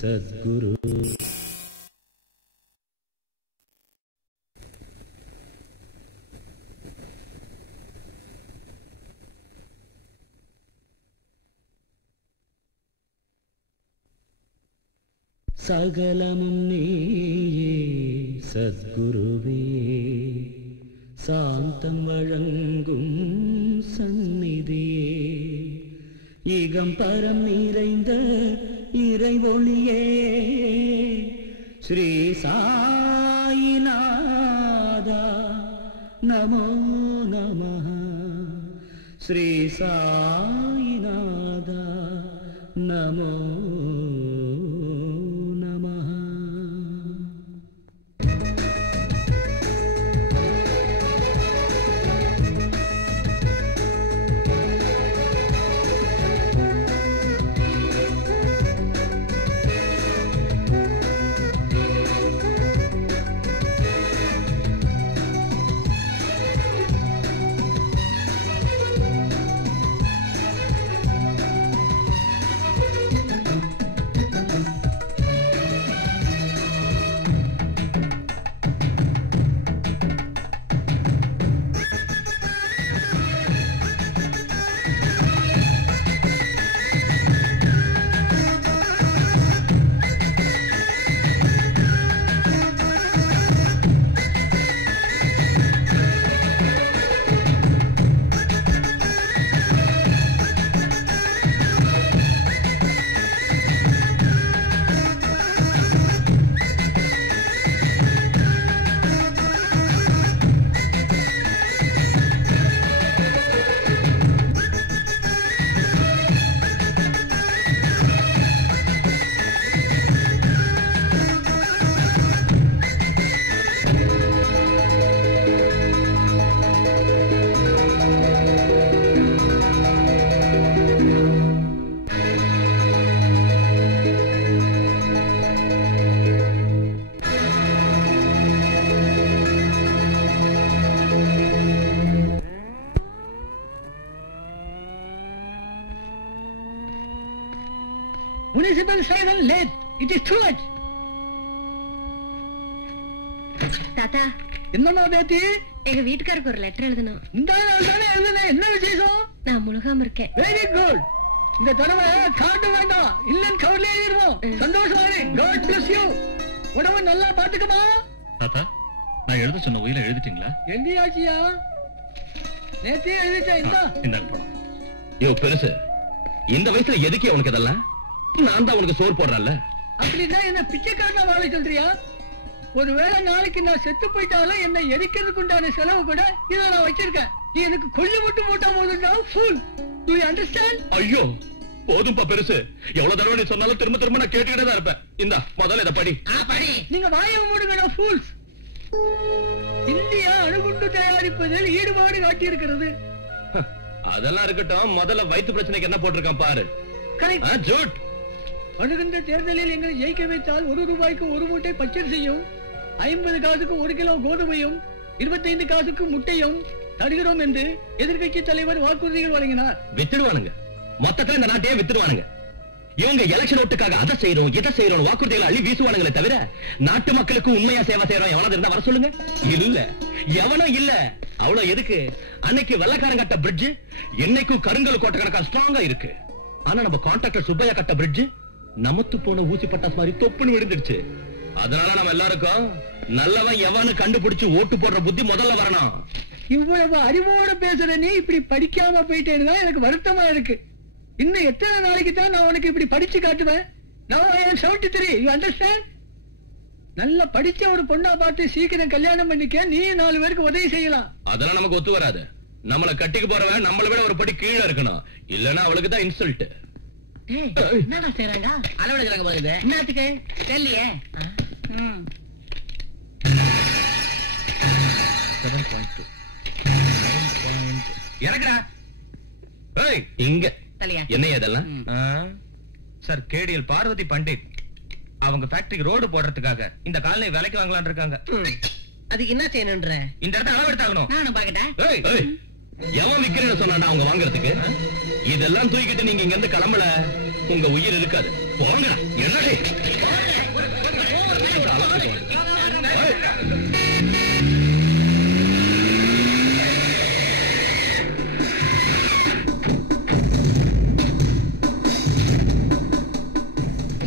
சத்குரு. சகலமும் நீயே சத்குருவே, சாந்தம் வழங்கும் சந்நிதியே, ஈகம் பரம் நிறைந்த இறைவொளியே, ஸ்ரீ சாயிநாதா நமோ நமஹ, ஸ்ரீ சாயிநாதா நமோ. Municipal siren late. It is too much. தாத்தா, என்னமா பேத்தி? எங்க வீட்டுக்காருக்கு ஒரு லெட்டர் எழுதணும். இந்த நாள் தானே எழுதுனேன். என்ன விசேஷம்? நான் முழுகாம இருக்கேன். Very good. இந்த தடவை கார்டு வேண்டாம், இல்லன்னு கவர்ல எழுதிடுவோம். சந்தோஷமா இரு. God bless you. உடம்ப நல்லா பாத்துக்கமா. தாத்தா, நான் எழுத சொன்ன உயிரை எழுதிட்டீங்களா? எழுதியாச்சியா? நேத்தே எழுதிட்டேன். இந்தாங்க பணம். யோ பெருசு, இந்த வயசுல எதுக்கே உனக்கு இதெல்லாம்? நான் தான் உனக்கு சோறு போடுறேன்ல. அப்படின்னா என்ன பிச்சைக்காரனா வாழ சொல்றியா? ஒருவேளை நாளைக்கு நான் செத்து போயிட்டாலும் என்னை எரிக்கிறதுக்கு உண்டான செலவு கூட இதை நான் வச்சிருக்கேன். நீ எனக்கு கொள்ளு மட்டும் போட்டா போதும். ஃபுல். To you understand? ஐயோ போதும்பா பெருசு. எவ்வளவு தடவை நீ சொன்னாலும் திரும்ப திரும்ப நான் கேட்டுக்கிட்டே தான் இருப்பேன். இந்தா முதல்ல இதை படி. நீங்க வாயை மூடுங்க ஃபூல்ஸ். இந்தியா அணுகுண்டு தயாரிப்பதில் ஈடுபாடு காட்டியிருக்கிறது. அதெல்லாம் இருக்கட்டும், முதல்ல வயிற்று பிரச்சனைக்கு என்ன போட்டிருக்கான் பாரு. ஜோட். அணுகுண்ட தேர்தலில் எங்களை ஜெயிக்க வைத்தால் 1 ரூபாய்க்கு 1 மூட்டை பச்சரிசியும், 50 காசுக்கு 1 கிலோ கோதுமையும், 25 காசுக்கு முட்டையும் தருகிறோம் என்று எதிர்கட்சி தலைவர் வாக்குறுதிகள் வழங்கினார். வித்துடுவானுங்க, மொத்தத்துல இந்த நாட்டையே வித்துடுவானுங்க. இவங்க எலெக்ஷன் ஓட்டுக்காக அதை செய்யறோம் இதை செய்யறோம் வாக்குறுதிகளை அள்ளி வீசுவானுங்களே தவிர நாட்டு மக்களுக்கு உண்மையா சேவை செய்யறோம் எவனாவது இருந்தா வர சொல்லுங்க. இல்ல, எவனும் இல்ல. அவ்வளவு எதுக்கு? அன்னைக்கு வெள்ளக்காரன் கட்ட பிரிட்ஜ் என்னைக்கும் கருங்கல் கோட்டை கணக்கா ஸ்ட்ராங்கா இருக்கு. ஆனா நம்ம கான்ட்ராக்டர் சுப்பையா கட்ட பிரிட்ஜ் நமத்து போன ஊசி பட்டாசு மாதிரி தொப்புன்னு விழுந்துருச்சு. அதனால நம்ம எல்லாருக்கும் நல்லவன் எவனு கண்டுபிடிச்சு ஓட்டு போடுற புத்தி முதல்ல வரணும். இவ்வளவு அறிவோட பேசுற நீ இப்படி படிக்காம போயிட்டேன்னா எனக்கு வருத்தமா இருக்கு. இன்னும் எத்தனை நாளைக்கு தான் நான் உனக்கு இப்படி படிச்சு காட்டுவேன்? Now I am 73. You understand? நல்ல படிச்ச ஒரு பொண்ணா பார்த்து சீக்கிரம் கல்யாணம் பண்ணிக்க. நீ 4 பேருக்கு உதவி செய்யலாம். அதெல்லாம் நமக்கு ஒத்து வராது. நம்மளை கட்டிக்கு போறவன் நம்மளை விட ஒரு படி கீழே இருக்கணும். இல்லன்னா அவளுக்கு தான் இன்சல்ட். என்னடா செய்றாங்க? அளவெடுக்கிறாங்க பாருங்க. என்னத்துக்கு தெரியலையே. 7.2 இறக்குடா. இங்க என்ன இதெல்லாம்? சார், கேடிஎல் பார்வதி பண்டிட் அவங்க ஃபேக்டரிக்கு ரோடு போடுறதுக்காக இந்த காலனி விலைக்கு வாங்கலாம்னு இருக்காங்க. அதுக்கு என்ன செய்யணும்ன்ற? இந்த இடத்த அளவு எடுத்தாகணும். நானும் பாக்கட்டேன். எவன் விக்கிறேன்னு சொன்னா அவங்க வாங்குறதுக்கு? இதெல்லாம் தூக்கிட்டு நீங்க இங்க இருந்து கிளம்பல, உங்க உயிர் இருக்காது. போங்க. என்னடி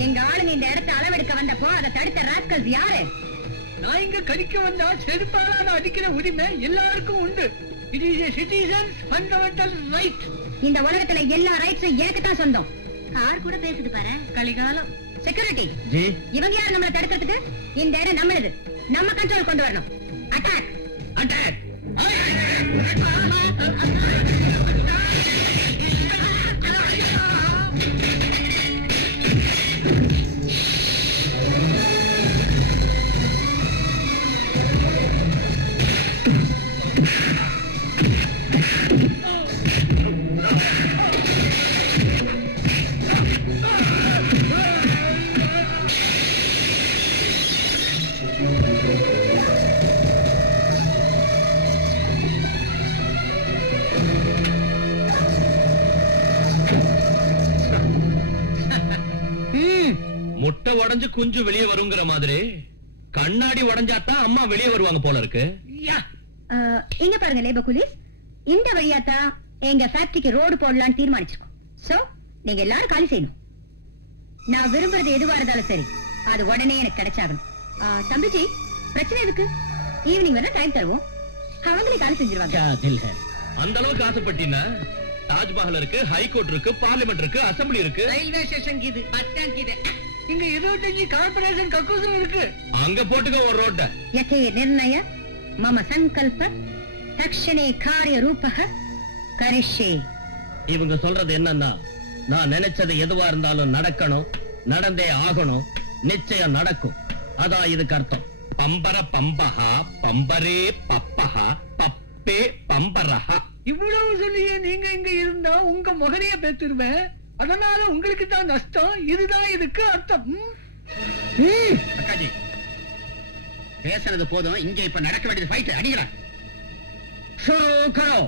எங்க ஆளுங்க இந்த இடத்தை அளவெடுக்க வந்தப்போ அதை தடுத்த ராஸ்கல்ஸ் யாரு? நான் இங்க கடிக்க வந்தா செருப்பால அடிக்கிற உரிமை எல்லாருக்கும் உண்டு. It is a citizen's fundamental right. இந்த உலகத்துல எல்லா ரைட்ஸும் எனக்கு தான் சொந்தம். கார் கூட பேசுது பாரு. கலிகாலம். செக்யூரிட்டி ஜி, இவங்க யார் நம்மள தடுக்கிறதுக்கு? இந்த இடம் நம்மளுது. நம்ம கண்ட்ரோல் கொண்டு வரணும். Attack Attack. முட்டை உடைஞ்சு குஞ்சு வெளியே வருங்கிற மாதிரி கண்ணாடி உடைஞ்சாத்தான் அம்மா வெளியே வருவாங்க போல இருக்கு. இங்க பாருங்க லேபர் போலீஸ், இந்த வழியாத்தான் எங்க ஃபேக்டரிக்கு ரோடு போடலாம்னு தீர்மானிச்சிருக்கோம். சோ நீங்க எல்லாரும் காலி செய்யணும். நான் விரும்புறது எதுவா இருந்தாலும் சரி, அது உடனே எனக்கு கிடைச்சாகணும். தம்பிஜி, பிரச்சனை எதுக்கு? ஈவினிங் வரை டைம் தருவோம், அவங்களே காலி செஞ்சிருவாங்க. क्या दिल है? அந்த அளவுக்கு ஆசைப்பட்டீங்கன்னா தாஜ்மஹால் இருக்கு, ஹைகோர்ட் இருக்கு, பார்லிமெண்ட் இருக்கு, அசம்பிளி இருக்கு. ரயில்வே ஸ்டேஷன் இது, பஸ் ஸ்டாண்ட் இது. இங்க 25 கார்பரேஷன் கக்கூசும் இருக்கு. அங்க போட்டுக்க ஒரு ரோட்ட. ಯಥೇ ನಿರ್ಣಯ ಮಮ ಸಂಕಲ್ಪ ತಕ್ಷಣೇ ಕಾರ್ಯ ರೂಪಃ ಕರಿಷ್ಯೆ. இவங்க சொல்றது என்னன்னா, நான் நினைச்சது எதுவா இருந்தாலும் நடக்கணும், நடந்தே ஆகணும், நிச்சயம் நடக்கும். அதான் இதுக்கு அர்த்தம். பம்பர பம்பஹா பம்பரே பப்பஹா பப்பே பம்பரஹா. இவ்வளவு சொல்லியே நீங்க இங்க இருந்தா உங்க மகனைய பேத்துருவேன். அதனால உங்களுக்கு தான் நஷ்டம். இதுதான் இதுக்கு அர்த்தம். அக்காஜி, பேசுறது போதும். இங்க இப்ப நடக்க வேண்டியது ஃபைட். அடிங்களா. शुरू करो.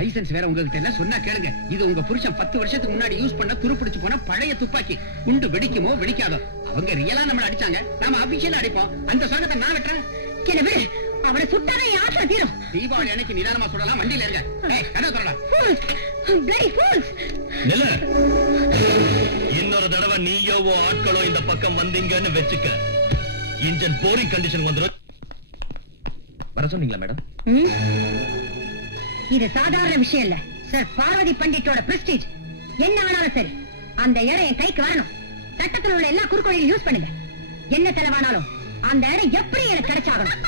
லைசென்ஸ் வேற உங்ககிட்ட என்ன சொன்னா கேளுங்க. இது உங்க புருஷன் 10 வருஷத்துக்கு முன்னாடி யூஸ் பண்ண துருப்பிடிச்சு போன பழைய துப்பாக்கி. குண்டு வெடிக்குமோ வெடிக்காதோ. அவங்க ரியலா நம்மள அடிச்சாங்க, நாம அபிஷியலா அடிப்போம். அந்த சங்கத்தை நான் வெட்டுறேன். எனவே அவனை சுட்டாரே ஆசை தீரும். தீபாவளி அன்னைக்கு நிதானமா சொல்லலாம். வண்டியில இருங்க. கதவை திறடா. இன்னொரு தடவை நீயோ ஆட்களோ இந்த பக்கம் வந்தீங்கன்னு வெச்சுக்க, இன்ஜின் போரிங் கண்டிஷன் வந்துடும். வர சொன்னீங்களா மேடம்? இது சாதாரண விஷயம் இல்ல சார். பார்வதி பண்டிட்டோட பிரஸ்டீஜ் என்ன ஆனாலும் சரி, அந்த இடம் என் கைக்கு வரணும். சட்டத்தில் உள்ள எல்லா குறுக்கோளையும் யூஸ் பண்ணுங்க. என்ன செலவானாலும் அந்த இடம் எப்படி எனக்கு கிடைச்சாகணும்.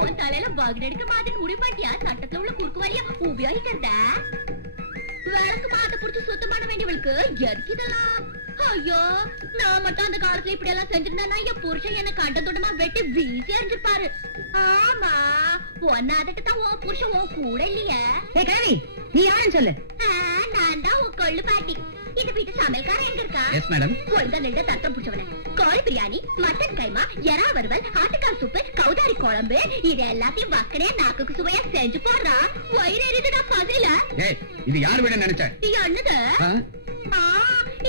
உன் தலையில பகட் எடுக்க மாதிரி முடிமாட்டியா? சட்டத்துல உள்ள குறுக்கு வழியா உபயோகிக்கிறத விளக்கு மாத்த புடிச்சு சுத்தம் பண்ண வேண்டியவளுக்கு எதுக்கு இதெல்லாம்? ஐயோ, நான் மட்டும் அந்த காலத்துல இப்படி எல்லாம் செஞ்சிருந்தா என் புருஷன் என்ன கண்ட துண்டமா வெட்டி வீசி அறிஞ்சிருப்பாரு. ஆமா, ஒன்னாதட்டு தான் உன் புருஷன் உன் கூட இல்லையா? நீ யாருன்னு சொல்லு. நான் தான் உன் கொள்ளு பாட்டி. இந்த வீட்டு சமையல்காரன் எங்க இருக்கா? Yes madam. ஒழுங்கா நின்று தத்தம் பிடிச்சவன. கோழி பிரியாணி, மட்டன் கைமா, எறா வறுவல், ஆட்டுக்கால் சூப்பு, கௌதாரி குழம்பு, இது எல்லாத்தையும் வக்கனே நாக்குக்கு சுவையா செஞ்சு போடுறா. வயிறு எரியுதுடா பகுதியில. இது யார் வீடு நினைச்ச? என்னது?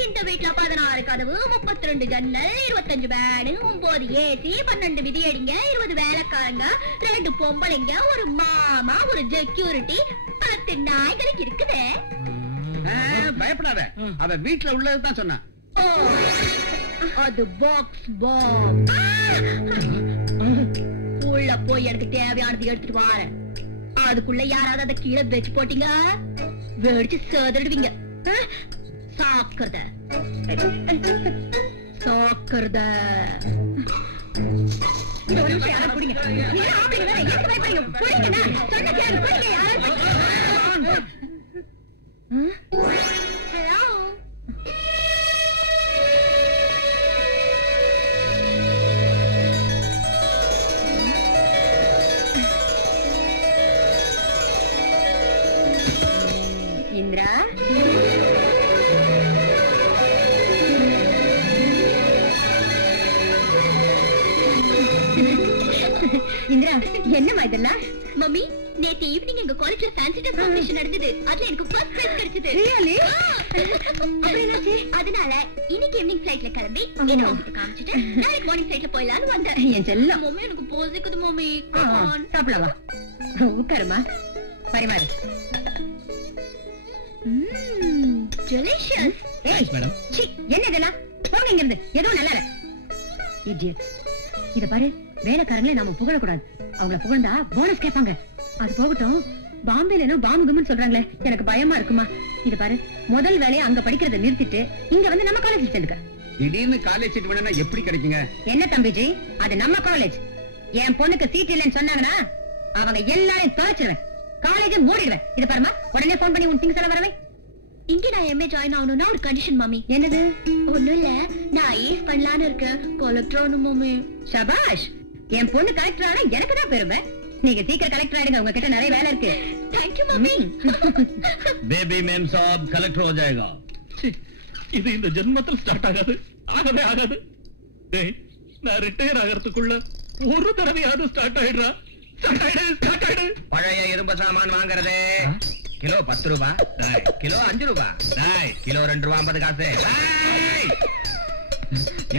இந்த வீட்டுல 16 கதவு, 32 ஜன்னல், 25 பேடு, 9 ஏசி, 12 மிதியடிங்க, 20 வேலைக்காரங்க, 2 பொம்பளைங்க, ஒரு மாமா, ஒரு செக்யூரிட்டி, 10 நாய்களுக்கு இருக்குது. பயப்படாத, அவ வீட்டுல உள்ளதுதான் சொன்னா. அது பாக்ஸ் பாக்ஸ். உள்ள போய் எனக்கு தேவையானது எடுத்துட்டு வாரேன். அதுக்குள்ள யாராவது அதை கீழே வச்சு போட்டீங்க, வெடிச்சு சேதடுவீங்க. சாக்கிறத சாக்கிறத. இந்திரா, இந்திரா, என்னமா இதெல்லாம்? மம்மி, நேத்து ஈவினிங் எங்க காலேஜ்ல ஃபேன்சி ட்ரெஸ் காம்படிஷன் நடந்தது. அதுல எனக்கு ஃபர்ஸ்ட் பிரைஸ் கிடைச்சது. Really? அதனால இன்னைக்கு ஈவினிங் ஃளைட்ல கிளம்பி என்ன உங்களுக்கு காமிச்சிட்டு நாளைக்கு மார்னிங் ஃளைட்ல போயிடலாம்னு வந்தேன். என் செல்லம். மம்மி, எனக்கு போசிக்குது மம்மி. சாப்பிடலாமா? உட்காருமா, பரிமாறு. டெலிஷியஸ். மேடம். என்ன இதெல்லாம்? போங்க இங்க இருந்து. ஏதோ நல்லா இல்ல. இடியட். இத பாரு, வேலைக்காரங்களே நாம புகழக்கூடாது. அவங்கள புகழ்ந்தா போனஸ் கேட்பாங்க. அது போகட்டும், பாம்பேல என்ன பாம்புகம்னு சொல்றாங்களே, எனக்கு பயமா இருக்குமா? இது பாரு, முதல் வேலையை அங்க படிக்கிறத நிறுத்திட்டு இங்க வந்து நம்ம காலேஜ் சேர்ந்துக்க. திடீர்னு காலேஜ் சீட் வேணும்னா எப்படி கிடைக்குங்க? என்ன தம்பிஜி, அது நம்ம காலேஜ். என் பொண்ணுக்கு சீட் இல்லைன்னு சொன்னாங்கன்னா அவங்க எல்லாரையும் தொலைச்சிருவேன், காலேஜ் மூடிடுவேன். இது பாருமா, உடனே போன் பண்ணி உன் திங்ஸ் எல்லாம் வரவே. இங்க நான் எம்ஏ ஜாயின் ஆகணும்னா ஒரு கண்டிஷன் மம்மி. என்னது? ஒண்ணும் இல்ல, நான் ஐஏஎஸ் பண்ணலான்னு இருக்கேன். கலெக்டர் ஆகணும் மம்மி. சபாஷ், என் பொண்ணு கலெக்டர் ஆனா எனக்கு தான் பெருமை. நீங்க சீக்கிரம் கலெக்டர் ஆயிடுங்க, உங்ககிட்ட நிறைய வேலை இருக்கு. Thank you mummy. बेबी मैम साहब कलेक्टर हो जाएगा. இது இந்த ஜென்மத்தில் ஸ்டார்ட் ஆகாது, ஆகவே ஆகாது. டேய், நான் ரிட்டையர் ஆகிறதுக்குள்ள ஒரு தடவையாவது ஸ்டார்ட் ஆயிடுறா. ஸ்டார்ட் ஆயிடு. பழைய இரும்பு சாமான் வாங்குறது கிலோ 10 ரூபாய், கிலோ 5 ரூபாய், கிலோ 2 ரூபாய் 50 காசு.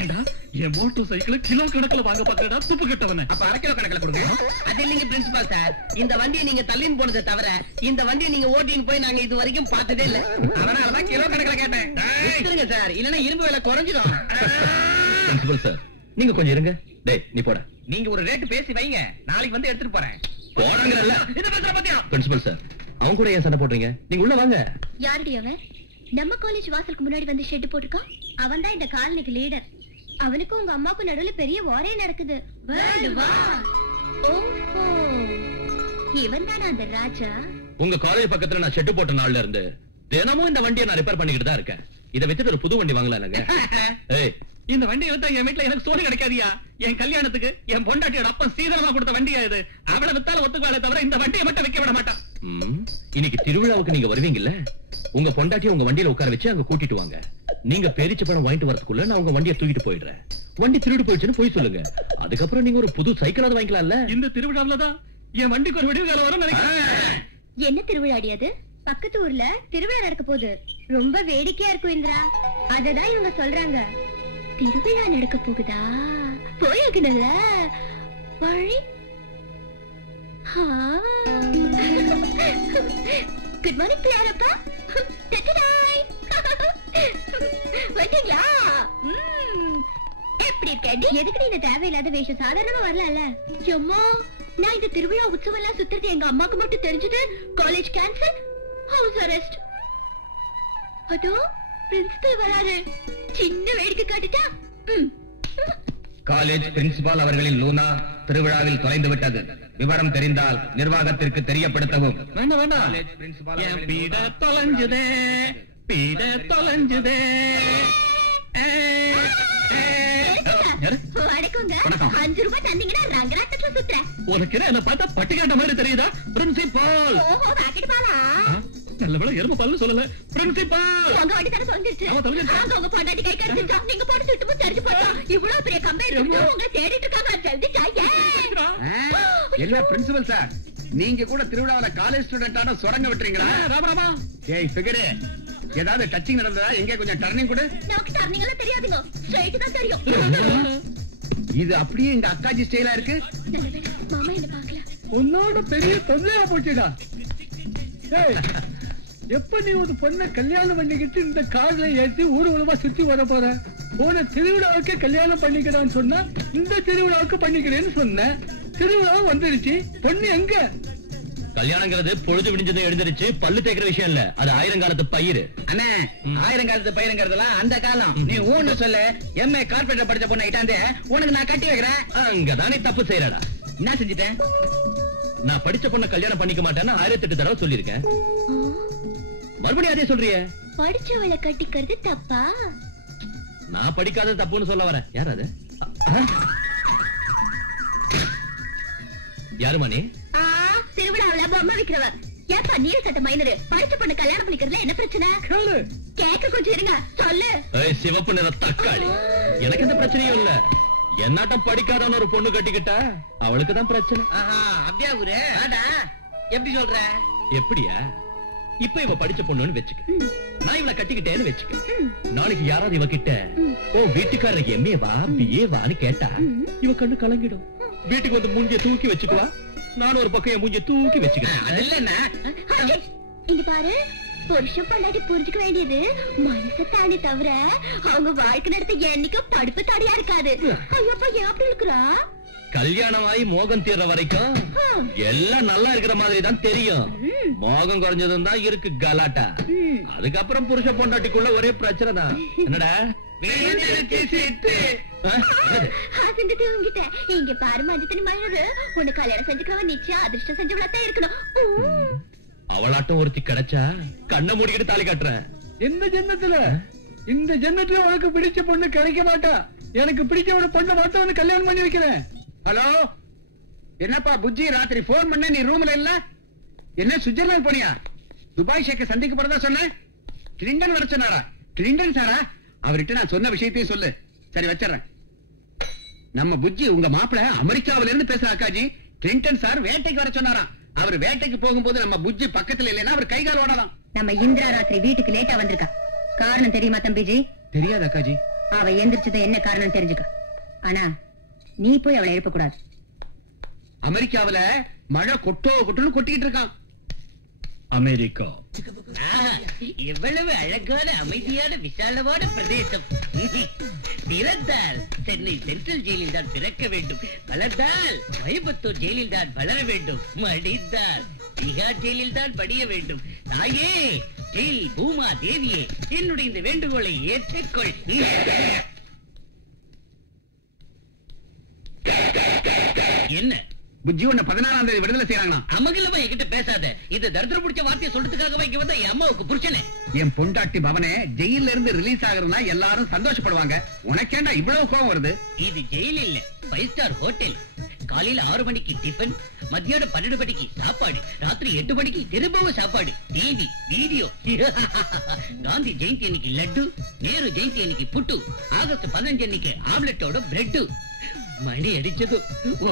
ஏண்டா என் மோட்டார் சைக்கிள் கிலோ கணக்குல வாங்க பாக்கடா, துப்பு கிட்டவனே. அப்ப அரை கிலோ கணக்குல கொடுங்க. அது இல்லைங்க பிரின்சிபால் சார், இந்த வண்டியை நீங்க தள்ளின்னு போனதை தவிர இந்த வண்டியை நீங்க ஓட்டின்னு போய் நாங்க இது வரைக்கும் பார்த்ததே இல்ல. அதனாலதான் கிலோ கணக்குல கேட்டேன். வித்துருங்க சார், இல்லன்னா இரும்பு விலை குறைஞ்சிடும். பிரின்சிபல் சார், நீங்க கொஞ்சம் இருங்க. டேய், நீ போட. நீங்க ஒரு ரேட் பேசி வைங்க, நாளைக்கு வந்து எடுத்துட்டு போறேன். போடாங்கறல்ல. இந்த பத்திரம் பத்தியா? பிரின்சிபல் சார், அவங்க கூட ஏன் சண்டை போடுறீங்க? நீங்க உள்ள வாங்க. யாருடைய அவன்? நம்ம காலேஜ் வாசலுக்கு முன்னாடி வந்து ஷெட் போட்டுருக்கான். அவன் தான் இந்த காலனிக்கு லீடர். அவனுக்கும் உங்க அம்மாவுக்கும் நடுவுல பெரிய வாரே நடக்குது. ஓஹோ, இவன் தானா அந்த ராஜா? உங்க காலேஜ் பக்கத்துல நான் ஷெட் போட்ட நாள்ல இருந்து தினமும் இந்த வண்டியை நான் ரிப்பேர் பண்ணிக்கிட்டு தான் இருக்கேன். இதை வச்சுட்டு ஒரு புது வண்டி வாங்கலாம் இல்லங்க? ஏய், இந்த வண்டி வித்தா என் வீட்டுல எனக்கு சோறு கிடைக்காதியா? என் கல்யாணத்துக்கு என் பொண்டாட்டியோட அப்பன் சீதனமா கொடுத்த வண்டியா இது. அவளை வித்தால ஒத்துக்காலே தவிர இந்த வண்டியை மட்டும் வைக்க விட மாட்டான். இன்னைக்கு திருவிழாவுக்கு நீங்க வருவீங்கல்ல, உங்க பொண்டாட்டியை உங்க வண்டியில உட்கார வச்சு அங்க கூட்டிட்டு வாங்க. நீங்க பேரிச்ச பழம் வாங்கிட்டு வரதுக்குள்ள நான் உங்க வண்டியை தூக்கிட்டு போயிடுறேன். வண்டி திருடு போயிடுச்சுன்னு போய் சொல்லுங்க. அதுக்கப்புறம் நீங்க ஒரு புது சைக்கிளாவது வாங்கிக்கலாம்ல. இந்த திருவிழாவிலதான் என் வண்டிக்கு ஒரு விடிவு காலம் வரும் நினைக்கிறேன். என்ன திருவிழாடி அது? பக்கத்து ஊர்ல திருவிழா நடக்க போகுது. ரொம்ப வேடிக்கையா இருக்கும் இந்திரா. அததான் இவங்க சொல்றாங்க. திருவிழா நடக்க போகுதா? போயிருக்கணும்ல வழி. குட் மார்னிங் பிள்ளையாரப்பா. வந்துங்களா? எப்படி இருக்கேன்? எதுக்கு இந்த தேவையில்லாத வேஷம்? சாதாரணமா வரலாம்ல. அம்மா, நான் இந்த திருவிழா உற்சவம் எல்லாம் சுத்துறது எங்க அம்மாக்கு மட்டும் தெரிஞ்சது காலேஜ் கேன்சல், ஹவுஸ் அரெஸ்ட். அதோ பிரின்சிபல் வராரு. சின்ன வேடிக்கை காட்டுட்டா. காலேஜ் பிரின்சிபால் அவர்களின் லூனா திருவிழாவில் தொலைந்து விட்டது. விவரம் தெரிந்தால் நிர்வாகத்திற்கு தெரியப்படுத்தவும். வேண்டாம் வேண்டாம். என் பீட தொலைஞ்சுதே, பீட தொலைஞ்சுதே. வணக்கங்க. 5 ரூபாய் தந்தீங்கன்னா ரங்கராட்டத்துல சுத்துறேன். உனக்கு என்ன பார்த்தா பட்டிக்காட்ட மாதிரி தெரியுதா? பிரின்சிபால். ஓஹோ, பாக்கெட் பாலா? நல்ல வேளை எறும்பு பால்னு சொல்லல. பிரின்சிபால். உங்க வண்டி தானே தொலைஞ்சிருச்சு. அங்க உங்க பொண்டாட்டி கை கடிச்சிட்டா. நீங்க போட்டு சுத்தமும் தெரிஞ்சு போட்டா. இவ்வளவு பெரிய கம்பெனி உங்களை தேடிட்டு இருக்காங்க. ஜல்தி சாய. என்ன பிரின்சிபல் சார், நீங்க கூட திருவிழாவில காலேஜ் ஸ்டூடெண்டான சுரங்க விட்டுறீங்களா? ராமராமா. ஏய் ஃபிகரே, ஏதாவது டச்சிங் நடந்ததா? எங்க கொஞ்சம் டர்னிங் கொடு. நமக்கு டர்னிங் எல்லாம் தெரியாதுங்க. ஸ்ட்ரைட் தான் தெரியும். இது அப்படியே எங்க அக்காஜி ஸ்டைலா இருக்கு. மாமா என்ன பாக்கல. உன்னோட பெரிய தொல்லையா போச்சுடா. எப்ப நீ ஒரு பொண்ணை கல்யாணம் பண்ணிக்கிட்டு இந்த கார்ல ஏற்றி ஊர் உலகமா சுத்தி வர போற? போன திருவிழாவுக்கு கல்யாணம் பண்ணிக்கிறான்னு சொன்னா இந்த திருவிழாவுக்கு பண்ணிக்கிறேன்னு சொன்ன. திருவிழாவும் வந்துருச்சு, பொண்ணு எங்க? கல்யாணங்கிறது பொழுது விடிஞ்சதும் எழுந்திருச்சு பல்லு தேய்க்கிற விஷயம் இல்ல. அது 1000 காலத்து பயிர். அண்ணே, 1000 காலத்து பயிருங்கிறதெல்லாம் அந்த காலம். நீ ஊன்னு சொல்லு. எம்ஏ கார்பரேட்டர் படிச்ச பொண்ணை கிட்டாந்தே உனக்கு நான் கட்டி வைக்கிறேன். அங்கதானே தப்பு செய்யறடா. என்ன செஞ்சுட்டேன்? நான் படிச்ச பொண்ணை கல்யாணம் பண்ணிக்க மாட்டேன்னு 1008 தடவை சொல்லிருக்கேன். மறுபடியும் அதே சொல்றியே. படிச்சவளை கட்டிக்கிறது தப்பா? நான் படிக்காத தப்புன்னு சொல்ல வரேன். யார் அது? யாருமா நீ? திருவிழாவில பொம்மை விக்கிறவ. ஏப்பா நீல சட்ட மைனரு படிச்ச பொண்ணு கல்யாணம் பண்ணிக்கிறதுல என்ன பிரச்சனை? கேட்க கொஞ்சம் இருங்க, சொல்லு. சிவப்பு நிற தக்காளி. எனக்கு எந்த பிரச்சனையும் இல்ல. என்னாட்டம் படிக்காதவன ஒரு பொண்ணு கட்டிக்கிட்டா அவளுக்குதான் பிரச்சனை. அப்படியா ஊரு? எப்படி சொல்ற? எப்படியா? இப்ப இவ படிச்ச பொண்ணுன்னு வச்சுக்க. நான் இவளை கட்டிக்கிட்டேன்னு வச்சுக்க. நாளைக்கு யாராவது இவ கிட்ட ஓ வீட்டுக்காரர் எம்ஏ வா பிஏ வான்னு கேட்டா இவ கண்ணு கலங்கிடும். வீட்டுக்கு வந்து மூஞ்சிய தூக்கி வச்சுக்குவா. நானும் ஒரு பக்கம் என் மூஞ்சிய தூக்கி வச்சுக்கிறேன். அது இல்லன்னா இங்க பாரு, புருஷன் பொண்டாட்டி புரிஞ்சுக்க வேண்டியது மனசு தானே தவிர அவங்க வாழ்க்கை நடத்த என்னைக்கும் தடுப்பு தடையா இருக்காது. ஐயோப்பா ஏன் அப்படி இருக்கிறா? கல்யாணம் ஆகி மோகம் தீர்ற வரைக்கும் எல்லாம் நல்லா இருக்கிற மாதிரி தான் தெரியும். மோகம் குறைஞ்சதும் தான் இருக்கு கலாட்டா. அதுக்கப்புறம் புருஷ பொண்டாட்டிக்குள்ள ஒரே பிரச்சனை தான். என்னடா இங்க பாரு மஞ்சத்தனி மயிறு, உன்னை கல்யாணம் செஞ்சுக்கவா நிச்சயம் அதிர்ஷ்டம் செஞ்சவளத்தான் இருக்கணும். அவளாட்டம் ஒருத்தி கிடைச்சா கண்ணை மூடிக்கிட்டு தாலி கட்டுறேன். எந்த ஜென்மத்துல? இந்த ஜென்மத்துல உனக்கு பிடிச்ச பொண்ணு கிடைக்க மாட்டா. எனக்கு பிடிச்ச ஒரு பொண்ணை மட்டும் உனக்கு கல்யாணம் பண்ணி வைக்கிறேன். ஹலோ, என்னப்பா புஜ்ஜி, ராத்திரி போன் பண்ண நீ ரூம்ல இல்ல? என்ன சுவிட்சர்லாந்து போனியா? துபாய் ஷேக்க சந்திக்க போறதா சொன்ன? கிளிண்டன் வர சொன்னாரா? கிளிண்டன் சாரா? அவர்கிட்ட நான் சொன்ன விஷயத்தையும் சொல்லு. சரி வச்சிடறேன். நம்ம புஜ்ஜி உங்க மாப்பிள்ள அமெரிக்காவில இருந்து பேசுற அக்காஜி. கிளிண்டன் சார் வேட்டைக்கு வர சொன்னாராம். அவர் வேட்டைக்கு போகும்போது நம்ம புஜ்ஜி பக்கத்துல இல்லைன்னா அவர் கைகால் ஓடலாம். நம்ம இந்திரா ராத்திரி வீட்டுக்கு லேட்டா வந்திருக்கா. காரணம் தெரியுமா தம்பிஜி? தெரியாது அக்காஜி. அவ எந்திரிச்சது என்ன காரணம் தெரிஞ்சுக்க. ஆனா நீ போய் அவளை எழுப்ப கூடாது. அமெரிக்காவில மழை கொட்டுன்னு கொட்டிக்கிட்டு இருக்கான். அமெரிக்கா எவ்வளவு அழகான அமைதியான விசாலமான பிரதேசம். பிறந்தால் சென்னை சென்ட்ரல் ஜெயிலில் தான் பிறக்க வேண்டும். வளர்ந்தால் கோயம்புத்தூர் ஜெயிலில் தான் வளர வேண்டும். மடிந்தால் திகார் ஜெயிலில் தான் படிய வேண்டும். தாயே, ஜெயில் பூமா தேவியே, என்னுடைய இந்த வேண்டுகோளை ஏற்றுக்கொள். என்ன புஜ்ஜி உன்னை 16ஆம் தேதி விடுதலை செய்யறாங்களா? அமகலமா என்கிட்ட பேசாத. இந்த தரித்திர பிடிச்ச வார்த்தையை சொல்றதுக்காக இங்க வந்த என் அம்மாவுக்கு புருஷனே. என் பொண்டாட்டி பவனே ஜெயில இருந்து ரிலீஸ் ஆகுறதுனா எல்லாரும் சந்தோஷப்படுவாங்க. உனக்கேண்டா இவ்வளவு கோவம் வருது? இது ஜெயில் இல்ல, 5 ஸ்டார் ஹோட்டல். காலையில 6 மணிக்கு டிஃபன், மத்தியானம் 12 மணிக்கு சாப்பாடு, ராத்திரி 8 மணிக்கு திரும்பவும் சாப்பாடு, டிவி, வீடியோ. காந்தி ஜெயந்தி அன்னைக்கு லட்டு, நேரு ஜெயந்தி அன்னைக்கு புட்டு, ஆகஸ்ட் 15 அன்னைக்கு ஆம்லெட்டோட பிரெட். மணி அடிச்சது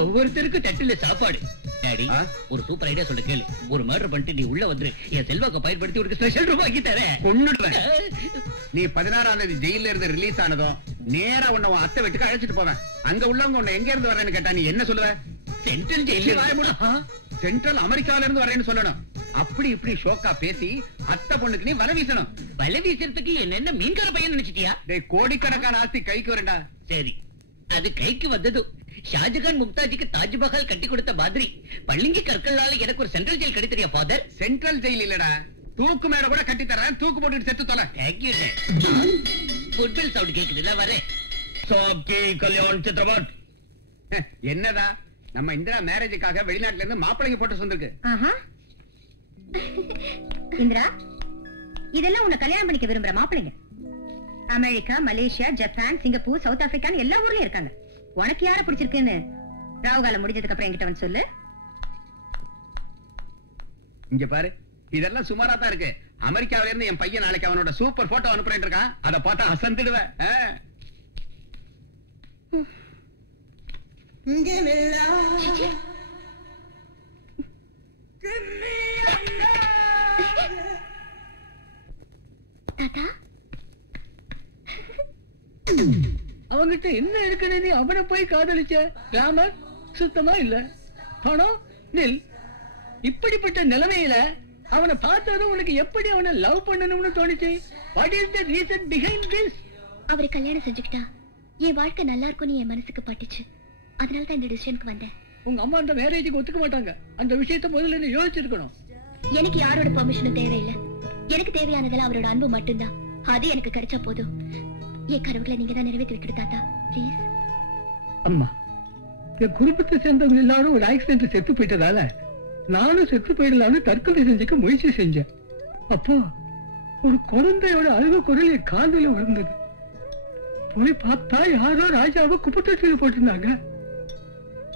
ஒவ்வொருத்தருக்கும் தட்டுல சாப்பாடு. டாடி, ஒரு சூப்பர் ஐடியா சொல்ல கேளு. ஒரு மர்டர் பண்ணிட்டு நீ உள்ள வந்துரு, என் செல்வாக்க பயன்படுத்தி உனக்கு ஸ்பெஷல் ரூம் ஆக்கி தரேன். கொன்னுடுவேன். நீ 16ஆம் தேதி ஜெயில இருந்து ரிலீஸ் ஆனதும் நேரா உன்னை உன் அத்தை வீட்டுக்கு அழைச்சிட்டு போவேன். அங்க உள்ளவங்க உன்னை எங்க இருந்து வரேன்னு கேட்டா நீ என்ன சொல்லுவ? சென்ட்ரல் ஜெயில. சென்ட்ரல் அமெரிக்கால இருந்து வரேன்னு சொல்லணும். அப்படி இப்படி ஷோக்கா பேசி அத்தை பொண்ணுக்கு நீ வலை வீசணும். வலை வீசுறதுக்கு என்ன மீன்கார பையன் நினைச்சிட்டியா? கோடிக்கணக்கான ஆஸ்தி கைக்கு வரண்டா. சரி, அது கைக்கு வந்தது. ஷாஜகான் மும்தாஜுக்கு தாஜ்மஹால் கட்டி கொடுத்த மாதிரி பள்ளிங்கி கற்களால எனக்கு ஒரு சென்ட்ரல் ஜெயில் கட்டி தரியா ஃபாதர்? சென்ட்ரல் ஜெயில் இல்லடா, தூக்கு மேல கூட கட்டி தரேன். தூக்கு போட்டுட்டு செத்து தொலை. தேங்க்யூ. ஃபுட்பால் சவுண்ட் கேக்குதுல, வரேன். சோப்கி கல்யாண் சித்ரபாட். என்னடா, நம்ம இந்திரா மேரேஜுக்காக வெளிநாட்டுல இருந்து மாப்பிள்ளைங்க போட்டு வந்திருக்கு. இந்திரா, இதெல்லாம் உன்னை கல்யாணம் பண்ணிக்க விரும்புற மாப்பிள்ளைங்க America, Malaysia, Japan, Singapore, south ஆப்பிரிக்கான்னு எல்லா ஊர்லயும் இருக்காங்க. உனக்கு யார பிடிச்சிருக்குன்னு ராவுகாலம் முடிஞ்சதுக்கு அப்புறம் என்கிட்ட வந்து சொல்லு. இங்க பாரு, இதெல்லாம் சுமாரா தான் இருக்கு. அமெரிக்காவில இருந்து என் பையன் நாளைக்கு அவனோட சூப்பர் போட்டோ அனுப்புறேன் இருக்கான். அதை பார்த்தா அசந்துடுவேன். தாத்தா, அவங்கிட்ட என்ன இருக்குன்னு நீ அவனை போய் காதலிச்ச? கிராமர் சுத்தமா இல்ல, பணம் நில். இப்படிப்பட்ட நிலைமையில அவனை பார்த்ததும் உனக்கு எப்படி அவனை லவ் பண்ணணும்னு தோணுச்சு? What is the reason behind this? அவரை கல்யாணம் செஞ்சுக்கிட்டா என் வாழ்க்கை நல்லா இருக்கும்னு என் மனசுக்கு பட்டுச்சு. அதனால தான் இந்த டிசிஷனுக்கு வந்தேன். உங்க அம்மா அந்த மேரேஜுக்கு ஒத்துக்க மாட்டாங்க. அந்த விஷயத்த முதல்ல நீ யோசிச்சிருக்கணும். எனக்கு யாரோட பெர்மிஷனும் தேவையில்லை. எனக்கு தேவையானதெல்லாம் அவரோட அன்பு மட்டும்தான். அது எனக்கு கிடைச்சா போதும். என் கனவுகளை நீங்க தான் நிறைவேற்றி வைக்கிற தாத்தா, ப்ளீஸ். அம்மா, என் குடும்பத்தை சேர்ந்தவங்க எல்லாரும் ஒரு ஆக்சிடென்ட் செத்து போயிட்டதால நானும் செத்து போயிடலாம்னு தற்கொலை செஞ்சுக்க முயற்சி செஞ்சேன். அப்போ ஒரு குழந்தையோட அழுக குரல் என் காதுல விழுந்தது. போய் பார்த்தா யாரோ ராஜாவை குப்பத்தொட்டியில் போட்டிருந்தாங்க.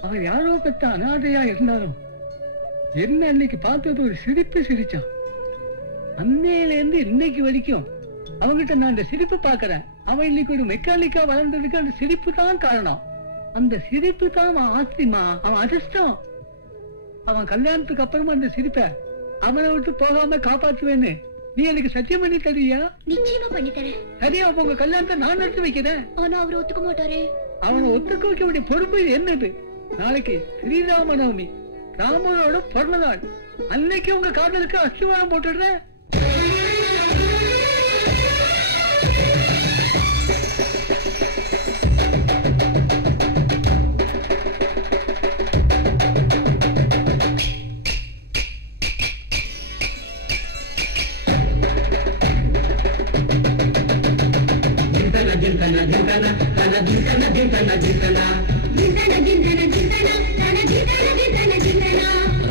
அவன் யாரோ பெற்ற அனாதையா இருந்தாலும் என்ன அன்னைக்கு பார்த்தது ஒரு சிரிப்பு சிரிச்சான். அன்னையில இருந்து இன்னைக்கு வரைக்கும் அவங்கிட்ட நான் அந்த சிரிப்பு பாக்குறேன். அவன் இன்னைக்கு ஒரு மெக்கானிக்கா வளர்ந்ததுக்கு அந்த சிரிப்பு தான் காரணம். அந்த சிரிப்பு தான் அவன் ஆஸ்திமா, அவன் அதிர்ஷ்டம். அவன் கல்யாணத்துக்கு அப்புறமா அந்த சிரிப்ப அவனை விட்டு போகாம காப்பாற்றுவேன்னு நீ எனக்கு சத்தியம் பண்ணி தருவியா? நிச்சயமா பண்ணி தரேன். சரியா, அப்ப உங்க கல்யாணத்தை நான் நடத்தி வைக்கிறேன். ஆனா அவர் ஒத்துக்க மாட்டாரே. அவனை ஒத்துக்க வைக்க வேண்டிய பொறுப்பு என்னது? நாளைக்கு ஸ்ரீராம நவமி, ராமனோட பிறந்த நாள். அன்னைக்கு உங்க காதலுக்கு அஸ்திவாரம் போட்டுடுறேன்.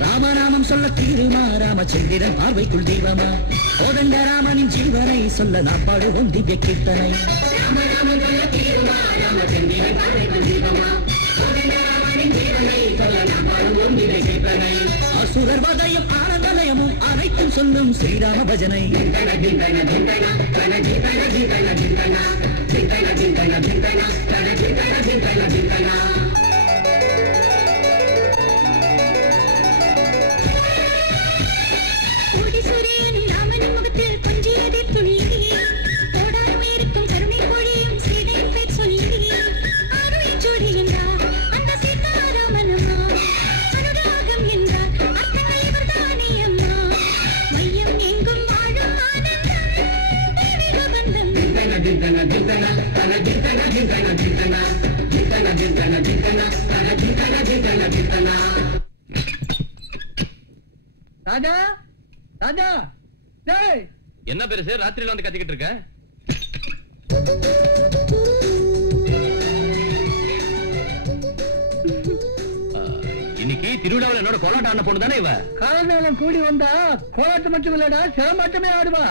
ராமநாமம் சொல்ல தீருமா, ராமச்சந்திரன் பார்வைக்குள் தெய்வமா, கோதண்ட ராமனின் ஜீவனை சொல்ல நாம் பாடுவோம் திவ்ய கீர்த்தனை. அசுரர் வதையும் ஆனந்தலயமும் அனைத்தும் சொல்லும் ஸ்ரீராம பஜனை. ராஜா, ராஜா, என்ன பெருசு ராத்திரியில வந்து கத்திக்கிட்டு இருக்க? இன்னைக்கு திருவிழாவில் என்னோட கோலாட்டம் ஆன பொண்ணு தானே இவ? காலநாளம் கூடி வந்தா கோலாட்டம் மட்டும் இல்லடா, சிரமாட்டமே ஆடுவா.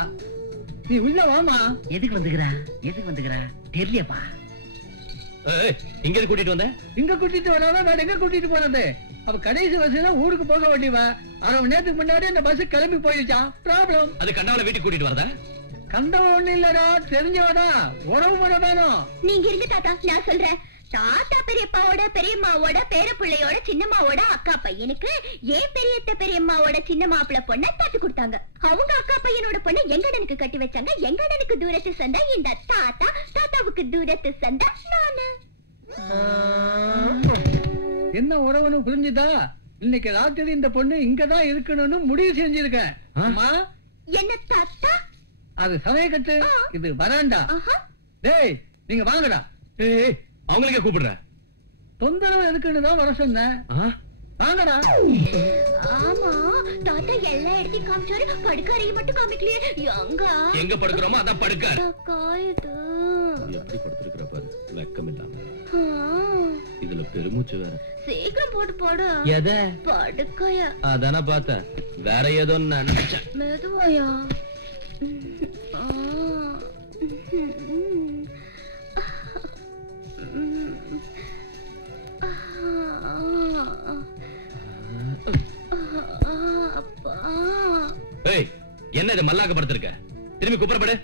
நீ உள்ள வாமா. எதுக்கு வந்துக்கிறா? எதுக்கு வந்துக்கிறா தெரியப்பா. இங்க கூட்டிட்டு வந்த? இங்க கூட்டிட்டு வராத வேற எங்க கூட்டிட்டு போனது? அவ கடைசி பஸ்ல ஊருக்கு போக வேண்டியவா. 1/2 மணி நேரத்துக்கு முன்னாடி அந்த பஸ் கிளம்பி போயிடுச்சான். ப்ராப்ளம். அது கண்டாவளை வீட்டுக்கு கூட்டிட்டு வரதா? கண்டவன் ஒண்ணு இல்லடா, தெரிஞ்சவனா, உறவு முறை வேணும். நீங்க இருந்து தாத்தா, நான் சொல்றேன். தாத்தா பெரியப்பாவோட பெரியம்மாவோட பேரப்பிள்ளையோட சின்னம்மாவோட அக்கா பையனுக்கு ஏன் பெரியத்த பெரியம்மாவோட சின்ன மாப்பிள்ள பொண்ண தட்டு கொடுத்தாங்க. அவங்க அக்கா பையனோட பொண்ணை எங்கடனுக்கு கட்டி வச்சாங்க. எங்கடனுக்கு தூரத்து சந்தா இந்த தாத்தா, தாத்தாவுக்கு தூரத்து சந்தா நானு. என்ன உறவுன்னு புரிஞ்சுதா? இன்னைக்கு ராத்திரி இந்த பொண்ணு இங்கதான் இருக்கணும்னு முடிவு செஞ்சிருக்கேன். அம்மா, என்ன தாத்தா? அது சமயக்கட்டு, இது வராண்டா. டேய், நீங்க வாங்கடா. ஏய், அவங்களுக்கே கூப்பிடுற? தொந்தரவு எதுக்குன்னு தான் வர சொன்னேன். வாங்கடா. ஆமா, தாத்தா எல்லா இடத்தையும் காமிச்சாரு, படுக்கறையை மட்டும் காமிக்கலையே. எங்க படுக்கிறோமோ அதான் படுக்க. காயுது. எப்படி படுத்திருக்கிற பாரு, வெக்கம் இல்லாம. இதுல பெருமூச்சு வேற. சீக்கிரம் போட்டு போடு. எத? படுக்கையா. அதானே பார்த்தேன், வேற ஏதோ நினைச்சேன். மெதுவாயா. என்ன இது மல்லாக்க படுத்திருக்க? திரும்பி குப்புறப்படு.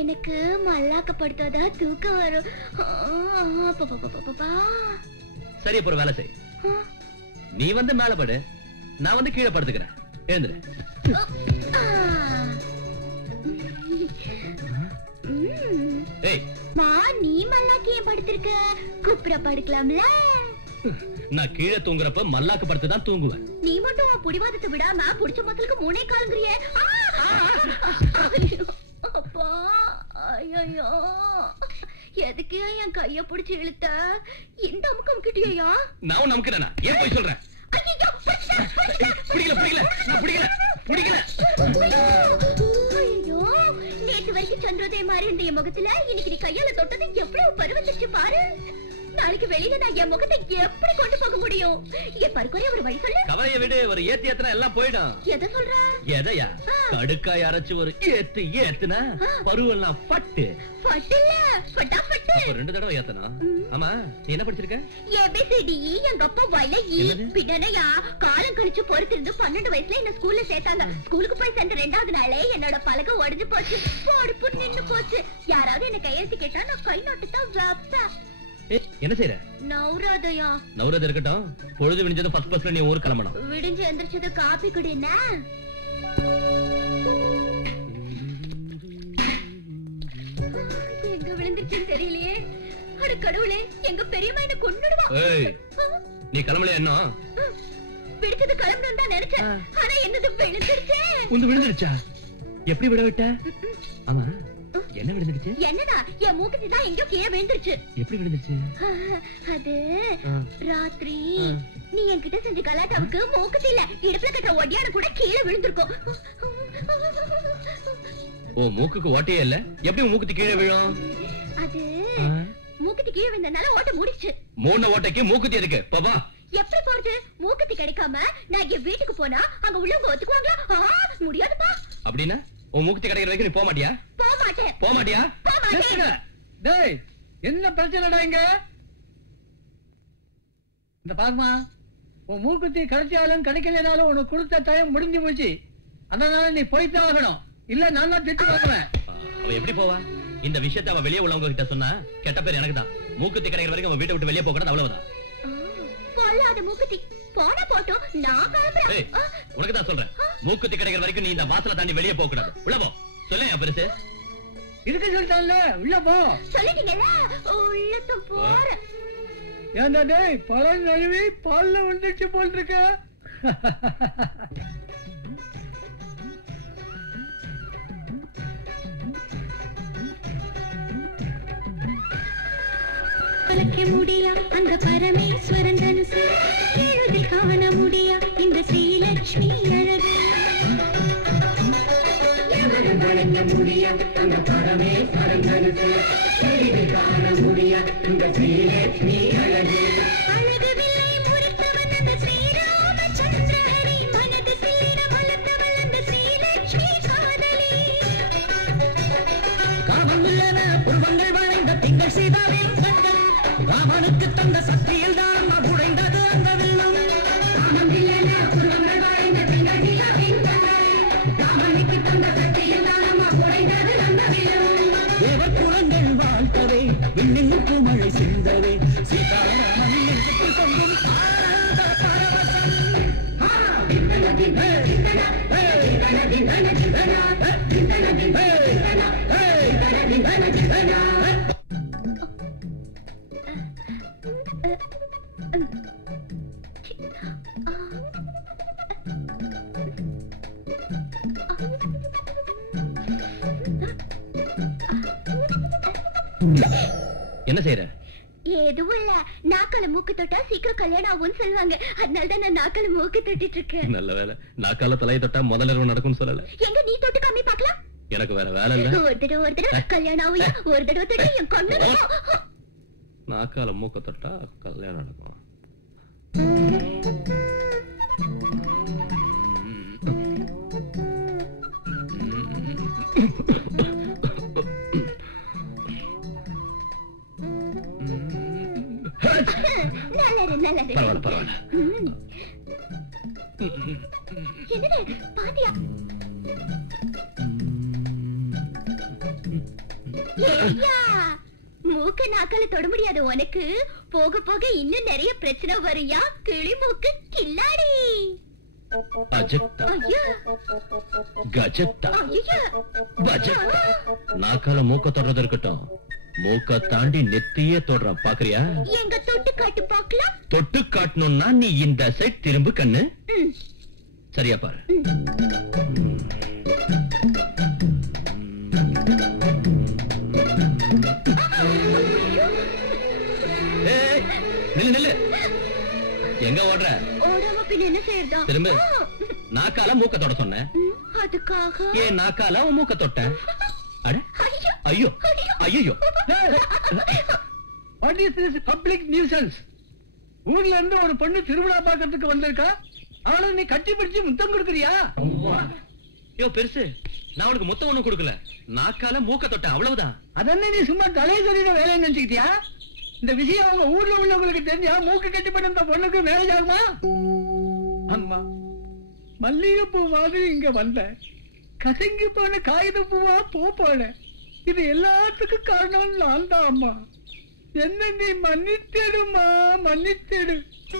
எனக்கு மல்லாக்க படுத்தாதா தூக்கம் வரும். சரி, அப்புறம் வேலை செய். நீ வந்து மேல படு, நான் வந்து கீழே படுத்துக்கிறேன். எழுந்துரு. நீ மல்லாக்கு ஏன் படுத்திருக்க? குப்புற படுக்கலாம்ல. நான் கீழே தூங்குறப்ப மல்லாக்கு படுத்து தான் தூங்குவேன். நீ மட்டும் புடிவாதத்தை விடாம புடிச்ச மக்களுக்கு 3 காலங்கிறியே. அப்பா, ஐயோ, எதுக்கு என் கைய பிடிச்சு இழுத்த? இந்த அமுக்கம் கிட்டியா? நான் நமக்குறேனா? ஏன் போய் சொல்றேன்? நேற்று வரைக்கும் சந்திரோதயம் மாதிரி இருந்த என் முகத்துல இன்னைக்கு நீ கையால தொட்டது எவ்வளவு பருவந்துச்சு பாரு. நாளைக்கு வெளியில நான் என் முகத்தை எப்படி கொண்டு போக முடியும்? என் பருக்குறைய ஒரு வழி சொல்லு. கவலையை விடு, ஒரு ஏத்து ஏத்துனா எல்லாம் போயிடும். எதை சொல்ற? எதையா? கடுக்காய் அரைச்சு ஒரு ஏத்து ஏத்துனா பருவெல்லாம் பட்டு பட்டுல பட்டாபட்டு 2 தடவை ஏத்தணும். ஆமா, நீ என்ன படிச்சிருக்க? ABCD எங்க அப்பா வாயில பின்னனையா காலம் கழிச்சு பொறுத்திருந்து 12 வயசுல என்ன ஸ்கூல்ல சேர்த்தாங்க. ஸ்கூலுக்கு போய் சேர்ந்த 2வது நாளே என்னோட பலகை உடைஞ்சு போச்சு, போடுப்பு நின்னு போச்சு. யாராவது என்ன கையெழுத்து கேட்டா நான் கை நோட்டு தான் வைப்பேன். என்ன செய்யற? நௌராதயா. நௌராத இருக்கட்டும், பொழுது விடிஞ்சது ஃபர்ஸ்ட் பஸ்ல நீ ஊருக்கு கிளம்பணும். விடிஞ்சு எந்திரிச்சது காபி குடினா. எங்க விழுந்துருச்சுன்னு தெரியலையே. அட கடவுளே, எங்க பெரியம்மா என்ன கொன்னுடுவா. நீ கிளம்பலையா? என்ன விடுச்சது கிளம்பணும் தான் நினைச்சேன். ஆனா என்னது விழுந்துருச்சே. உந்து விழுந்துருச்சா? எப்படி விட விட்ட? ஆமா, என்ன விழுந்துருச்சு? என்னடா, என் மூக்குத்தி தான் எங்கயோ கீழே விழுந்துருச்சு. எப்படி விழுந்துருச்சு? அது ராத்திரி நீ என்கிட்ட செஞ்ச கலாட்டாவுக்கு மூக்குத்தி இல்ல, இடுப்புல கட்ட ஒடியான கூட கீழே விழுந்திருக்கும். ஓ, மூக்குக்கு ஓட்டையே இல்ல, எப்படி மூக்குத்தி கீழே விழும்? அது மூக்குத்தி கீழே விழுந்தனால ஓட்ட மூடிச்சு. மூணு ஓட்டைக்கு மூக்குத்தி எதுக்கு? பாபா, எப்படி போறது? மூக்குத்தி கிடைக்காம நான் என் வீட்டுக்கு போனா அங்க உள்ளவங்க ஒத்துக்குவாங்களா? முடியாதுப்பா. அப்படின்னா உன் மூக்குத்தி கிடைக்கிற வரைக்கும் நீ போக மாட்டியா? போக மாட்டேன். போக மாட்டியா? போக மாட்டேன். டேய், என்ன பிரச்சனைடா இங்க? இந்த பாருமா, உன் மூக்குத்தி கிடைச்சாலும் கிடைக்கலனாலும் உனக்கு கொடுத்த டைம் முடிஞ்சு போச்சு. அதனால நீ போய்தான் ஆகணும், இல்ல நான் தான் திட்டு வாங்குவேன். அவ எப்படி போவா? இந்த விஷயத்தை அவ வெளியே உள்ளவங்க கிட்ட சொன்னா கெட்ட பேர் எனக்கு தான். மூக்குத்தி கிடைக்கிற வரைக்கும் அவன் வீட்டை விட்டு வெளியே போகணும், அவ்வளவுதான். பொல்லாத மூக்குத்தி போனா போட்டும், நான் கிளம்புறேன். உனக்கு தான் சொல்றேன், மூக்குத்தி கிடைக்கிற வரைக்கும் நீ இந்த வாசலை தாண்டி வெளியே போக கூடாது. உள்ள போ. சொல்லேன் பெருசு. இதுக்கு சொல்லிட்டான்ல, உள்ள போ. சொல்லிட்டீங்கல்ல, உள்ளத்து போறேன். ஏண்டா டேய், பழம் நழுவி பால்ல வந்துச்சு போல் இருக்க. பலக்க முடியா அந்த பரமேஸ்வரன் தனுசு, எழுதி காண முடியா இந்த ஸ்ரீலட்சுமி அழகு. வழங்க முடியா அந்த பரமேஸ்வரன் தனுசு, எழுதி காண முடியா இந்த ஸ்ரீலட்சுமி அழகு. அழகு வில்லை முறித்தவன் அந்த ஸ்ரீராமச்சந்திரஹரி, மனது சில்லிட வளர்த்தவள் அந்த ஸ்ரீலட்சுமி காதலி. காமம் உள்ளன புருவங்கள் வளைந்த திங்கள் செய்தாவே கண்கள், ராமனுக்கு தந்த சக்தியில் தான் உடைந்தது அந்த தேவர் குலங்கள் வாழ்த்தவே விண்ணுக்கு மழை சிந்தவே சீதாராமன் நெஞ்சுக்குள் பொங்கும் ஆனந்த பரவசம். என்ன செய்யற? எதுவும் இல்ல, நாக்கால மூக்கு தொட்டா சீக்கிரம் கல்யாணம் ஆகும்னு சொல்லுவாங்க. அதனாலதான் நான் நாக்கால மூக்கு தொட்டிட்டு இருக்கேன். நல்ல வேலை. நாக்கால தலையை தொட்டா முதல்ல இரவு நடக்கும்னு சொல்லல. எங்க நீ தொட்டு கம்மி பாக்கலாம். எனக்கு வேற வேலை இல்ல. ஒரு தடவை கல்யாணம் ஆகும். ஒரு தடவை தொட்டு என் கண்ணு. நாக்கால மூக்க தொட்டா கல்யாணம் நடக்கும். நல்லது. பரவாயில்ல. என்னது பாத்தியா? மூக்க நாக்கால தொட முடியாத உனக்கு போக போக இன்னும் நிறைய பிரச்சனை வரையா. கிளி மூக்கு கில்லாடி. நாக்கால மூக்க தொடர்றது இருக்கட்டும், மூக்க தாண்டி நெத்தியே தொடறான் பாக்குறியா? எங்க தொட்டு காட்டு பாக்கலாம். தொட்டு காட்டணும்னா நீ இந்த சைட் திரும்பு கண்ணு. சரியா பாரு. நில்லு. எங்க ஓடுற? ஓடாம பின்ன என்ன செய்யறதா? திரும்ப. நாக்கால மூக்க தொட சொன்ன. அதுக்காக ஏன் நாக்கால மூக்க தொட்ட? அட ஐயோ ஐயோ. What is this public nuisance? ஊர்ல இருந்து ஒரு பொண்ணு திருவிழா பார்க்கறதுக்கு வந்திருக்கா. அவளை நீ கட்டி பிடிச்சு முத்தம் கொடுக்கறியா? யோ பெருசு, நான் உனக்கு மொத்தம் ஒண்ணும் கொடுக்கல. நாக்கால மூக்க தொட்ட அவ்வளவுதான். அதென்ன நீ சும்மா தலையை சொல்லிட வேலையை நினைச்சுக்கிட்டியா? இந்த விஷயம் அவங்க ஊர்ல உள்ளவங்களுக்கு தெரிஞ்சா மூக்கு கட்டி பண்ண இந்த பொண்ணுக்கு மேரேஜ் ஆகுமா? அம்மா, மல்லிகைப்பூ மாதிரி இங்க வந்த கசங்கி போன காகித பூவா போன. இது எல்லாத்துக்கும் காரணம் நான் தான் அம்மா. என்ன நீ மன்னித்தேடுமா, மன்னித்தேடு.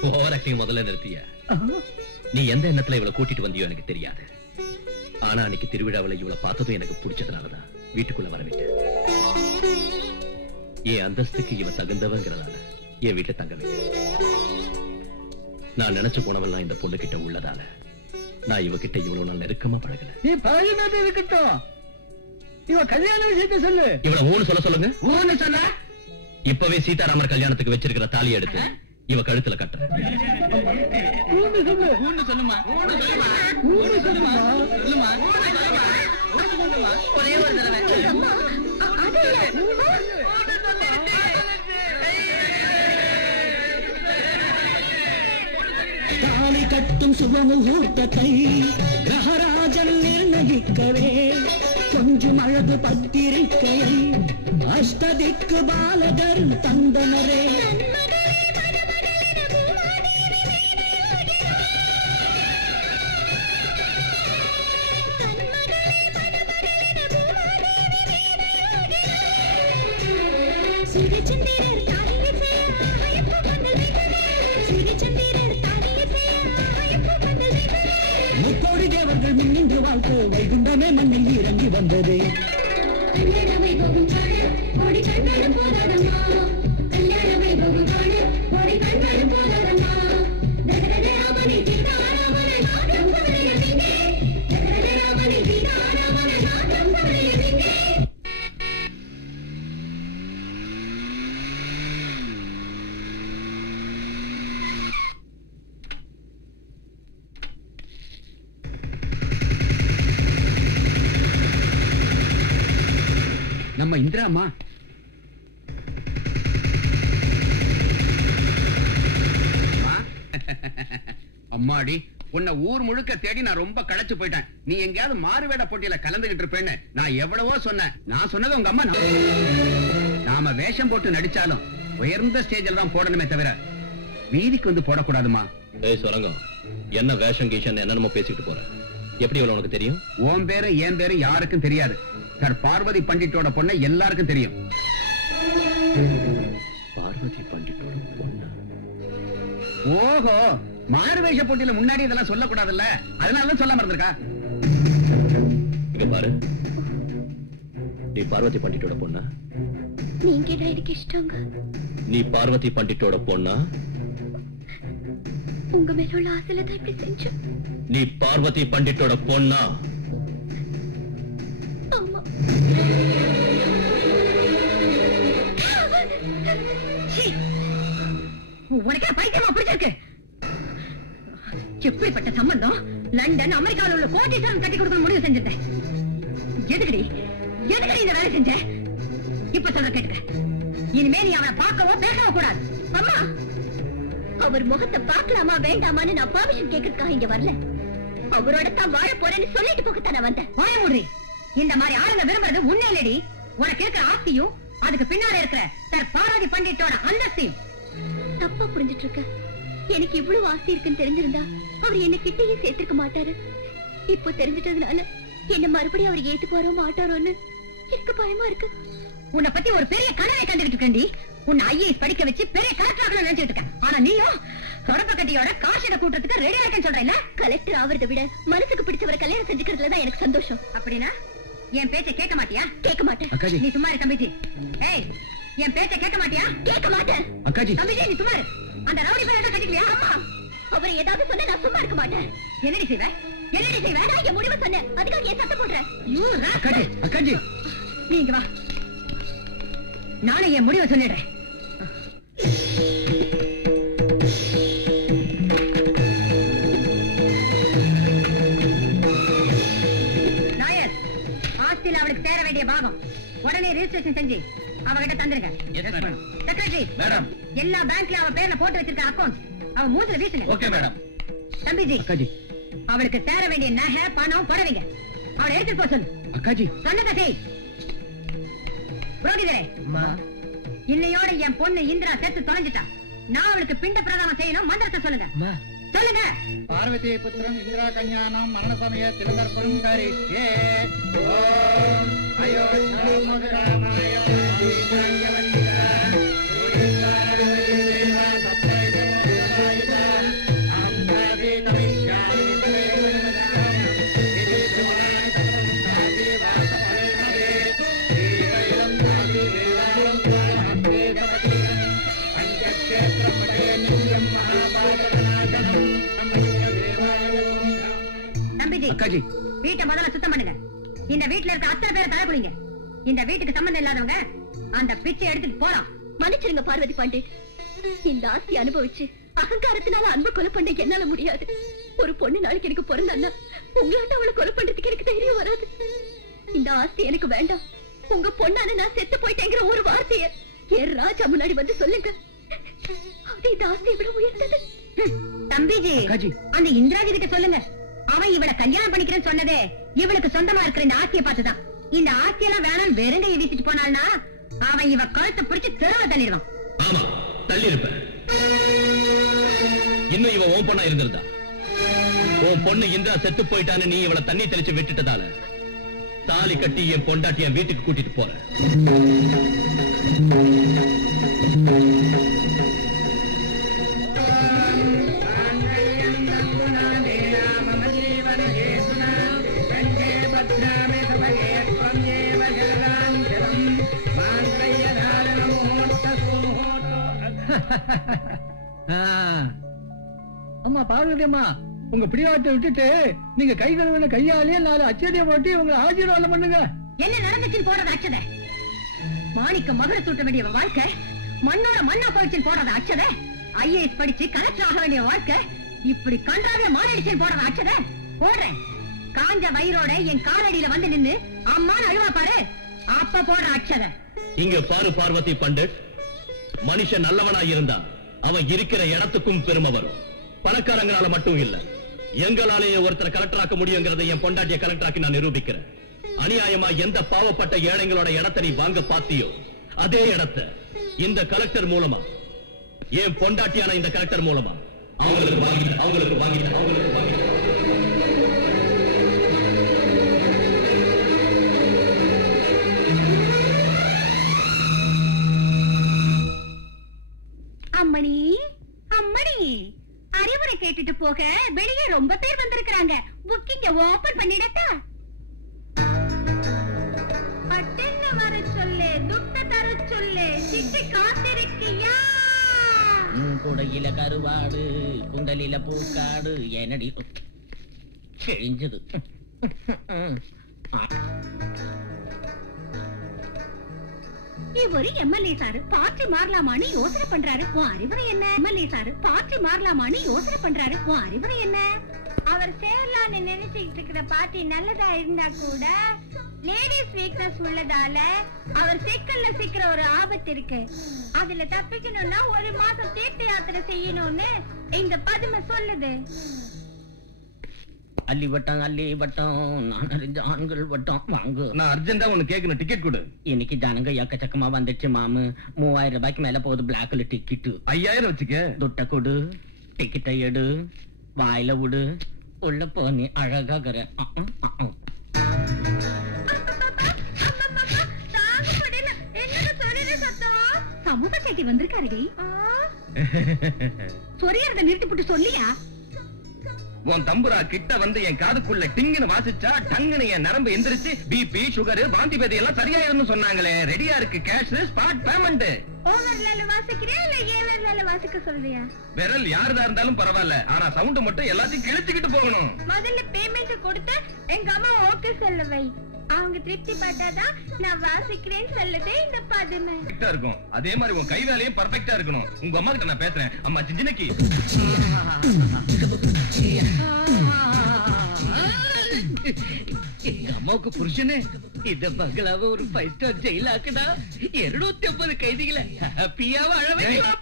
ஓவராக்டிங் முதல்ல நிறுத்திய. நீ எந்த எண்ணத்துல இவளை கூட்டிட்டு வந்தியோ எனக்கு தெரியாது. ஆனா அன்னைக்கு திருவிழாவில் இவளை பார்த்ததும் எனக்கு பிடிச்சதுனாலதான் வீட்டுக்குள்ள வரவிட்டேன். என் அந்தஸ்துக்கு இவ தகுந்தவங்கிறதால என் வீட்டுல தங்க வைக்க. நான் நினைச்ச குணவெல்லாம் இந்த பொண்ணு கிட்ட உள்ளதால நான் இவகிட்ட இவ்வளவு நாள் நெருக்கமா பழகல. நீ பழகினது இருக்கட்டும், இவ கல்யாண விஷயத்தை சொல்லு. இவளை ஊன்னு சொல்லுங்க. ஊன்னு சொல்ல இப்பவே சீதாராமர் கல்யாணத்துக்கு வச்சிருக்கிற தாலி எடுத்து இவ கழுத்துல கட்டுற. ஊன்னு சொல்லு. ஊன்னு சொல்லுமா. ஊன்னு சொல்லுமா. சொல்லுமா. ஒரே ஒரு தடவை. தாலி கட்டும் சுபமுகூர்த்தத்தை கிரகராஜன் நிர்ணயிக்கவே கொஞ்சம் அழகு பத்திரிக்கையை அஷ்டதிக்கு பாலகர் தந்தனரே. முக்கோடி தேவர்கள் மின்னின்று வாழ்த்து வைகுண்டமே மண்ணில் இறங்கி வந்தது. நம்ம இந்திராமா அம்மாடி, உன்னை ஊர் முழுக்க தேடி நான் ரொம்ப களைச்சு போயிட்டேன். நீ எங்கேயாவது மாறுவேட போட்டியில கலந்துகிட்டு இருப்பேன்னு நான் எவ்வளவோ சொன்னேன். நான் சொன்னது உங்க அம்மா. நாம வேஷம் போட்டு நடிச்சாலும் உயர்ந்த ஸ்டேஜில் தான் போடணுமே தவிர வீதிக்கு வந்து போடக்கூடாதுமா. ஏய் சொரங்கம், என்ன வேஷம் கீஷன் என்னென்னமோ பேசிட்டு போற? எப்படி இவ்வளவு உனக்கு தெரியும்? உன் பேரு என் பேரு யாருக்கும் தெரியாது. சார் பார்வதி பண்டிட்டோட பொண்ணு எல்லாருக்கும் தெரியும். பார்வதி பண்டிட்டோட பொண்ணு? ஓஹோ, மாறுவேஷ போட்டியில முன்னாடி இதெல்லாம் சொல்லக்கூடாதுல்ல, அதனாலதான் சொல்ல மறந்துருக்கா. இங்க பாரு, நீ பார்வதி பண்டிட்டோட பொண்ணா? நீங்க எனக்கு இஷ்டங்க. நீ பார்வதி பண்டிட்டோட பொண்ணா? உங்க மேல உள்ள ஆசையில தான் இப்படி செஞ்சு. நீ பார்வதி பண்டிட்டோட பொண்ணா? ஆமா. உனக்கே பைத்தியமா பிடிச்சிருக்கு? எப்படிப்பட்ட சம்பந்தம்? லண்டன் அமெரிக்காவில் உள்ள கோட்டீஸ்வரன் கட்டி கொடுக்க முடிவு செஞ்சிருந்தேன். எதுக்கடி எதுக்கடி இந்த வேலை செஞ்ச? இப்ப சொல்ற கேட்டுக்க, இனிமே நீ அவனை பார்க்கவோ பேசவோ கூடாது. அம்மா, அவர் முகத்தை பார்க்கலாமா வேண்டாமான்னு நான் பர்மிஷன் கேட்கறதுக்காக இங்க வரல. அவரோட தான் வாழ போறேன்னு சொல்லிட்டு போகத்தான் நான் வந்தேன். வாய மூடி. இந்த மாதிரி ஆளுங்க விரும்புறது உன்னே இல்லடி. உனக்கு இருக்கிற ஆஸ்தியும் அதுக்கு பின்னாடி இருக்கிற சார் பார்வதி பண்டிட்டோட அந்தஸ்தையும். தப்பா புரிஞ்சிட்டு இருக்க. எனக்கு இவ்வளவு ஆசை இருக்குன்னு தெரிஞ்சிருந்தா அவர் என்ன கிட்டேயே சேர்த்திருக்க மாட்டாரு. இப்போ தெரிஞ்சிட்டதுனால என்ன மறுபடியும் அவர் ஏத்து போறோ மாட்டாரோன்னு எனக்கு பயமா இருக்கு. உன்னை பத்தி ஒரு பெரிய கனவை கண்டுகிட்டு இருக்கேன்டி. உன்னை ஐஏஎஸ் படிக்க வச்சு பெரிய கலெக்டர் நினைச்சிட்டு இருக்கேன். ஆனா நீயும் தொடப்ப கட்டியோட காஷிட கூட்டத்துக்கு ரெடியா இருக்கேன்னு சொல்றேன். கலெக்டர் ஆவறதை விட மனசுக்கு பிடிச்சவரை கல்யாணம் செஞ்சுக்கிறதுலதான் எனக்கு சந்தோஷம். அப்படின்னா என் பேச்சை கேட்க மாட்டியா? கேட்க மாட்டேன். நீ சும்மா இரு தம்பிஜி. ஏய், என் பேச்சை கேட்க மாட்டியா? கேட்க மாட்டேன். அக்காஜி, தம்பிஜி நீ சும்மா இரு. அந்த ரவுடி பையன் கட்டிக்கலையா? ஆமா, அவர் ஏதாவது சொன்னா நான் சும்மா இருக்க மாட்டேன். என்னடி செய்வ? என்னடி செய்வ? நான் என் முடிவை சொன்னேன், அதுக்காக ஏன் சத்தம் போடுறேன்? அக்காஜி, அக்காஜி, நீ இங்க வா. நானே என் முடிவை சொல்லிடுறேன். நாயர், ஆஸ்தியில் அவளுக்கு சேர வேண்டிய பாகம் உடனே ரெஜிஸ்ட்ரேஷன் செஞ்சு அவகிட்ட தந்துருங்க. செக்ரட்டரி, எல்லா பேங்க்ல அவ பேர்ல போட்டு வச்சிருக்க அக்கௌண்ட் அவ மூஞ்சில வீசுங்க. Okay madam. தம்பிஜி, அக்காஜி, அவளுக்கு சேர வேண்டிய நகை பணம் புடவைங்க அவளை எடுத்துட்டு போக சொல்லு. அக்காஜி, சொன்னதை செய். புரோகிதரே, இன்னையோட என் பொண்ணு இந்திரா செத்து தொலைஞ்சிட்டா. நான் அவளுக்கு பிண்ட பிரதானம் செய்யணும். மந்திரத்தை சொல்லுங்க. சொல்லுங்க. பார்வதி புத்திரம் இந்திரா கல்யாணம் மரண சமய திலதர்ப்பணம் கரிஷ்யே. ஓம் அயோத்யாமோதராமாய அக்காஜி, வீட்டை முதல்ல சுத்தம் பண்ணுங்க. இந்த வீட்டுல இருக்க அத்தனை பேரை தலை குளிங்க. இந்த வீட்டுக்கு சம்பந்தம் இல்லாதவங்க அந்த பிச்சை எடுத்துட்டு போலாம். மன்னிச்சிருங்க பார்வதி பண்டிட். இந்த ஆஸ்தி அனுபவிச்சு அகங்காரத்தினால அன்பு கொலை பண்ண என்னால முடியாது. ஒரு பொண்ணு நாளைக்கு எனக்கு பிறந்தான்னா உங்களாட்ட அவளை கொலை பண்றதுக்கு எனக்கு தைரியம் வராது. இந்த ஆஸ்தி எனக்கு வேண்டாம். உங்க பொண்ணான நான் செத்து போயிட்டேங்கிற ஒரு வார்த்தைய என் ராஜா முன்னாடி வந்து சொல்லுங்க. அது இந்த ஆஸ்தியை விட உயர்ந்தது. தம்பிஜி, அக்காஜி, அந்த இந்திராஜி கிட்ட சொல்லுங்க. அவன் இவளை கல்யாணம் பண்ணிக்கிறேன்னு சொன்னதே இவளுக்கு சொந்தமா இருக்கிற இந்த ஆஸ்தியை பார்த்துதான். இந்த ஆஸ்தியெல்லாம் வேணாம் வெறுங்கையை வீசிட்டு போனால்னா அவன் இவ கழுத்தை பிடிச்சு தெருவ தள்ளிடுவான். ஆமா, தள்ளி இருப்பேன். இன்னும் இவன் உன் பொண்ணா இருந்திருந்தா, உன் பொண்ணு இந்திரா செத்து போயிட்டான்னு நீ இவளை தண்ணி தெளிச்சு விட்டுட்டதால தாலி கட்டி என் பொண்டாட்டி என் வீட்டுக்கு கூட்டிட்டு போறேன். அம்மா பார்வதி அம்மா, உங்க பிடிவாட்டை விட்டுட்டு நீங்க கை கழுவின கையாலேயே 4 அச்சடியை போட்டு உங்களை ஆசீர்வாதம் பண்ணுங்க. என்ன நடந்துச்சுன்னு போடுறது அச்சதை. மாணிக்க மகுட சூட்ட வேண்டிய வாழ்க்கை மண்ணோட மண்ணா போயிடுச்சுன்னு போடுறது அச்சதை. ஐஏஎஸ் படிச்சு கலெக்டர் ஆக வேண்டிய வாழ்க்கை இப்படி கன்றாவே மாறிடுச்சுன்னு போடுறது அச்சதை. போடுறேன். காஞ்ச வயிறோட என் காலடியில வந்து நின்னு அம்மான்னு அழுவா பாரு, அப்ப போடுற அச்சதை. இங்க பாரு பார்வதி பண்டிட், மனுஷன் நல்லவனா இருந்தா அவன் இருக்கிற இடத்துக்கும் பெருமை வரும். பணக்காரங்களால மட்டும் இல்ல, எங்களாலேயே ஒருத்தரை கலெக்டர் ஆக்க முடியுங்கிறதை என் பொண்டாட்டிய கலெக்டர் ஆக்கி நான் நிரூபிக்கிறேன். அநியாயமா எந்த பாவப்பட்ட ஏழைங்களோட இடத்தை நீ வாங்க பாத்தியோ அதே இடத்தை இந்த கலெக்டர் மூலமா, என் பொண்டாட்டியான இந்த கலெக்டர் மூலமா அவங்களுக்கு வாங்கிட்ட. போக வெளியே ரொம்ப பேர் வந்திருக்காங்க. புக்கிங்க ஓபன் பண்ணிடட்டா? பட்டென்னு வர சொல்லு, துட்ட தர சொல்லு, சிட்டி காத்திருக்கியா? குடையில கருவாடு, குண்டலில பூக்காடு, என்னடி கிழிஞ்சது. இவரு எம்எல்ஏ சாரு பார்ட்டி மாறலாமான்னு யோசனை பண்றாரு. உன் அறிவுரை என்ன? எம்எல்ஏ சாரு பார்ட்டி மாறலாமான்னு யோசனை பண்றாரு. உன் அறிவுரை என்ன? அவர் சேரலான்னு நினைச்சுக்கிட்டு இருக்கிற பார்ட்டி நல்லதா இருந்தா கூட லேடிஸ் வீக்னஸ் உள்ளதால அவர் சிக்கல்ல சிக்கிற ஒரு ஆபத்து இருக்கு. அதுல தப்பிக்கணும்னா 1 மாசம் தீர்த்த யாத்திரை செய்யணும்னு இந்த பதுமை சொல்லுது. அள்ளி வட்டம் அள்ளி வட்டம், நான் அறிஞ்ச ஆண்கள் வட்டம். வாங்கு. நான் அர்ஜென்டா ஒண்ணு கேட்கணும், டிக்கெட் கொடு. இன்னைக்கு ஜனங்க எக்கச்சக்கமா வந்துச்சு மாமு. 3000 ரூபாய்க்கு மேல போகுது பிளாக்ல டிக்கெட்டு. 5000 வச்சுக்க. துட்ட கொடு, டிக்கெட்டை எடு, வாயில விடு, உள்ள போனி அழகாகிற. சமூக சேட்டி வந்திருக்காருடி. சொரியறத நிறுத்தி போட்டு சொல்லியா? உன் தம்புரா கிட்ட வந்து என் காதுக்குள்ள டிங்குன்னு வாசிச்சா டங்குன்னு என் நரம்பு எந்திரிச்சு பிபி சுகர் வாந்தி பேதி எல்லாம் சரியாயிருன்னு சொன்னாங்களே. ரெடியா இருக்கு கேஷ் ஸ்பாட் பேமெண்ட். ஓவர்லால வாசிக்கிறியா இல்ல ஏவர்லால வாசிக்க சொல்றியா? விரல் யாருதா இருந்தாலும் பரவாயில்ல, ஆனா சவுண்ட் மட்டும் எல்லாத்தையும் கிழிச்சுக்கிட்டு போகணும். முதல்ல பேமெண்ட் கொடுத்து எங்க அம்மா ஓகே சொல்ல வை. அவங்க திருப்தி பட்டாதான் நான் வாசிக்கிறேன்னு சொல்லுதே இந்த பதுமை. கரெக்டா இருக்கும். அதே மாதிரி உன் கை வேலையும் பர்ஃபெக்ட்டா இருக்கணும். உங்க அம்மா கிட்ட நான் பேசுறேன். அம்மா சின்னிக்கு எங்க அம்மாவுக்கு புருஷனே இந்த பங்களாவை ஒரு 5 ஸ்டார் ஜெயில் ஆக்குதா 250 கைதிகளை ஹாப்பியா வாழ வைக்கலாம்.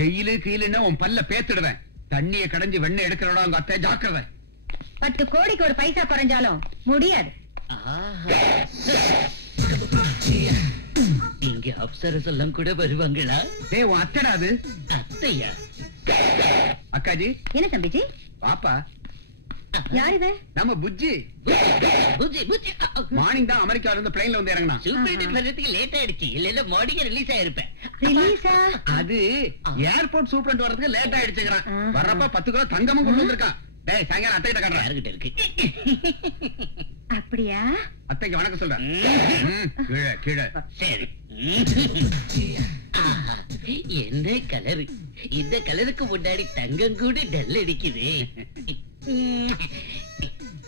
ஜெயிலு கீழுன்னா உன் பல்ல பேத்துடுவேன். தண்ணிய கடைஞ்சு வெண்ணெய் எடுக்கிறோட உங்க அத்தை ஜாக்கிரதை. 10 கோடிக்கு ஒரு பைசா குறைஞ்சாலும் முடியாது. இங்க அப்சரஸ் எல்லாம் கூட வருவாங்களா? டேய் உன் அத்தைடா அது. அத்தையா? அக்காஜி. என்ன தம்பிஜி? பாப்பா யார் இவ? நம்ம புஜ்ஜி. புஜ்ஜி புஜ்ஜி. மார்னிங் தான் அமெரிக்கால இருந்து பிளைன்ல வந்து இறங்கினா. சூப்பர் வர்றதுக்கு லேட் ஆயிடுச்சு. இல்ல மார்னிங் ரிலீஸ் ஆயிருப்பேன். ரிலீஸா? அது ஏர்போர்ட் சூப்பரண்ட் வரதுக்கு லேட் ஆயிடுச்சுங்கறான். வர்றப்ப 10 கிலோ தங்கமும் கொண்டு வந்திருக்கான். டேய் சாயங்காலம் அத்தை கிட்ட காட்டுறேன். யார்கிட்ட இருக்கு? அப்படியா? அத்தைக்கு வணக்கம் சொல்றேன். கீழே கீழே. சரி. என்ன கலர்? இந்த கலருக்கு முன்னாடி தங்கம் கூட டல் அடிக்குது.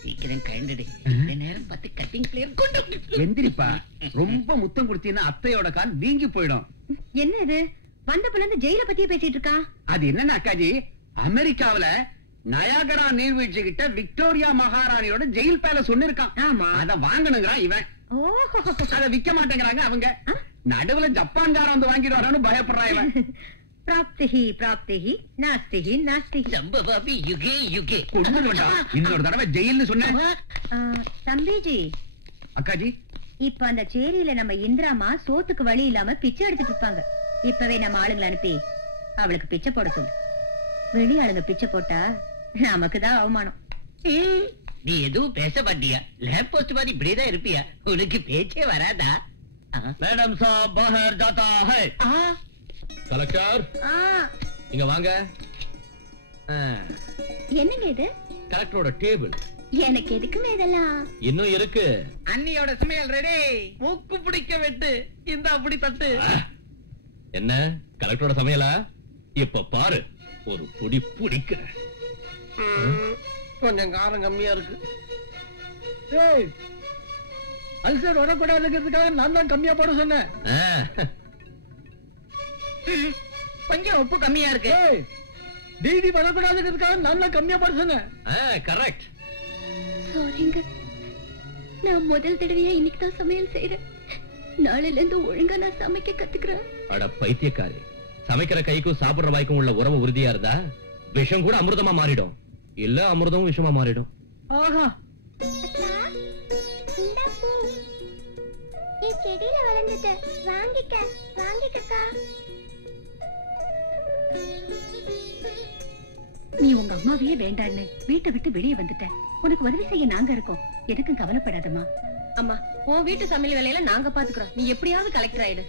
சீக்கிரம் கண்டடு. இந்த நேரம் பார்த்து கட்டிங் பிளேயர் கொண்டு எந்திரிப்பா. ரொம்ப முத்தம் கொடுத்தீங்கன்னா அத்தையோட கால் வீங்கி போயிடும். என்ன இது? வந்த பிள்ளை ஜெயில பத்தியே பேசிட்டு இருக்கா? அது என்னன்னா அக்காஜி, அமெரிக்காவில நயாகரா நீர்வீழ்ச்சி கிட்ட விக்டோரியா மகாராணியோட ஜெயில் பேலஸ் ஒண்ணு இருக்கான். ஆமா. அத வாங்கணுங்கிறான் இவன். அத விக்க மாட்டேங்கிறாங்க அவங்க. நடுவுல ஜப்பான்காரன் வந்து வாங்கிடுவாரான்னு பயப்படுறான் இவன். பிராப்திஹி பிராப்திஹி நாஸ்திஹி நாஸ்திஹி. சம்பவாபி யுகே யுகே. கொண்டுடா. இன்னொரு தடவை ஜெயில்னு சொன்னேன். தம்பிஜி. அக்காஜி. இப்ப அந்த சேரியில நம்ம இந்திராமா சோத்துக்கு வழி இல்லாம பிச்சை எடுத்துட்டு இருப்பாங்க. இப்பவே நம்ம ஆளுங்களை அனுப்பி அவளுக்கு பிச்சை போட சொல்லு. வெளி ஆளுங்க பிச்சை போட்டா நமக்குதான் அவமானம். நீ எதுவும் பேச மாட்டியா? லேம்ப் போஸ்ட் மாதிரி இப்படிதான் இருப்பியா? உனக்கு பேச்சே வராதா? மேடம் சாப் பாஹர் ஜாதா ஹை. கலெக்டர் இங்க வாங்க. என்னங்க இது? கலெக்டரோட டேபிள். எனக்கு எதுக்குமே இதெல்லாம்? இன்னும் இருக்கு. அண்ணியோட சமையல் ரெடி. மூக்கு பிடிக்க வெட்டு. இந்த அப்படி தட்டு. என்ன கலெக்டரோட சமையலா? இப்ப பாரு, ஒரு புடி பிடிக்கிற. கொஞ்சம் காரம் கம்மியா இருக்கு. அல்சர் வரக்கூடாதுங்கிறதுக்காக நான் தான் கம்மியா போட சொன்னேன். கொஞ்சம் உப்பு கம்மியா இருக்கு. டிடி வரக்கூடாதுங்கிறதுக்காக நான் தான் கம்மியா போட சொன்னேன். கரெக்ட். சாரிங்க, நான் முதல் தடவையா இன்னைக்கு தான் சமையல் செய்யறேன். நாளையில இருந்து ஒழுங்கா நான் சமைக்க கத்துக்கிறேன். அட பைத்தியக்காரி, சமைக்கிற கைக்கும் சாப்பிடுற வாய்க்கும் உள்ள உறவு உறுதியா இருந்தா விஷம் கூட அமிர்தமா மாறிடும். இல்ல அமிர்தம் விஷமா மாறிடும். ஆஹா, என் செடியில வளர்ந்துட்டு வாங்கிக்க வாங்கிக்கக்கா. நீ உங்க அம்மாவையே வேண்டான்னு வீட்டை விட்டு வெளியே வந்துட்ட. உனக்கு உதவி செய்ய நாங்க இருக்கோம். எதுக்கும் கவலைப்படாதம்மா. அம்மா, உன் வீட்டு சமையல் வேலையில நாங்க பாத்துக்கிறோம். நீ எப்படியாவது கலெக்டர் ஆயிடு.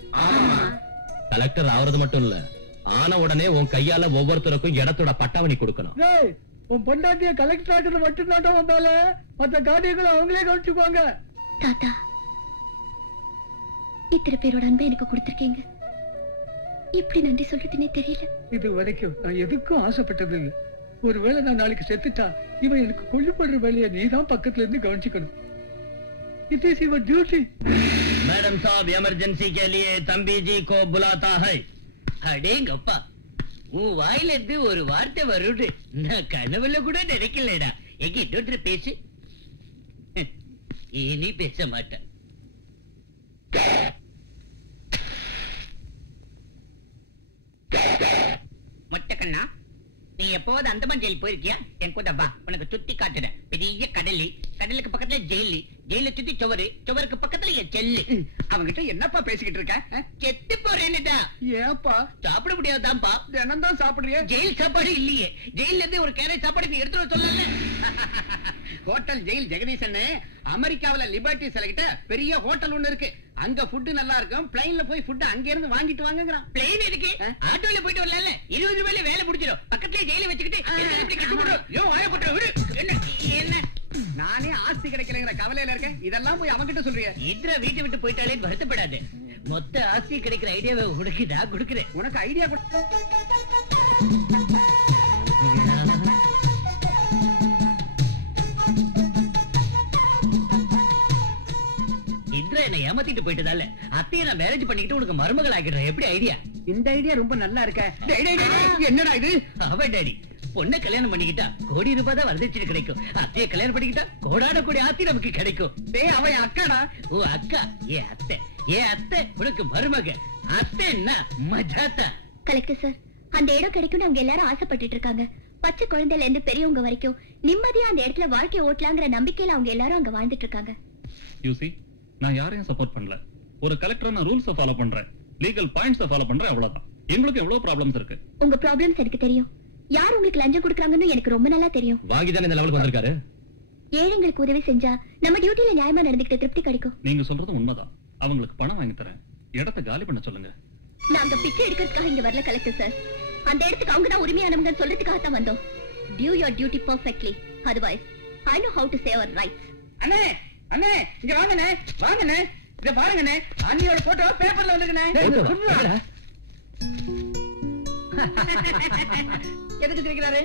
கலெக்டர் ஆவறது மட்டும் இல்ல, ஆன உடனே உன் கையால ஒவ்வொருத்தருக்கும் இடத்தோட பட்டாவணி கொடுக்கணும். டேய், உன் பொண்டாட்டிய கலெக்டர் ஆக்குறது மட்டும்தான் உன் வேலை. மத்த காரியங்களை அவங்களே கவனிச்சுக்குவாங்க. தாத்தா, இத்தனை பேரோட அன்பை எனக்கு கொடுத்திருக்கீங்க. எப்படி நன்றி சொல்றதுன்னே தெரியல. இது வரைக்கும் நான் எதுக்கும் ஆசைப்பட்டது இல்லை. ஒருவேளை நான் நாளைக்கு செத்துட்டா இவன் எனக்கு கொல்லுப்படுற வேலையை நீதான் பக்கத்துல இருந்து கவனிச்சுக்கணும். It is your duty. Madam साहब इमरजेंसी के लिए तंबी जी को बुलाता है. அடேங்கப்பா, உன் வாயில இருந்து ஒரு வார்த்தை வருது. நான் கனவுல கூட நினைக்கலடா. எங்க இன்னொருத்தர் பேசு. இனி பேச மாட்டேன். மொட்டக்கண்ணா, நீ எப்போது அந்தமான் ஜெயில் போயிருக்கியா? என் கூட வா, உனக்கு சுத்தி காட்டுறேன். பெரிய கடலி, கடலுக்கு பக்கத்துல ஜெயிலி, ஜெயில சுத்தி சுவரு, சுவருக்கு பக்கத்துல என் செல்லு. அவங்கிட்ட என்னப்பா பேசிக்கிட்டு இருக்க? செத்து போறேன்னுடா. ஏப்பா சாப்பிட முடியாதான்பா. தினம் தான் சாப்பிடுறிய? ஜெயில் சாப்பாடு இல்லையே. ஜெயில இருந்து ஒரு கேரட் சாப்பாடு நீ எடுத்துட்டு சொல்லல. ஹோட்டல் ஜெயில் ஜெகதீசன் அமெரிக்காவில லிபர்ட்டி சிலைகிட்ட பெரிய ஹோட்டல் ஒண்ணு இருக்கு. அங்க ஃபுட் நல்லா இருக்கும். பிளைன்ல போய் ஃபுட் அங்க இருந்து வாங்கிட்டு வாங்குறான். பிளைன் எதுக்கு? ஆட்டோல போயிட்டு வரல. 20 ரூபாயில வேலை முடிஞ்சிடும். பக்கத்துல ஜெயில வச்சுக்கிட்டு என்ன? நானே ஆஸ்தி கிடைக்கலங்கிற கவலையில இருக்கேன். இதெல்லாம் போய் அவங்கிட்ட சொல்றிய? இந்திரா வீட்டை விட்டு போயிட்டாலே வருத்தப்படாது. மொத்த ஆஸ்தி கிடைக்கிற ஐடியாவை உனக்கு நான் கொடுக்கிறேன். உனக்கு ஐடியா இந்திரா என்ன ஏமாத்திட்டு போயிட்டதால அத்தையை நான் மேரேஜ் பண்ணிக்கிட்டு உனக்கு மருமகள் ஆகிடுறேன். எப்படி ஐடியா? இந்த ஐடியா ரொம்ப நல்லா இருக்க. என்னடா இது? அவ டாடி பொண்ணை கல்யாணம் பண்ணிக்கிட்டா கோடி ரூபாய் தான் வரதட்சணை கிடைக்கும். அத்தையை கல்யாணம் பண்ணிக்கிட்டா கோடான கோடி ஆஸ்தி நமக்கு கிடைக்கும். அவன் அக்காடா. ஓ அக்கா, ஏ அத்தை, ஏ அத்தை உனக்கு மருமக. அத்தை என்ன மஜாத்தா. கலெக்டர் சார், அந்த இடம் கிடைக்கும் அவங்க எல்லாரும் ஆசைப்பட்டுட்டு இருக்காங்க. பச்சை குழந்தையில இருந்து பெரியவங்க வரைக்கும் நிம்மதியா அந்த இடத்துல வாழ்க்கை ஓட்டலாங்கிற நம்பிக்கையில அவங்க எல்லாரும் அங்க வாழ்ந்துட்டு இருக்காங்க. யூசி, நான் யாரையும் சப்போர்ட் பண்ணல. ஒரு கலெக்டர் நான் ரூல்ஸ் ஃபாலோ பண்றேன், லீகல் பாயிண்ட்ஸ் ஃபாலோ பண்றேன், அவ்வளவுதான். எங்களுக்கு எவ்வளவு ப்ராப்ளம்ஸ் இருக்கு. உங்க ப்ராப்ளம்ஸ் எனக்கு தெரியும். யார் உங்களுக்கு லஞ்சம் கொடுக்கறாங்கன்னு எனக்கு ரொம்ப நல்லா தெரியும். வாங்கி தானே இந்த லெவலுக்கு வந்திருக்காரு. ஏழைங்களுக்கு உதவி செஞ்சா நம்ம டியூட்டில நியாயமா நடந்துக்கிட்ட திருப்தி கிடைக்கும். நீங்க சொல்றது உண்மைதான். அவங்களுக்கு பணம் வாங்கி தரேன். இடத்தை காலி பண்ண சொல்லுங்க. நாங்க பிச்சை எடுக்கிறதுக்காக இங்க வரல கலெக்டர் சார். அந்த இடத்துக்கு அவங்க தான் உரிமையானவங்க சொல்றதுக்காக தான் வந்தோம். Do your duty perfectly. Otherwise, I know how to say our rights. அண்ணே, அண்ணே, இங்க வாங்கண்ணே, வாங்கண்ணே. இத பாருங்கண்ணே, அண்ணியோட போட்டோ பேப்பர்ல வந்துருக்குண்ணே. எதுக்கு சிரிக்கிறாரு?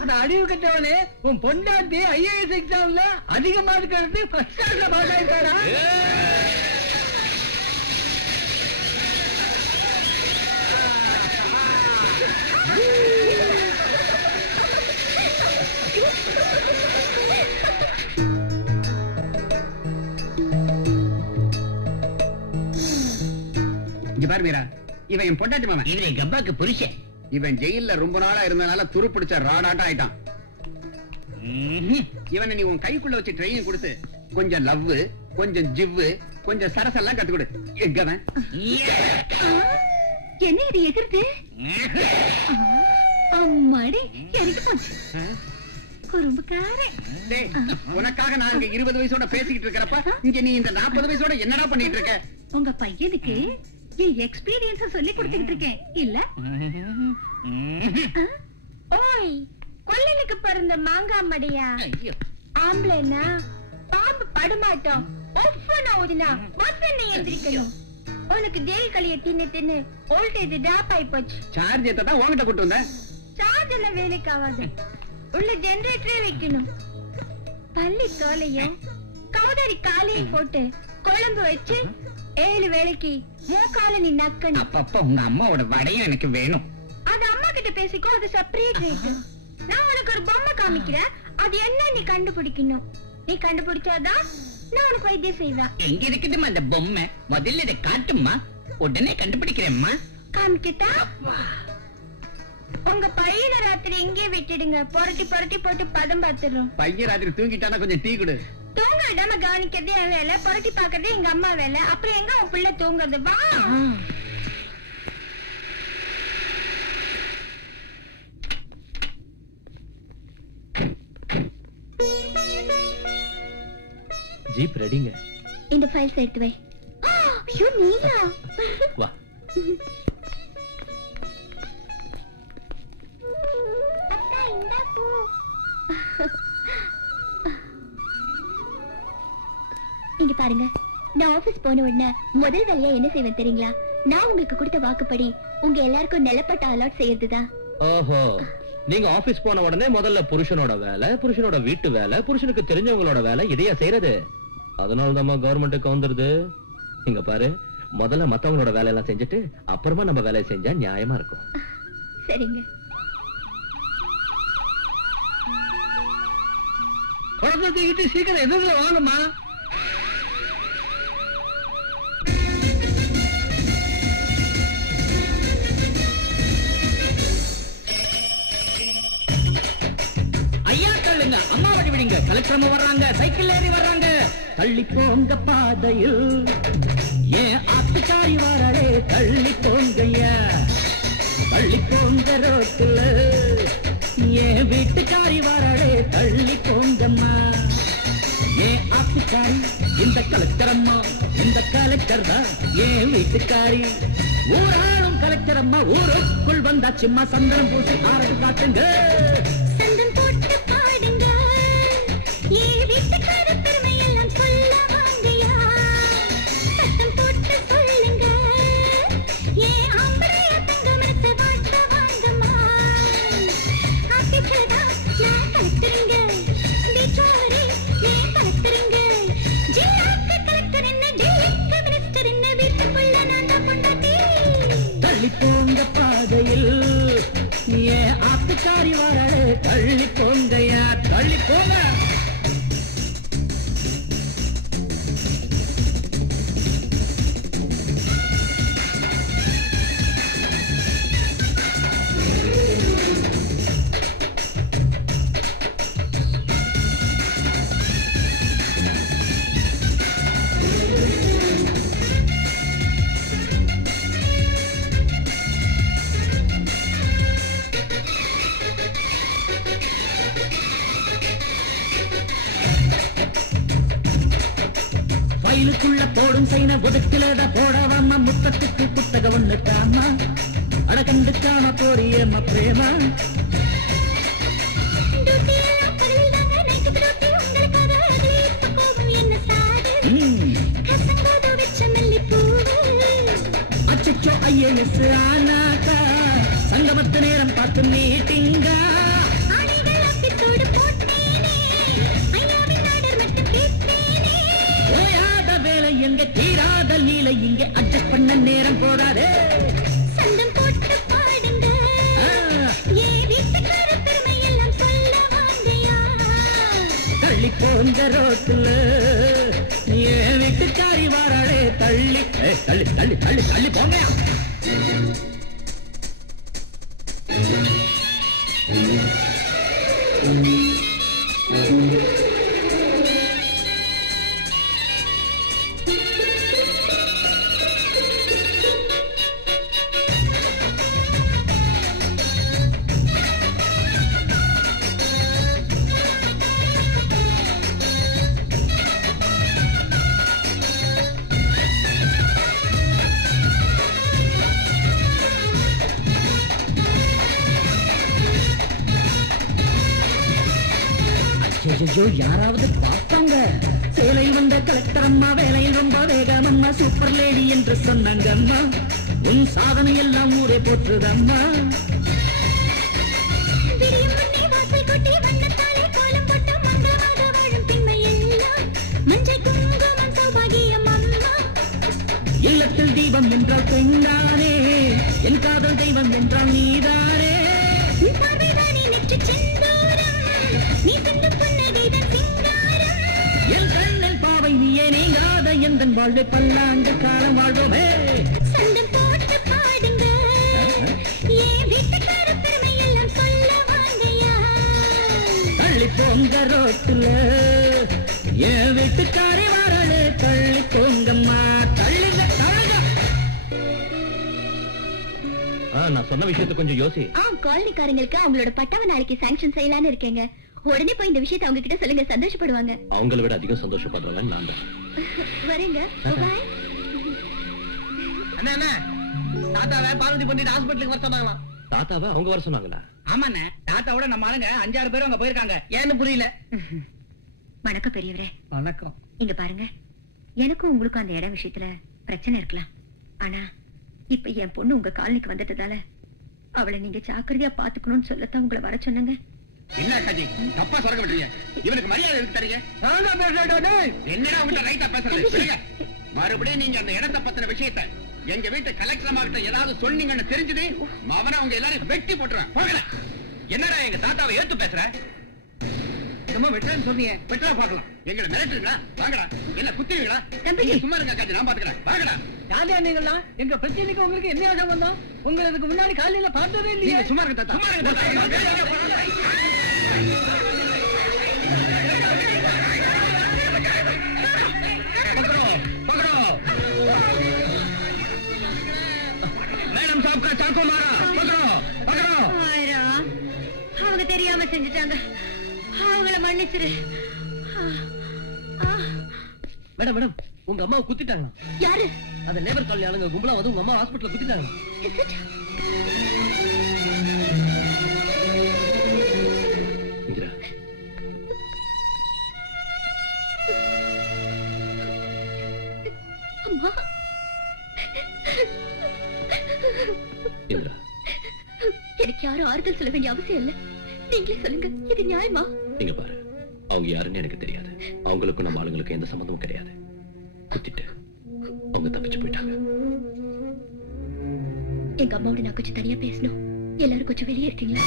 அந்த அறிவு கட்டவனே, உன் பொண்டாட்டி IAS எக்ஸாம்ல அதிக மார்க் எடுத்து ஃபர்ஸ்ட் கிளாஸ்ல பாஸ் ஆயிருக்காரா? இங்க பாரு மீரா, இவன் என் பொண்டாட்டி மாமன். இவன் எங்க அப்பாக்கு புருஷன். இவன் ஜெயில்ல ரொம்ப நாளா இருந்தனால துரு பிடிச்ச ராடாட்டா ஆயிட்டான். இவனை நீ உன் கைக்குள்ள வச்சு ட்ரைனிங் கொடுத்து கொஞ்சம் லவ், கொஞ்சம் ஜிவ்வு, கொஞ்சம் சரசெல்லாம் கத்துக்கொடு. எங்கவன் என்ன இது எதிர்த்து? அம்மாடி, எனக்கு போச்சு. உனக்காக நான் இங்க 20 வயசோட பேசிக்கிட்டு இருக்கிறப்ப இங்க நீ இந்த 40 வயசோட என்னடா பண்ணிட்டு இருக்க? உங்க பையனுக்கு என் எக்ஸ்பீரியன்ஸ் சொல்லி கொடுத்துட்டு இருக்கேன் இல்ல? ஓய், கொல்லனுக்கு பிறந்த மாங்காய் மடியா? ஆம்பளைனா பாம்பு படுமாட்டோம். ஒவ்வொன்னா ஓடினா வசனை எந்திரிக்கணும். உனக்கு ஜெயில் களிய தின்னு தின்னு வோல்டேஜ் டிராப் ஆயி போச்சு. சார்ஜ் ஏத்த தான் உன்கிட்ட கூட்டு வந்தேன். சார்ஜ் எல்லாம் வேலைக்கு ஆகாது. உள்ள ஜெனரேட்டரே வைக்கணும். பள்ளி தோலையும் கவுதரி காலையும் போட்டு குழம்பு வச்சு 7 வேளைக்கு மூக்கால நீ நக்கணும். அப்பப்ப உங்க அம்மாவோட வடையும் எனக்கு வேணும். அது அம்மா கிட்ட பேசிக்கோ, அது செப்பரேட் ரேட். நான் உனக்கு ஒரு பொம்மை காமிக்கிறேன், அது என்ன நீ கண்டுபிடிக்கணும். நீ கண்டுபிடிச்சாதான் நான் உனக்கு வைத்தியம் செய்வேன். எங்க இருக்குதுமா அந்த பொம்மை? முதல்ல இதை காட்டுமா, உடனே கண்டுபிடிக்கிறேம்மா. காமிக்கிட்டா? உங்க பையன ராத்திரி இங்கே விட்டுடுங்க. புரட்டி புரட்டி போட்டு பதம் பார்த்துடுறோம். பையன் ராத்திரி தூங்கிட்டானா கொஞ்சம் டீ கொடு. தூங்க விடாம கவனிக்கிறதே என் வேலை, புரட்டி பாக்குறதே எங்க அம்மா வேலை. அப்புறம் எங்க உன் பிள்ளை தூங்குறது? வா. ஜீப் ரெடிங்க. இந்த ஃபைல்ஸ் எடுத்து வை. ஐயோ நீயா? வா. இங்க பாருங்க, நான் ஆபீஸ் போன உடனே முதல் வேலையா என்ன செய்வேன் தெரியுங்களா? நான் உங்களுக்கு கொடுத்த வாக்குப்படி உங்க எல்லாருக்கும் நிலப்பட்ட அலாட் செய்யறதுதான். ஓஹோ, நீங்க ஆபீஸ் போன உடனே முதல்ல புருஷனோட வேலை, புருஷனோட வீட்டு வேலை, புருஷனுக்கு தெரிஞ்சவங்களோட வேலை இதையா செய்யறது? அதனாலதான் கவர்மெண்ட்டுக்கு வந்துருது. இங்க பாரு, முதல்ல மத்தவங்களோட வேலை எல்லாம் செஞ்சுட்டு அப்புறமா நம்ம வேலையை செஞ்சா நியாயமா இருக்கும். சரிங்க. குழந்தை சீக்கிரம் எதுல வாங்கம்மா. ஐயா தள்ளுங்க, அம்மா வழி விடுங்க. கலெக்டர் அம்மா வர்றாங்க, சைக்கிள் ஏறி வர்றாங்க. தள்ளி போங்க பாதையில் ஏன் ஆத்துக்காரி வராளே, தள்ளி போங்கய்யா. தள்ளி போங்க ரோட்டுல ஏன் வீட்டுக்காரி வராளே, தள்ளி போங்கம்மா. ஏன் ஆத்துக்காரி இந்த கலெக்டர் அம்மா, இந்த கலெக்டர் தான் ஏன் வீட்டுக்காரி. ஊராளும் கலெக்டர் அம்மா ஊருக்குள் வந்தாச்சும்மா. சந்தனம் பூசி ஆரத்து காட்டுங்க, சந்தம் போட்டு பாடுங்க, ஏன் வீட்டுக்கார பெருமை எல்லாம் சொல்ல வாங்கயா. சத்தம் போட்டு சொல்லுங்க, ஏன் ஆம்பளைய தங்க மனசை வாட்ட வாங்கம்மா. ஆபீஸரா நான் கலெக்டருங்க, பீச்சாரே ஏன் கலெக்டருங்க. ஜில்லாக்கு கலெக்டர் என்ன, டெல்லிக்கு மினிஸ்டர் என்ன, வீட்டுக்குள்ள நான் தான் பொண்டாட்டி. தள்ளி போங்க பாதையில் ஏன் ஆத்துக்காரி வராளே, தள்ளி போங்கய்யா. தள்ளி போங்க. ஃபைலுக்குள்ள போடும் சைன ஒதுக்கிலத போடவாம. முத்தத்துக்கு புத்தகம் ஒண்ணு தாமா, அட கண்டுக்காம போறியம்மா பிரேமா. டியூட்டி எல்லாம் பகலில் தாங்க, நைட்டு டியூட்டி உங்களுக்காக. அதுல இப்ப கோபம் என்ன சாரு, கசங்காத வச்ச மல்லிப்பூவு. அச்சச்சோ ஐஏஎஸ் ஆனாக்கா, சங்கமத்து நேரம் பார்த்து மீட்டிங்கா. ஆணைகள் அப்பித்தோடு போட்டேனே, ஐயாவின் ஆர்டர் மட்டும் கேட்டேனே. ஓயாத வேலை எங்க, தீராத லீலை இங்க. அட்ஜஸ்ட் பண்ண நேரம் போடாதே. சந்தம் போட்டு பாடுங்க, ஏன் வீட்டுக்கார பெருமை எல்லாம் சொல்ல வாங்கயா. தள்ளி போங்க ரோட்டுல ஏன் வீட்டுக்காரி வராளே, தள்ளி தள்ளி தள்ளி தள்ளி தள்ளி போங்க. ஐயோ, யாராவது பார்த்தாங்க. சேலை வந்த கலெக்டர் அம்மா வேலையில் ரொம்ப வேகம் அம்மா. சூப்பர் லேடி என்று சொன்னாங்க அம்மா. உன் சாதனை எல்லாம் ஊரே போற்றுதம்மா. விடியும் முன்னே வாசல் கொட்டி வண்ணத்தாலே கோலம் போட்டு மங்களமாக வாழும் பெண்மை எல்லாம் மஞ்சள் குங்குமம் சௌபாகியம் அம்மா. இல்லத்தில் தீபம் என்றால் பெண்தானே, என் காதல் தெய்வம் என்றால் நீதானே. உன் பார்வைதானே நெற்றி செந்தூரம், நீ சிந்தும் புன்னகைதான் சிங்காரம். என் கண்ணில் பாவை நீயே, நீங்காத எந்தன் வாழ்வை பல்லாண்டு காலம் வாழ்வோமே. சந்தம் போட்டு பாடுங்க, ஏன் வீட்டுக்கார பெருமை எல்லாம் சொல்ல வாங்கயா. தள்ளி போங்க ரோட்டுல ஏன் வீட்டுக்காரி வரலே, தள்ளி போங்கம்மா. தள்ளுங்க தள்ளுங்க. நான் சொன்ன விஷயத்தை கொஞ்சம் யோசி. காலனிக்காரங்களுக்கு அவங்களோட பட்டாவை நாளைக்கு சாங்ஷன் செய்யலான்னு இருக்கேங்க. உடனே போய் இந்த விஷயத்தை அவங்க கிட்ட சொல்லுங்க, சந்தோஷப்படுவாங்க. அவங்களை விட அதிகம் சந்தோஷப்படுறவன் நான் தான். வரேங்க. பாய். அண்ணா தாத்தாவை பார்வதி பண்ணிட்டு ஹாஸ்பிட்டலுக்கு வர சொன்னாங்களாம். தாத்தாவை அவங்க வர சொன்னாங்களா? ஆமாண்ணே, தாத்தாவோட நம்ம ஆளுங்க 5-6 பேரும் அங்க போயிருக்காங்க. ஏன்னு புரியல. வணக்கம் பெரியவரே. வணக்கம். இங்க பாருங்க, எனக்கும் உங்களுக்கும் அந்த இடம் விஷயத்துல பிரச்சனை இருக்கலாம். ஆனா இப்ப என் பொண்ணு உங்க காலனிக்கு வந்துட்டதால அவளை நீங்க ஜாக்கிரதையா பாத்துக்கணும்னு சொல்லத்தான் உங்களை வர சொன்னங்க. என்ன காஜி தப்பா சொல்ல விட்டுறீங்க? இவனுக்கு மரியாதை இருக்கு தரீங்க. என்னடா உங்க ரைட்டா பேசுறீங்க? மறுபடியும் நீங்க அந்த இடத்தை பத்தின விஷயத்தை எங்க வீட்டு கலெக்டர் அம்மா கிட்ட ஏதாவது சொன்னீங்கன்னு தெரிஞ்சது அவனை அவங்க எல்லாரும் வெட்டி போட்டுறான். போகல. என்னடா எங்க தாத்தாவை ஏத்து பேசுற? என்னமோ வெட்டுறேன்னு சொன்னீங்க, வெட்டா பாக்கலாம். எங்களை மிரட்டுறீங்களா? வாங்கடா. என்ன குத்துவீங்களா? சும்மா இருங்க காஜி, நான் பாத்துக்கிறேன். வாங்கடா. யாரையா நீங்களா? எங்க பிரச்சனைக்கு உங்களுக்கு என்ன ஆசை வந்தோம்? உங்களுக்கு முன்னாடி காலையில பார்த்ததே இல்லையா? சும்மா இருங்க தாத்தா. சும்மா இருங்க தாத்தா. मैडम साहब का चाकू मारा, पकड़ो पकड़ो. அவங்க தெரியாம செஞ்சுட்டாங்க, அவங்கள மன்னிச்சிரு. மேடம் மேடம், உங்க அம்மாவை குத்திட்டாங்க. யாரு? அந்த லேபர் காலனி ஆளுங்க கும்பலா வந்து உங்க அம்மா ஹாஸ்பிடல்ல குத்திட்டாங்க. இந்திரா, அம்மா, இந்திரா, எனக்கு யாரும் ஆறுதல் சொல்ல வேண்டிய அவசியம் இல்ல. நீங்களே சொல்லுங்க, இது நியாயமா? நீங்க பாரு, அவங்க யாருன்னு எனக்கு தெரியாது. அவங்களுக்கும் நம்ம ஆளுங்களுக்கு எந்த சம்பந்தமும் கிடையாது. குத்திட்டு அவங்க தப்பிச்சு போயிட்டாங்க. எங்க அம்மாவோட நான் கொஞ்சம் தனியா பேசணும். எல்லாரும் கொஞ்சம் வெளியே இருக்கீங்களா?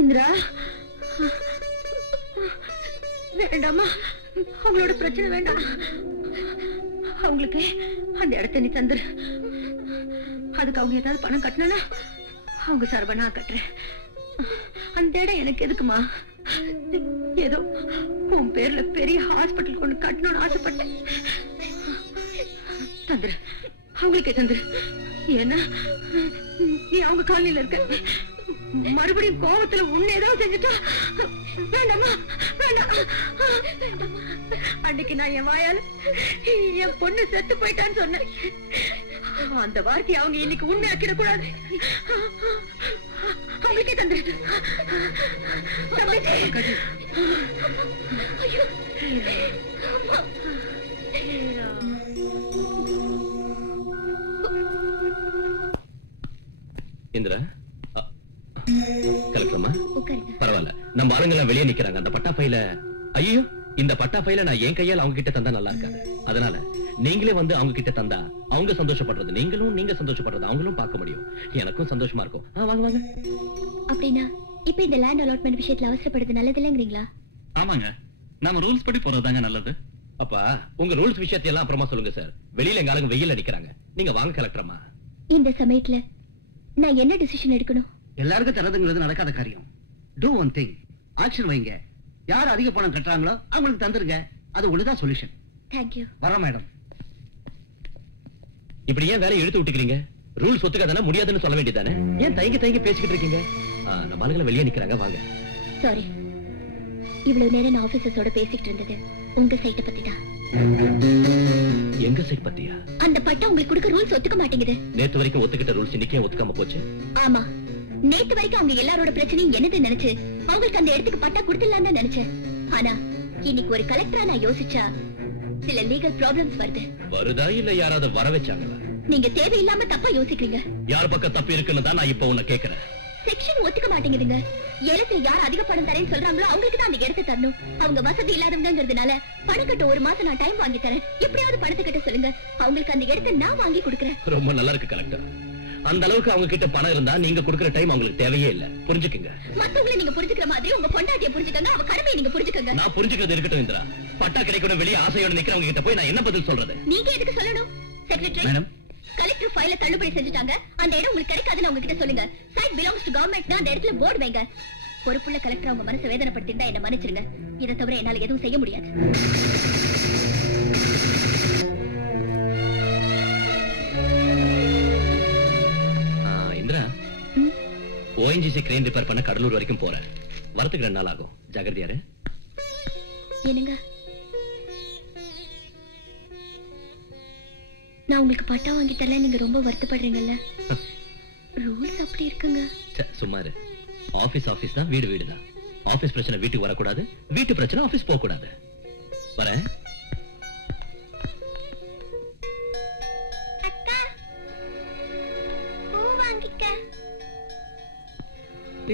இந்திரா, வேண்டாமா, அவங்களோட பிரச்சனை வேண்டாம். அவங்களுக்கு அந்த இடத்த நீ தந்துரு. அதுக்கு அவங்க ஏதாவது பணம் கட்டணும்னா அவங்க சார்பா நான் கட்டுறேன். அந்த இடம் எனக்கு எதுக்குமா? ஏதோ உன் பேர்ல பெரிய ஹாஸ்பிட்டல் கொண்டு கட்டணும்னு ஆசைப்பட்டேன். தந்துரு, அவங்களுக்கே தந்துரு. ஏன்னா நீ அவங்க காலனில இருக்க. மறுபடியும் கோபத்துல உன்னை ஏதாவது செஞ்சுட்டா வேண்டாமா? வேண்டாம். அன்னைக்கு நான் என் வாயால என் பொண்ணு செத்து போயிட்டான்னு சொன்னேன். அந்த வார்த்தையை அவங்க இன்னைக்கு உண்மை ஆக்கிட கூடாது. அவங்களுக்கே தந்துரு. இந்திரா, கலெக்டர்மா, பரவாயில்ல, நம்ம ஆளுங்க வெளியே நிக்கிறாங்க. அந்த பட்டா ஃபைல, ஐயோ, இந்த பட்டா ஃபைல நான் என் கையால் அவங்க கிட்ட தந்தா நல்லா இருக்காது. அதனால நீங்களே வந்து அவங்க கிட்ட தந்தா அவங்க சந்தோஷப்படுறது நீங்களும், நீங்க சந்தோஷப்படுறது அவங்களும் பார்க்க முடியும். எனக்கும் சந்தோஷமா இருக்கும். வாங்க வாங்க. அப்படின்னா இப்ப இந்த லேண்ட் அலாட்மெண்ட் விஷயத்துல அவசரப்படுறது நல்லது இல்லைங்கிறீங்களா? ஆமாங்க, நாம ரூல்ஸ் படி போறதுதாங்க நல்லது. அப்பா, உங்க ரூல்ஸ் விஷயத்தை எல்லாம் அப்புறமா சொல்லுங்க சார். வெளியில எங்க ஆளுங்க வெயில்ல நிக்கிறாங்க. நீங்க வாங்க கலெக்டர்மா. இந்த சமயத்துல நான் என்ன டிசிஷன் எடுக்கணும்? எல்லாருக்கும் தரதுங்கிறது நடக்காத காரியம். டூ ஒன் திங், ஆக்ஷன் வைங்க. யார் அதிக பணம் கட்டுறாங்களோ அவங்களுக்கு தந்துருங்க. அது ஒண்ணுதான் சொல்யூஷன். தேங்க்யூ. வரோம் மேடம். இப்படி ஏன் வேலையை இழுத்து விட்டுக்கிறீங்க? ரூல்ஸ் ஒத்துக்காதானே முடியாதுன்னு சொல்ல வேண்டியதானே? ஏன் தயங்கி பேசிக்கிட்டு இருக்கீங்க? நம்ம ஆளுங்க வெளியே நிக்கிறாங்க, வாங்க. சாரி, இவ்வளவு நேரம் நான் ஆபீசர்ஸோட பேசிட்டு இருந்தது உங்க சைட்டை பத்தி தான். எங்க சைட் பத்தியா? அந்த பட்டா உங்களுக்கு கொடுக்க ரூல்ஸ் ஒத்துக்க மாட்டேங்குது. நேத்து வரைக்கும் ஒத்துக்கிட்ட ரூல்ஸ் இன்னைக்கு ஒத்துக்காம போச்சு. ஆமா, நேத்து வரைக்கும் அவங்க எல்லாரோட பிரச்சனையும் என்னது நினைச்சு அவங்களுக்கு அந்த இடத்துக்கு பட்டா கொடுத்துடலாம் தான் நினைச்சேன். ஆனா இன்னைக்கு ஒரு கலெக்டரா நான் யோசிச்சா சில லீகல் ப்ராப்ளம்ஸ் வருது. வருதா இல்ல யாராவது வர வச்சாங்களா? நீங்க தேவையில்லாம தப்பா யோசிக்கிறீங்க. யார் பக்கம் தப்பு இருக்குன்னு தான் நான் இப்ப உன்னை கேக்குறேன். செக்ஷன் ஒத்துக்க மாட்டேங்குதுங்க. இடத்துல யார் அதிக பணம் தரேன்னு சொல்றாங்களோ அவங்களுக்கு தான் அந்த இடத்தை தரணும். அவங்க வசதி இல்லாதவங்கிறதுனால பணம் கட்ட 1 மாசம் நான் டைம் வாங்கி தரேன். எப்படியாவது பணத்தை கட்ட சொல்லுங்க. அவங்களுக்கு அந்த இடத்தை நான் வாங்கி கொடுக்கறேன். ரொம்ப நல்லா இருக்கு கலெக்டர். அந்த அளவுக்கு அவங்க கிட்ட பணம் இருந்தா நீங்க கொடுக்கிற டைம் அவங்களுக்கு தேவையே இல்ல. புரிஞ்சுக்குங்க. மத்தவங்களை நீங்க புரிஞ்சுக்கிற மாதிரி உங்க பொண்டாட்டியை புரிஞ்சுக்கங்க, அவ கடமையை நீங்க புரிஞ்சுக்கங்க. நான் புரிஞ்சுக்கிறது இருக்கட்டும் இந்திரா. பட்டா கிடைக்கணும் வெளியே ஆசையோட நிக்கிறவங்க கிட்ட போய் நான் என்ன பதில் சொல்றது? நீங்க எதுக்கு சொல்லணும்? செக்ரட்டரி மேடம், கலெக்டர் ஃபைல தள்ளுபடி செஞ்சுட்டாங்க. அந்த இடம் உங்களுக்கு கிடைக்காதுன்னு அவங்க கிட்ட சொல்லுங்க. Site belongs to government. அந்த இடத்துல போர்டு வைங்க. பொறுப்புள்ள கலெக்டர் அவங்க மனசை வேதனைப்படுத்திருந்தா என்ன மன்னிச்சிருங்க. இதை தவிர என்னால எதுவும் செய்ய முடியாது. இந்திரா, ONGC கிரேன் ரிப்பேர் பண்ண கடலூர் வரைக்கும் போறேன். வரத்துக்கு 2 நாள் ஆகும். ஜாகிரதையாரு. என்னங்க, நான் உங்களுக்கு பட்டா வாங்கி தரல, நீங்க ரொம்ப வருத்தப்படுறீங்கல்ல? ரூல்ஸ் அப்படி இருக்குங்க. சும்மாரு. ஆபீஸ் தான், வீடு வீடு தான். ஆபீஸ் பிரச்சனை வீட்டுக்கு வரக்கூடாது, வீட்டு பிரச்சனை ஆபீஸ் போக கூடாது. வரேன்.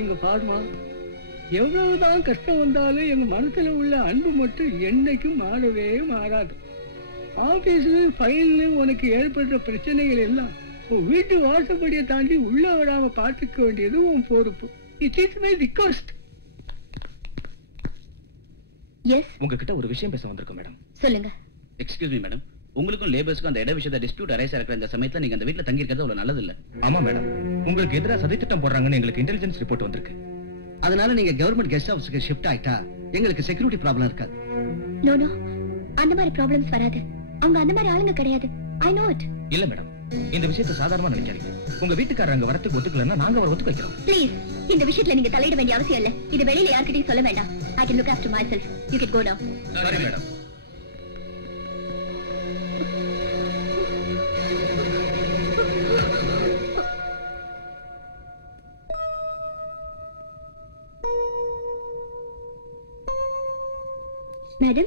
எங்க பாருமா, எவ்வளவுதான் கஷ்டம் வந்தாலும் எங்க மனசுல உள்ள அன்பு மட்டும் என்னைக்கும் மாறவே மாறாது. ஆபீஸ்ல ஃபைல்ல உனக்கு ஏற்படுற பிரச்சனைகள் எல்லாம் உன் வீட்டு வாசப்படியை தாண்டி உள்ள வராம பார்த்துக்க வேண்டியது உன் பொறுப்பு. It is my request. Yes, உங்ககிட்ட ஒரு விஷயம் பேச வந்திருக்கோம் மேடம். சொல்லுங்க. எக்ஸ்கியூஸ் மீ மேடம், உங்களுக்கும் லேபர்ஸ்க்கும் அந்த இட விஷயத்தை டிஸ்பியூட் அரைஸ் இருக்கிற இந்த சமயத்துல நீங்க அந்த வீட்டுல தங்கி இருக்கிறது அவ்வளவு நல்லது இல்ல. ஆமா மேடம், உங்களுக்கு எதிராக சதித்திட்டம் போடுறாங்கன்னு எங்களுக்கு இன்டெலிஜென்ஸ் ரிப்போர்ட் வந்திருக்கு. அதனால நீங்க கவர்மெண்ட் கெஸ்ட் ஹவுஸ்க்கு ஷிஃப்ட் ஆயிட்டா எங்களுக்கு செக்யூரிட்டி ப்ராப்ளம் இருக்காது. நோ நோ, அந்த மாதிரி ப்ராப்ளம்ஸ் வராது. அவங்க அந்த மாதிரி ஆளுங்க கிடையாது. I know it. இல்ல மேடம், இந்த விஷயத்தை சாதாரணமா நினைக்காதீங்க. உங்க வீட்டுக்காரர் அங்க வரத்துக்கு ஒத்துக்கலன்னா நாங்க அவரை ஒத்துக்க வைக்கிறோம். ப்ளீஸ், இந்த விஷயத்துல நீங்க தலையிட வேண்டிய அவசியம் இல்ல. இது வெளியில யார்கிட்டயும் சொல்ல வேண்டாம். I can look after myself. You can go now. சரி madam. Madam?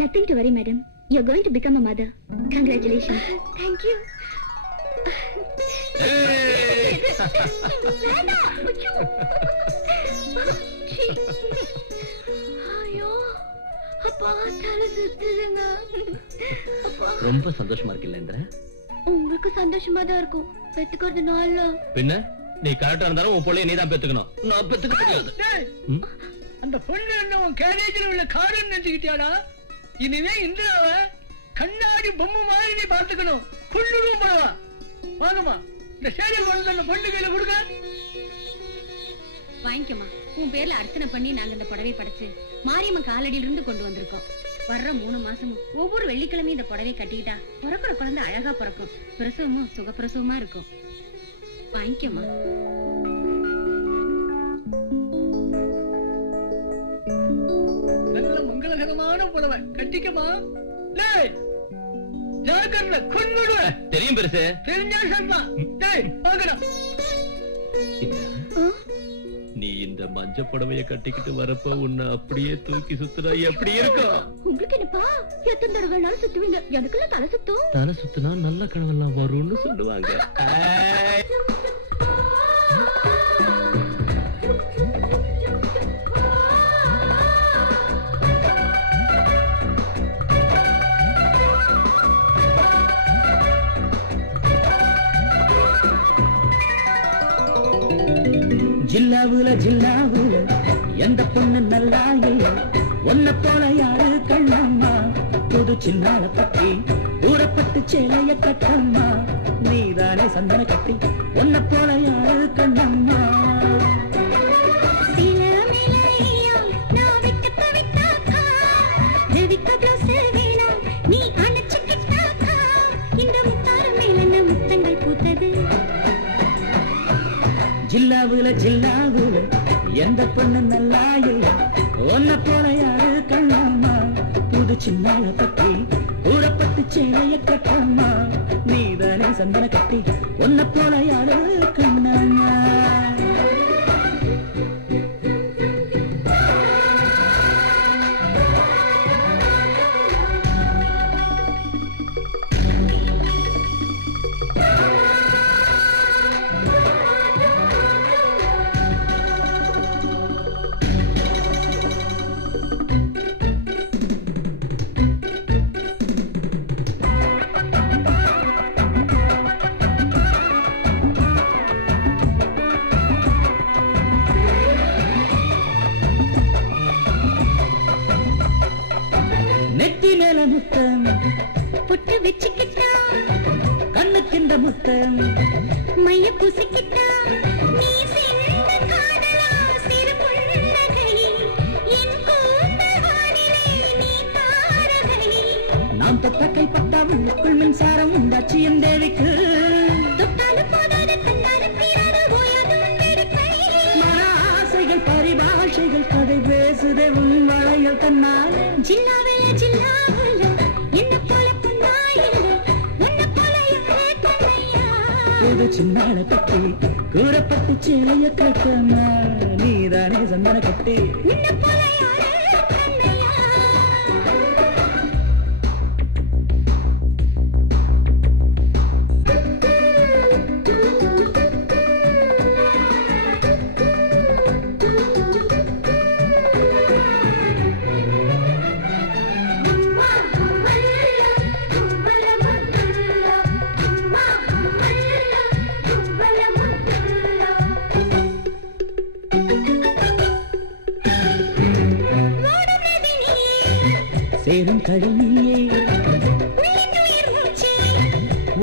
Nothing to worry, madam. You're going to become a mother. Congratulations. Thank you. ஐயோ, அப்பா தலை சுத்துதுங்க. ரொம்ப சந்தோஷமா இருக்குல்ல இந்திரா? உங்களுக்கு சந்தோஷமா தான் இருக்கும். பெத்துக்கிறது நாள்ல. பின்ன நீ கரெக்டா இருந்தாலும் உன் பிள்ளைய நீ தான் பெத்துக்கணும். நான் பெத்துக்க முடியாது. அந்த பொண்ணு என்ன உன் கேரேஜில் உள்ள காருன்னு நினைச்சுக்கிட்டியாடா? இனிமே இந்திராவ கண்ணாடி பொம்மை மாதிரி நீ பார்த்துக்கணும். கொள்ளுடும் பரவா. வாங்கம்மா, இந்த சேரியல் வந்து அந்த பொண்ணு கையில கொடுங்க. வாங்கிக்கம்மா. உன் பேர்ல அர்ச்சனை பண்ணி நாங்க இந்த புடவை படைச்சு மாரியம்மன் காலடியில இருந்து கொண்டு வந்திருக்கோம். வர்ற 3 மாசமும் ஒவ்வொரு வெள்ளிக்கிழமையும் இந்த புடவை கட்டிக்கிட்டா பிறக்கிற குழந்தை அழகா பிறக்கும். பிரசவமும் சுகப்பிரசவமா இருக்கும். வாங்கிக்கம்மா. நல்ல மங்களகரமான புடவை கட்டிக்கமா. ஜாக்கிரதை, கொன்னுடுவேன். தெரியும் பெருசு. தெரிஞ்சா சொன்னா. டேய் வாங்கடா. நீ இந்த மஞ்ச புடவைய கட்டிக்கிட்டு வரப்ப உன்னை அப்படியே தூக்கி சுத்துறா எப்படி இருக்கும்? உங்களுக்கு என்னப்பா எத்தனை தடவைனாலும் சுத்துவீங்க. எனக்குள்ள தலை சுத்தும். தலை சுத்துனா நல்ல கனவெல்லாம் வரும்னு சொல்லுவாங்க. ஜில்லாவுல ஜில்லாவுல எந்த பொண்ணு நல்லா இல்ல, ஒன்ன போல யாரு கண்ணம்மா. புது சின்னால பத்தி ஊறப்பட்டு சேலைய கட்டம்மா. நீதானே சந்தன கட்டி ஒன்ன போல யாரு கண்ணம்மா. ஜில்லாவுல ஜில்லாவுல எந்த பொண்ணு நல்லா இல்ல, ஒன்ன போல யாரு கண்ணம்மா. புது சின்னால பத்தி ஊறப்பட்டு சேலைய கட்டம்மா. நீதானே சந்தன கட்டி ஒன்ன போல யாரு கண்ணம்மா. நெத்தி மேல முத்தம் புட்டு வச்சுக்கிட்டா, கண்ணுக்கின்ற முத்தம் மைய பூசிக்கிட்டா. நீ சிந்த காதலா சிறு புன்னகை, என் கூந்தல்வானிலே நீ தாரகை. நாம் தொட்ட கைப்பட்டா உள்ளுக்குள் மின்சாரம் உண்டாச்சு என் தேவிக்கு. தொட்டாலும் போதாது தந்தாலும் தீராது ஓயாது உண்டெடுப்பை. மன ஆசை ஆசைகள் கதை பேசுதே உன் வளையல் தன்னாலே ஜில்லாவில ஜில்லாவில என்ன போல பொன்னாயில என்ன போல யாரே கண்ணையா புது சின்னால கட்டி கூறப்பட்டு சேலைய கட்டமா நீதானே சந்தன கட்டி என்ன போல யாரே கண்ணையா சேரும் கடல் நீயே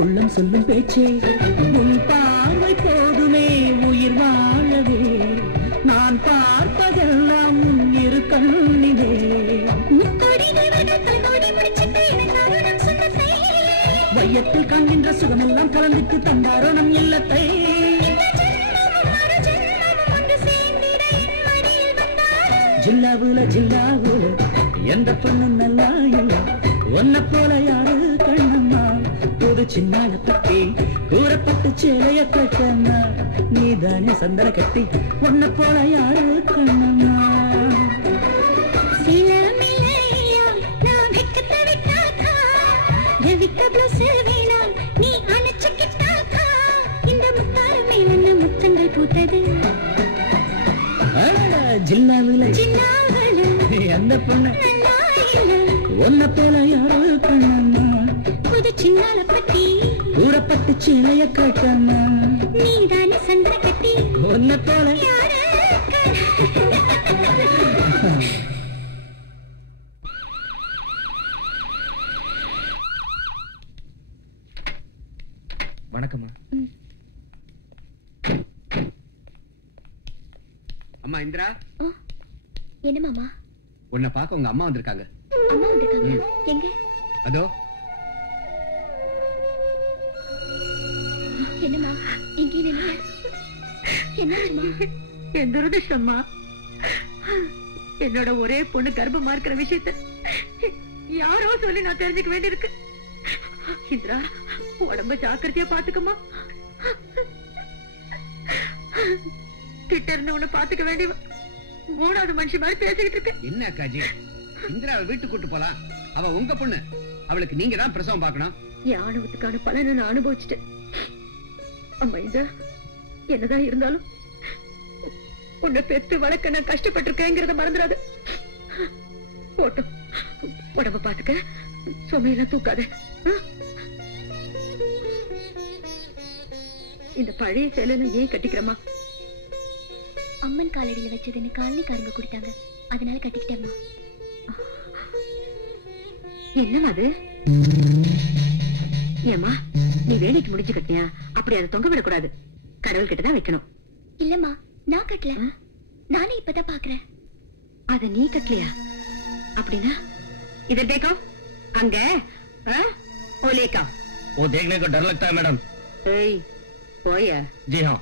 உள்ளம் சொல்லும் பேச்சே உன் பார்வை போதுமே உயிர் வாழவே நான் பார்ப்பதெல்லாம் உன் இரு கண்ணிலே வையத்தில் காண்கின்ற சுகமெல்லாம் கலந்துட்டு தந்தாரோ நம் இல்லத்தை ஜில்லாவுல ஜில்லாவுல எந்த பொண்ணு நல்லா இல்ல ஒன்ன போல யாரு கண்ணம்மா புது சின்னால கட்டி கூறப்பட்டு சேலைய கட்டம்மா நீதானே சந்தன கட்டி ஒன்ன போல யாரு கண்ணம்மா முத்தங்கள் பூத்தது ஜில்லாவுல எந்த பொண்ணு ஒன்ன போல யாரு கண்ணம்மா புது சின்னால பட்டி கூறப்பட்டு சேலைய கட்டம்மா நீதானே சந்தன கட்டி ஒன்ன போல யாரு வணக்கம்மா. அம்மா இந்திரா, என்ன மாமா? உன்னை பார்க்க உங்க அம்மா வந்திருக்காங்க. அம்மா வந்திருக்காங்க? எங்க? அதோ. என்னம்மா இங்கே நின்னு? என்னாச்சுமா? என் துரதிருஷ்டம்மா, என்னோட ஒரே பொண்ணு கர்ப்பமா இருக்கிற விஷயத்த யாரோ சொல்லி நான் தெரிஞ்சுக்க வேண்டியிருக்கு. இந்திரா, உடம்ப ஜாக்கிரதையா பாத்துக்கமா. கிட்ட இருந்து உன்னை பாத்துக்க வேண்டிய மூணாவது மனுஷன் மாதிரி பேசிக்கிட்டு இருக்கு. என்ன அக்காஜி, இந்திராவை வீட்டுக்கு கூட்டு போலாம். அவ உங்க பொண்ணு, அவளுக்கு நீங்க தான் பிரசவம் பார்க்கணும். என் ஆணவத்துக்கான பலனை நான் அனுபவிச்சுட்டேன். அம்மா இந்திரா, என்னதான் இருந்தாலும் உன்னை பெத்து வளர்க்க நான் கஷ்டப்பட்டிருக்கேங்கிறத மறந்துடாது. போட்டோம், உடம்ப பாத்துக்க, சுமையெல்லாம் தூக்காத. இந்த பழைய சேலை ஏன் கட்டிக்கிறமா? அம்மன் காலடியில வச்சதுன்னு காலனிக்காரங்க கொடுத்தாங்க, அதனால கட்டிக்கிட்டேம்மா. என்னமா அது? ஏமா, நீ வேலைக்கு முடிஞ்சு கட்டியா? அப்படி அதை தொங்க விடக்கூடாது, கடவுள் கிட்டதான் வைக்கணும். இல்லம்மா, நான் கட்டல, நானே இப்பதான் பாக்குறேன். அத நீ கட்டலையா? அப்படின்னா इधर देखो, அங்க ओ लेका वो देखने को डर लगता है मैडम. போயா? जी हाँ.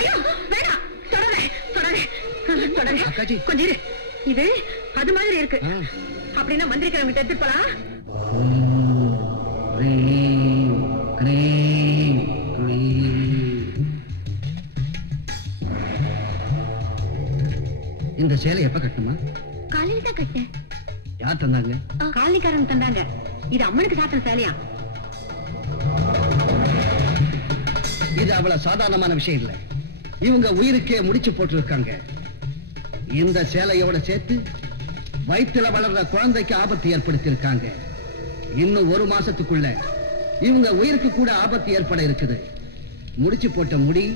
ஐயோ வேணா, தொடரே அக்காஜி, கொஞ்சம் இரு. இது அது மாதிரி இருக்கு. அப்படின்னா மந்திரிக்கிறவங்க எடுத்துட்டு போலாம். இந்த சேலை எப்ப கட்டணுமா? காலையில தான் கட்டேன். யார் தந்தாங்க? காலனிக்காரங்க தந்தாங்க. இது அம்மனுக்கு சாத்தின சேலையா? இது அவ்வளவு சாதாரணமான விஷயம் இல்ல. இவங்க உயிருக்கே முடிச்சு போட்டு இருக்காங்க. இந்த சேலையோட சேர்த்து வயிற்றுல வளர்ற குழந்தைக்கு ஆபத்து ஏற்படுத்தி இருக்காங்க. இன்னும் ஒரு மாசத்துக்குள்ள இவங்க உயிருக்கு கூட ஆபத்து ஏற்பட இருக்குது. முடிச்சு போட்ட முடி,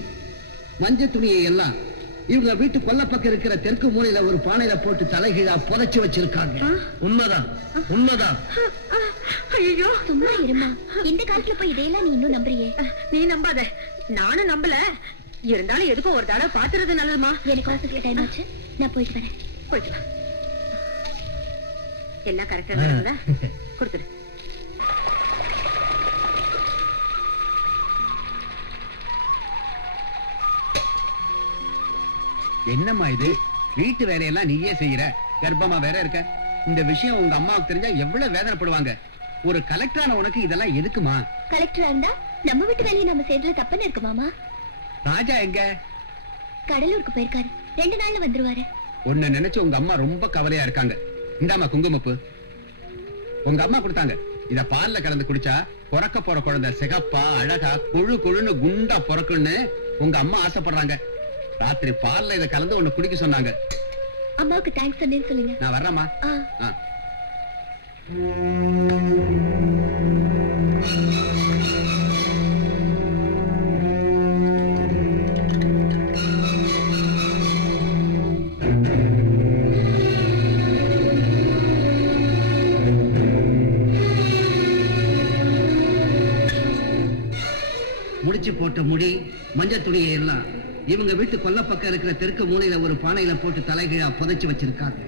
மஞ்சள் துணியை எல்லாம் இவங்க வீட்டு கொல்லப்பக்கம் இருக்கிற தெற்கு மூலையில ஒரு பானையில போட்டு தலைகீழா புதைச்சு வச்சிருக்காங்க. உண்மைதான், உண்மைதான். ஐயோ சும்மா இருமா, இந்த காலத்துல போய் இதையெல்லாம் நீ இன்னும் நம்புறியே? நீ நம்பாத, நானும் நம்பல. இருந்தாலும் எதுக்கும் ஒரு தடவை பாத்துறது நல்லதுமா. எனக்கு ஆஃபீஸ்ல டைம் ஆச்சு, நான் போயிட்டு வரேன். போயிட்டு எல்லாம் கரெக்டா நடக்குதா? கொடுத்துரு. என்னம்மா இது? வீட்டு வேலையெல்லாம் நீயே செய்யற, கர்ப்பமா வேற இருக்க. இந்த விஷயம் உங்க அம்மாவுக்கு தெரிஞ்சா எவ்வளவு வேதனைப்படுவாங்க. ஒரு கலெக்டரான உனக்கு இதெல்லாம் எதுக்குமா? கலெக்டரா இருந்தா நம்ம வீட்டு வேலையை நம்ம செய்யறதுல தப்புன்னு இருக்கு மாமா. ராஜா எங்க? கடலூருக்கு போயிருக்காரு. 2 நாள்ல வந்துருவாரு. உன்னை நினைச்சு உங்க அம்மா ரொம்ப கவலையா இருக்காங்க. இந்தாமா குங்குமப்பு. உங்க அம்மா கொடுத்தாங்க. இத பால்ல கலந்து குடிச்சா பிறக்க போற குழந்தை சிகப்பா அழகா கொழு கொழுன்னு குண்டா பிறக்குன்னு உங்க அம்மா ஆசைப்படுறாங்க. ராத்திரி பால்ல இத கலந்து உன்னை குடிக்க சொன்னாங்க. அம்மாவுக்கு தேங்க்ஸ் சொன்னேன்னு சொல்லுங்க. நான் வர்றேம்மா. முடிச்சு போட்ட முடி மஞ்சள் துணியை எல்லாம் இவங்க வீட்டு கொல்ல பக்கம் இருக்கிற தெற்கு மூலையில ஒரு பானையில போட்டு தலைகீழா புதைச்சு வச்சிருக்காங்க.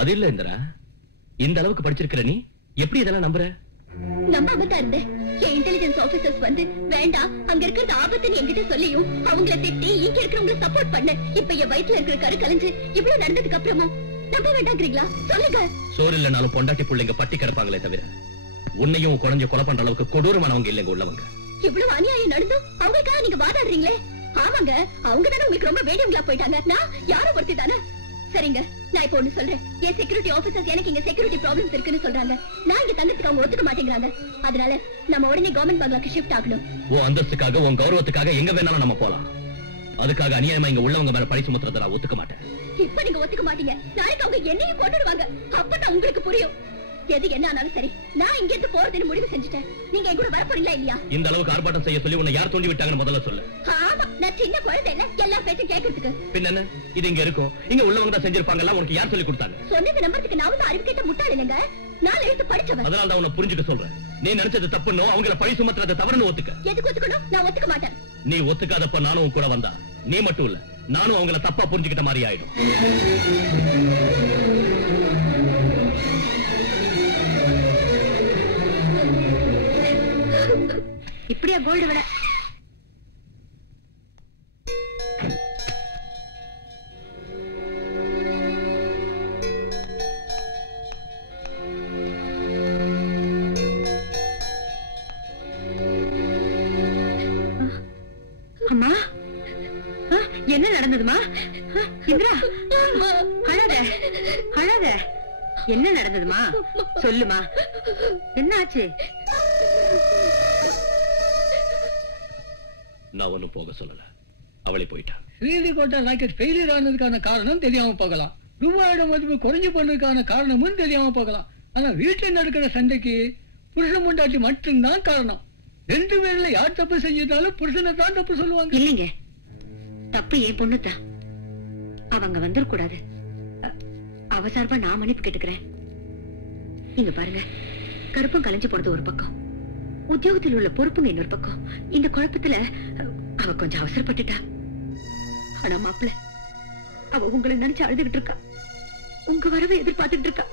அது இல்ல இந்திரா, இந்த அளவுக்கு படிச்சிருக்கிற நீ எப்படி இதெல்லாம் நம்புற? நம்பாமத்தான் இருந்தேன். என் இன்டெலிஜென்ஸ் ஆபீசர்ஸ் வந்து வேண்டாம் அங்க இருக்கிறது ஆபத்துன்னு என்கிட்ட சொல்லியும் அவங்கள திட்டி இங்க இருக்கிறவங்களை சப்போர்ட் பண்ண. இப்ப என் வயிற்றுல இருக்கிற கரு கலைஞ்சு இவ்வளவு நடந்ததுக்கு அப்புறமும் நம்ப வேண்டாங்கிறீங்களா? சொல்லுங்க. சோறு இல்லனாலும் பொண்டாட்டி பிள்ளைங்க பட்டி கிடப்பாங்களே தவிர உன்னையும் குழந்தைய கொலை பண்ற அளவுக்கு கொடூரமானவங்க இல்லைங்க உள்ளவங்க. இவ்வளவு அநியாயம் நடந்தும் அவங்களுக்காக நீங்க வாதாடுறீங்களே? ஆமாங்க, அவங்க தானே உங்களுக்கு ரொம்ப வேண்டியவங்களா போயிட்டாங்க. நான் யாரும் ஒருத்தி தானே. சரிங்க, நான் இப்ப ஒண்ணு சொல்றேன். என் செக்யூரிட்டி ஆபீசர்ஸ் எனக்கு இங்க செக்யூரிட்டி ப்ராப்ளம்ஸ் இருக்குன்னு சொல்றாங்க. நான் இங்க தங்கத்துக்கு அவங்க ஒத்துக்க மாட்டேங்கிறாங்க. அதனால நம்ம உடனே கவர்மெண்ட் பங்களாக்கு ஷிஃப்ட் ஆகணும். உன் அந்தஸ்துக்காக உன் கௌரவத்துக்காக எங்க வேணாலும் நம்ம போலாம். அதுக்காக அநியாயமா இங்க உள்ளவங்க மேல பழி சுமத்துறத நான் ஒத்துக்க மாட்டேன். இப்ப நீங்க ஒத்துக்க மாட்டீங்க, நாளைக்கு அவங்க என்னையும் கொண்டுடுவாங்க. அப்பதான் உங்களுக்கு புரியும். எது என்ன ஆனாலும் சரி, நான் இங்க இருந்து போறதுன்னு முடிவு செஞ்சுட்டேன். நீங்க என் கூட வர போறீங்களா இல்லையா? இந்த அளவுக்கு ஆர்ப்பாட்டம் செய்ய சொல்லி உன்னை யார் தூண்டி விட்டாங்கன்னு முதல்ல சொல்லு. ஆமா, நான் சின்ன குழந்தை இல்ல, எல்லா பேச்சும் கேட்கறதுக்கு. பின்ன என்ன, இது இங்க இருக்கும். இங்க உள்ளவங்க தான் செஞ்சிருப்பாங்க. உனக்கு யார் சொல்லி கொடுத்தாங்க? சொன்னது நம்பறதுக்கு நான் வந்து அறிவு கேட்ட முட்டாள் இல்லைங்க. நான் எழுத்து படிச்சவன். அதனால தான் உன்னை புரிஞ்சுக்க சொல்றேன். நீ நினைச்சது தப்புன்னு அவங்கள பழி சுமத்துறத தவறுன்னு ஒத்துக்க. எதுக்கு ஒத்துக்கணும்? நான் ஒத்துக்க மாட்டேன். நீ ஒத்துக்காதப்ப நானும் உன் கூட வந்தா நீ மட்டும் இல்ல, நானும் அவங்கள தப்பா புரிஞ்சுக்கிட்ட மாதிரி ஆயிடும். இப்படியா கோல்டு விட? அம்மா, என்ன நடந்ததுமா? இந்திரா, அழாத அழாத. என்ன நடந்ததுமா? சொல்லுமா, என்ன ஆச்சு? நான் ஒண்ணும் போக சொல்லல. அவளே போயிட்டா. ஸ்ரீஹரிகோட்டா ராக்கெட் ஃபெயிலியர் ஆனதுக்கான காரணம் தெரியாம போகலாம், ரூபாயோட மதிப்பு குறைஞ்சு போனதுக்கான காரணமும் தெரியாம போகலாம். ஆனா வீட்டில் நடக்கிற சண்டைக்கு புருஷன் முண்டாட்டி மட்டும்தான் காரணம். 2 பேர்ல யார் தப்பு செஞ்சிருந்தாலும் புருஷனை தான் தப்பு சொல்லுவாங்க. இல்லைங்க, தப்பு என் பொண்ணுதான். அவங்க வந்துடக்கூடாது. அவ சார்பா நான் மன்னிப்பு கேட்டுக்கிறேன். நீங்க பாருங்க, கருப்பம் கலைஞ்சு போனது ஒரு பக்கம், உத்தியோகத்தில் உள்ள பொறுப்புங்க இன்னொரு பக்கம். இந்த குழப்பத்துல அவ கொஞ்சம் அவசரப்பட்டுட்டா. ஆனா மாப்பிள்ள, அவ உங்களை நினைச்சு அழுதுகிட்டு இருக்கா, உங்க வரவை எதிர்பார்த்துட்டு இருக்கா.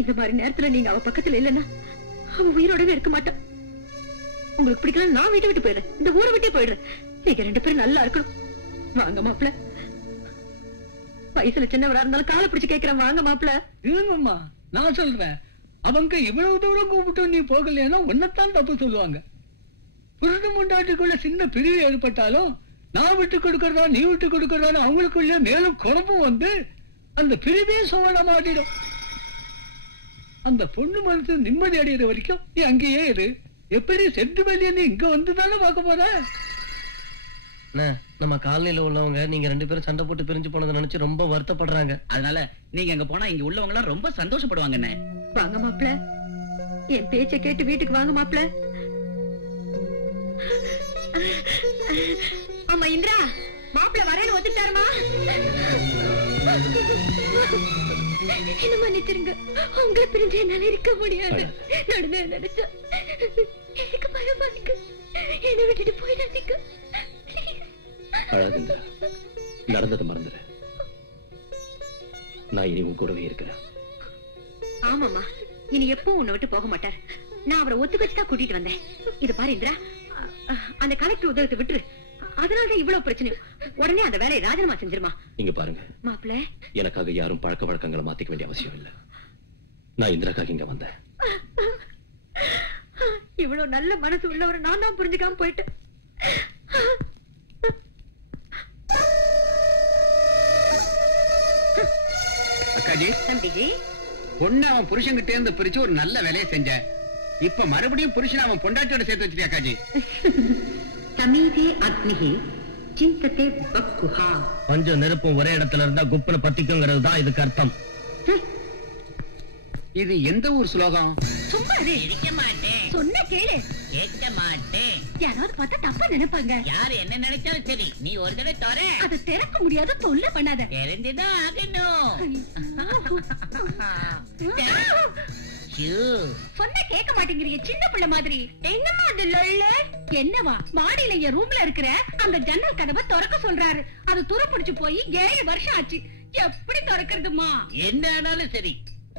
இந்த மாதிரி நேரத்துல நீங்க அவ பக்கத்துல இல்லைன்னா அவ உயிரோடவே இருக்க மாட்டா. உங்களுக்கு பிடிக்கல, நான் வீட்டை விட்டு போயிடுறேன், இந்த ஊரை விட்டே போயிடுறேன். நீங்க 2 பேரும் நல்லா இருக்கணும். வாங்க மாப்பிள்ள. வயசுல சின்னவரா இருந்தாலும் காலை பிடிச்சு கேட்கிறேன், வாங்க மாப்பிள்ள. இல்லங்கம்மா, நான் சொல்றேன், அவங்க இவ்வளவு தூரம் கூப்பிட்டு நீ போகலைன்னா உன்னைத்தான் தப்பு சொல்லுவாங்க. புருஷன் முண்டாட்டிக்குள்ள சின்ன பிரிவு ஏற்பட்டாலும் நான் விட்டு கொடுக்கறதா நீ விட்டு கொடுக்கறதா அவங்களுக்குள்ள மேலும் குழப்பம் வந்து அந்த பிரிவே சோழமாட்டிடும். அந்த பொண்ணு மனசு நிம்மதி அடைகிற வரைக்கும் நீ அங்கேயே இரு. எப்படி செட்டு வெளியே நீ இங்க வந்துதானே பார்க்க போற? நம்ம காலனில உள்ளவங்க நீங்க 2 பேரும் சண்டை போட்டு பிரிஞ்சு போனதை நினைச்சு ரொம்ப வருத்தப்படுறாங்க. அதனால நீங்க அங்க போனா இங்க உள்ளவங்க எல்லாம் ரொம்ப சந்தோஷப்படுவாங்க. வாங்க மாப்பிள்ள, என் பேச்ச கேட்டு வீட்டுக்கு வாங்க மாப்பிள்ள. அம்மா இந்திரா, மாப்பிள்ள வரேன்னு ஒத்துட்டாருமா. என்ன மன்னிச்சிருங்க, உங்களை பிரிஞ்சு என்னால இருக்க முடியாது. நடந்து நினைச்சா எனக்கு பயமா இருக்கு. என்ன விட்டுட்டு போயிடாதீங்க. அழாதுங்க, நடந்ததை மறந்துடு. நான் இனி உன் கூடவே இருக்கிறேன். ஆமாமா, இனி எப்பவும் உன்னை விட்டு போக மாட்டார். நான் அவரை ஒத்துக்க வச்சுதான் கூட்டிட்டு வந்தேன். இது பாரு இந்திரா, அந்த கலெக்டர் உதவத்தை விட்டுரு. அதனாலதான் இவ்வளவு பிரச்சனை. உடனே அந்த வேலையை ராஜினாமா செஞ்சிருமா. இங்க பாருங்க மாப்பிள்ள, எனக்காக யாரும் பழக்க வழக்கங்களை மாத்திக்க வேண்டிய அவசியம் இல்ல. நான் இந்திராக்காக இங்க வந்தேன். இவ்வளவு நல்ல மனசு உள்ளவரை நான் தான் புரிஞ்சுக்காம போயிட்டேன். அக்காஜி, தம்பிஜி, பொண்ணு அவன் புருஷன்கிட்ட இருந்து பிரிச்சு ஒரு நல்ல வேலையை செஞ்ச. இப்ப மறுபடியும் புருஷன் அவன் பொண்டாட்டியோட சேர்த்து வச்சிருக்கியா அக்காஜி? சமீதே அக்னிஹி சிந்ததே பக்குஹா. கொஞ்சம் நெருப்பும் ஒரே இடத்துல இருந்தா குப்புன்னு பத்திக்குங்கிறது தான் இதுக்கு அர்த்தம். இது எந்த ஊர் ஸ்லோகம்? சும்மா இருக்க மாட்டேன், சொன்ன கேளு. கேட்க மாட்டேன். யாராவது பார்த்தா தப்பா நினைப்பாங்க. யாரு என்ன நினைச்சாலும் சரி, நீ ஒரு தடவை தோற. அதை திறக்க முடியாது, தொல்லை பண்ணாத. தெரிஞ்சுதான் ஆகணும். சொன்ன கேட்க மாட்டேங்கிறீங்க, சின்ன பிள்ளை மாதிரி. என்னமா அது லொள்ள? என்னவா, மாடியில என் ரூம்ல இருக்கிற அந்த ஜன்னல் கதவை திறக்க சொல்றாரு. அது துருப்பிடிச்சு போய் 7 வருஷம் ஆச்சு. எப்படி திறக்கிறதுமா? என்ன ஆனாலும் சரி,